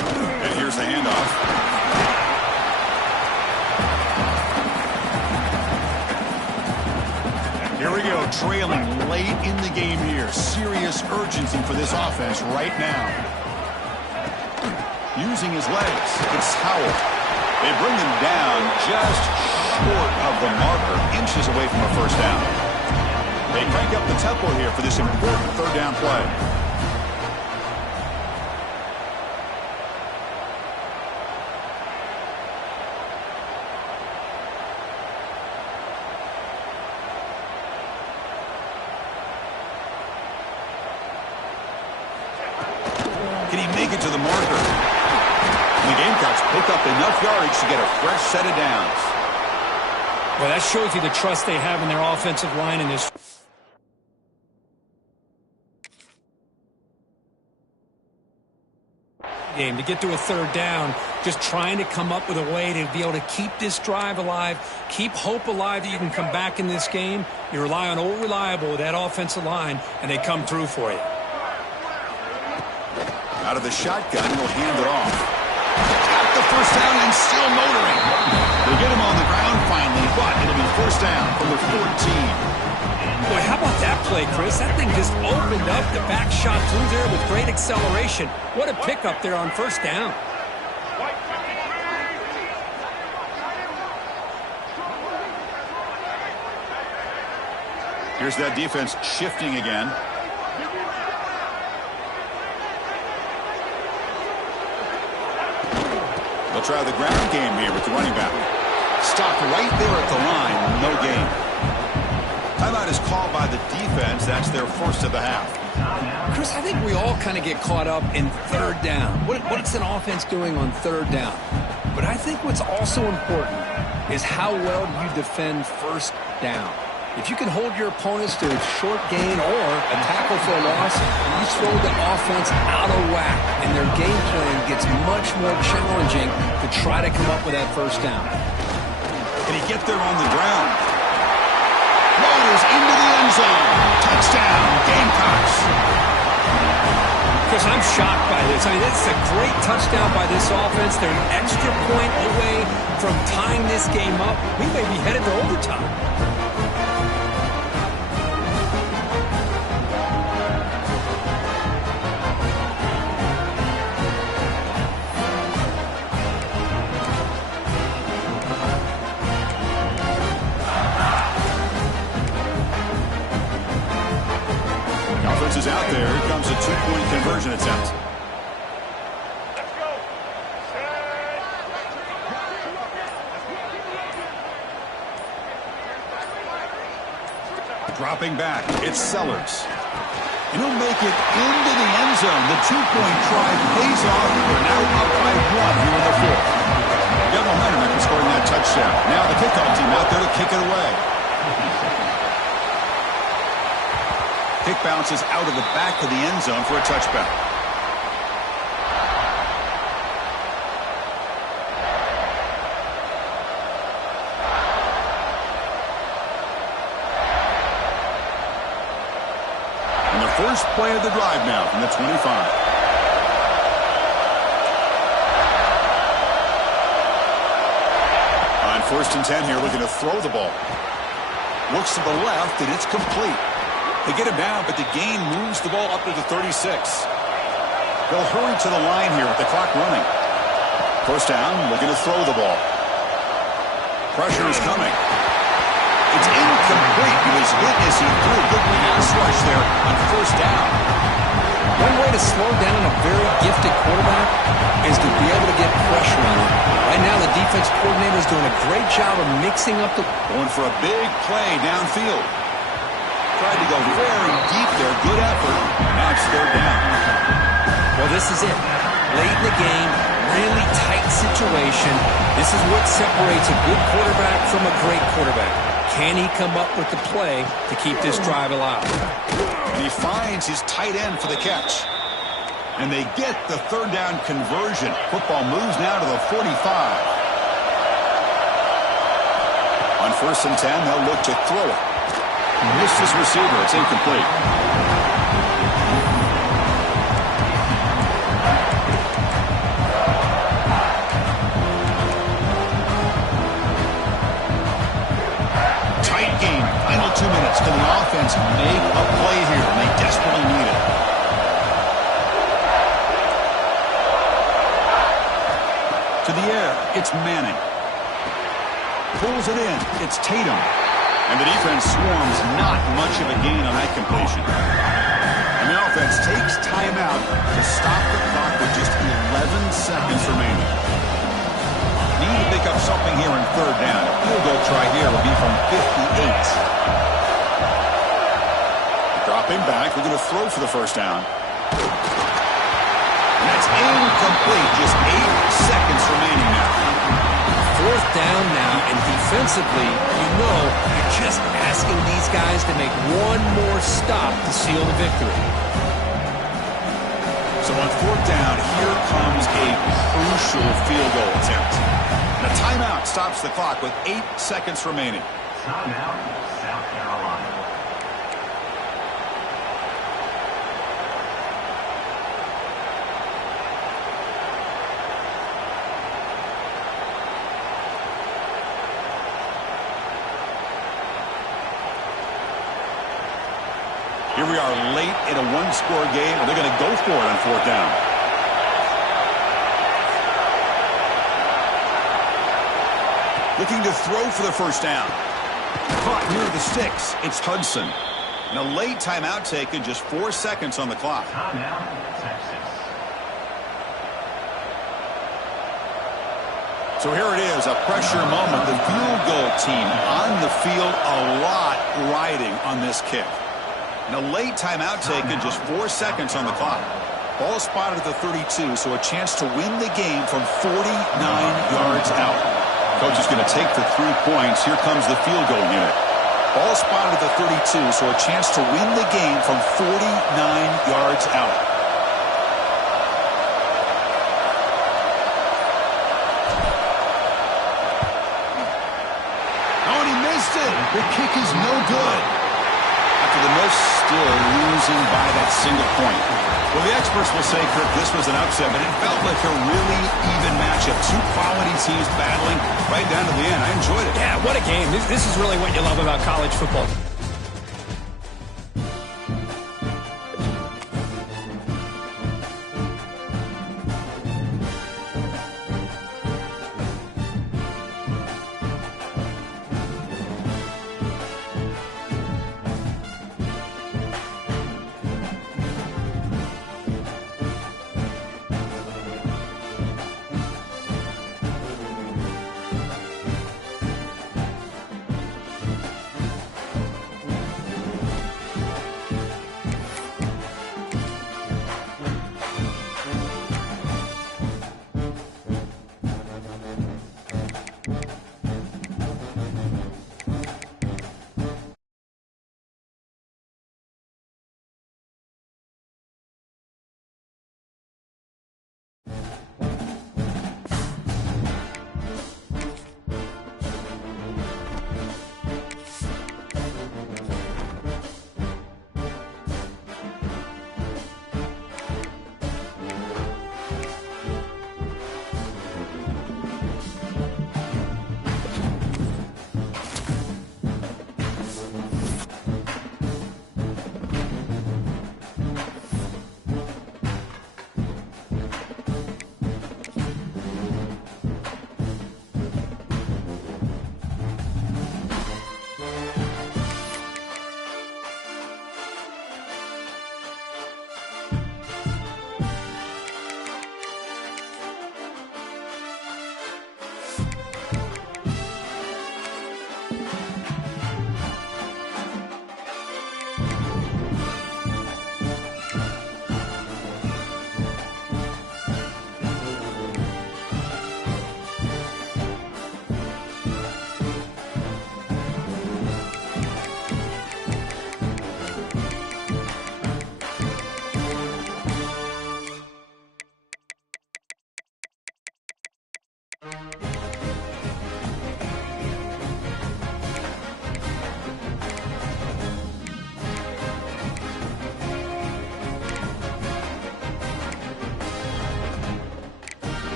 And here's the handoff. Here we go, trailing late in the game here. Serious urgency for this offense right now. Using his legs, it's Howell. They bring him down just short of the marker, inches away from a 1st down. They crank up the tempo here for this important 3rd down play. make it to the marker. And the Gamecocks pick up enough yardage to get a fresh set of downs. Well, that shows you the trust they have in their offensive line in this game. To get to a third down, just trying to come up with a way to be able to keep this drive alive, keep hope alive that you can come back in this game. You rely on Old Reliable with that offensive line, and they come through for you. Out of the shotgun, he'll hand it off. Got the first down and still motoring. They get him on the ground finally, but it'll be first down from the 14. Boy, how about that play, Chris? That thing just opened up. The back shot through there with great acceleration. What a pickup there on first down. Here's that defense shifting again. They'll try the ground game here with the running back. Stopped right there at the line, no gain. Timeout is called by the defense. That's their first of the half. Chris, I think we all kind of get caught up in third down. What's an offense doing on third down? But I think what's also important is how well you defend first down. If you can hold your opponents to a short gain or a tackle for a loss, you throw the offense out of whack, and their game plan gets much more challenging to try to come up with that first down. Can he get there on the ground? Rolls into the end zone. Touchdown, Gamecocks. Chris, I'm shocked by this. I mean, this is a great touchdown by this offense. They're an extra point away from tying this game up. We may be headed to overtime. Is out there. Here comes a two-point conversion attempt. Dropping back, it's Sellers. And he'll make it into the end zone. The two-point try pays off. We're now up by one here in the fourth. We got momentum after scoring that touchdown. Now the kickoff team out there to kick it away. Kick bounces out of the back of the end zone for a touchback. And the first play of the drive now from the 25. On 1st and 10 here, looking to throw the ball. Looks to the left, and it's complete. They get him down, but the gain moves the ball up to the 36. They'll hurry to the line here with the clock running. First down, looking to throw the ball. Pressure is coming. It's incomplete. He was hit as he threw a good pass rush there on first down. One way to slow down a very gifted quarterback is to be able to get pressure on him. Right now, the defense coordinator is doing a great job of mixing up the... Going for a big play downfield. Tried to go very deep there. Good effort. Now it's third down. Well, this is it. Late in the game, really tight situation. This is what separates a good quarterback from a great quarterback. Can he come up with the play to keep this drive alive? And he finds his tight end for the catch. And they get the third down conversion. Football moves now to the 45. On 1st and 10, they'll look to throw it. Missed his receiver. It's incomplete. Tight game. Final 2 minutes. Can the offense make a play here? And they desperately need it. To the air. It's Manning. Pulls it in. It's Tatum. And the defense swarms, not much of a gain on that completion. And the offense takes timeout to stop the clock with just 11 seconds remaining. Need to pick up something here in third down. A field goal try here will be from 58. Dropping back, we're going to throw for the first down. And that's incomplete. Just 8 seconds remaining now. Fourth down now, and defensively, you're just asking these guys to make one more stop to seal the victory. So on fourth down, here comes a crucial field goal attempt. And a timeout stops the clock with 8 seconds remaining. Timeout, South Carolina. Here we are late in a one-score game, and they're going to go for it on fourth down. Looking to throw for the first down. Caught near the sticks. It's Hudson. And a late timeout taken, just 4 seconds on the clock. Timeout, Texas. So here it is, a pressure moment. The field goal team on the field, a lot riding on this kick. And a late timeout taken, just 4 seconds on the clock. Ball spotted at the 32, so a chance to win the game from 49 yards out. Coach is going to take the 3 points. Here comes the field goal unit. Ball spotted at the 32, so a chance to win the game from 49 yards out. Oh, and he missed it. The kick is no good. After the miss, still losing by that single point. Well, the experts will say, Kirk, this was an upset, but it felt like a really even matchup. Two quality teams battling right down to the end. I enjoyed it. Yeah, what a game. This is really what you love about college football.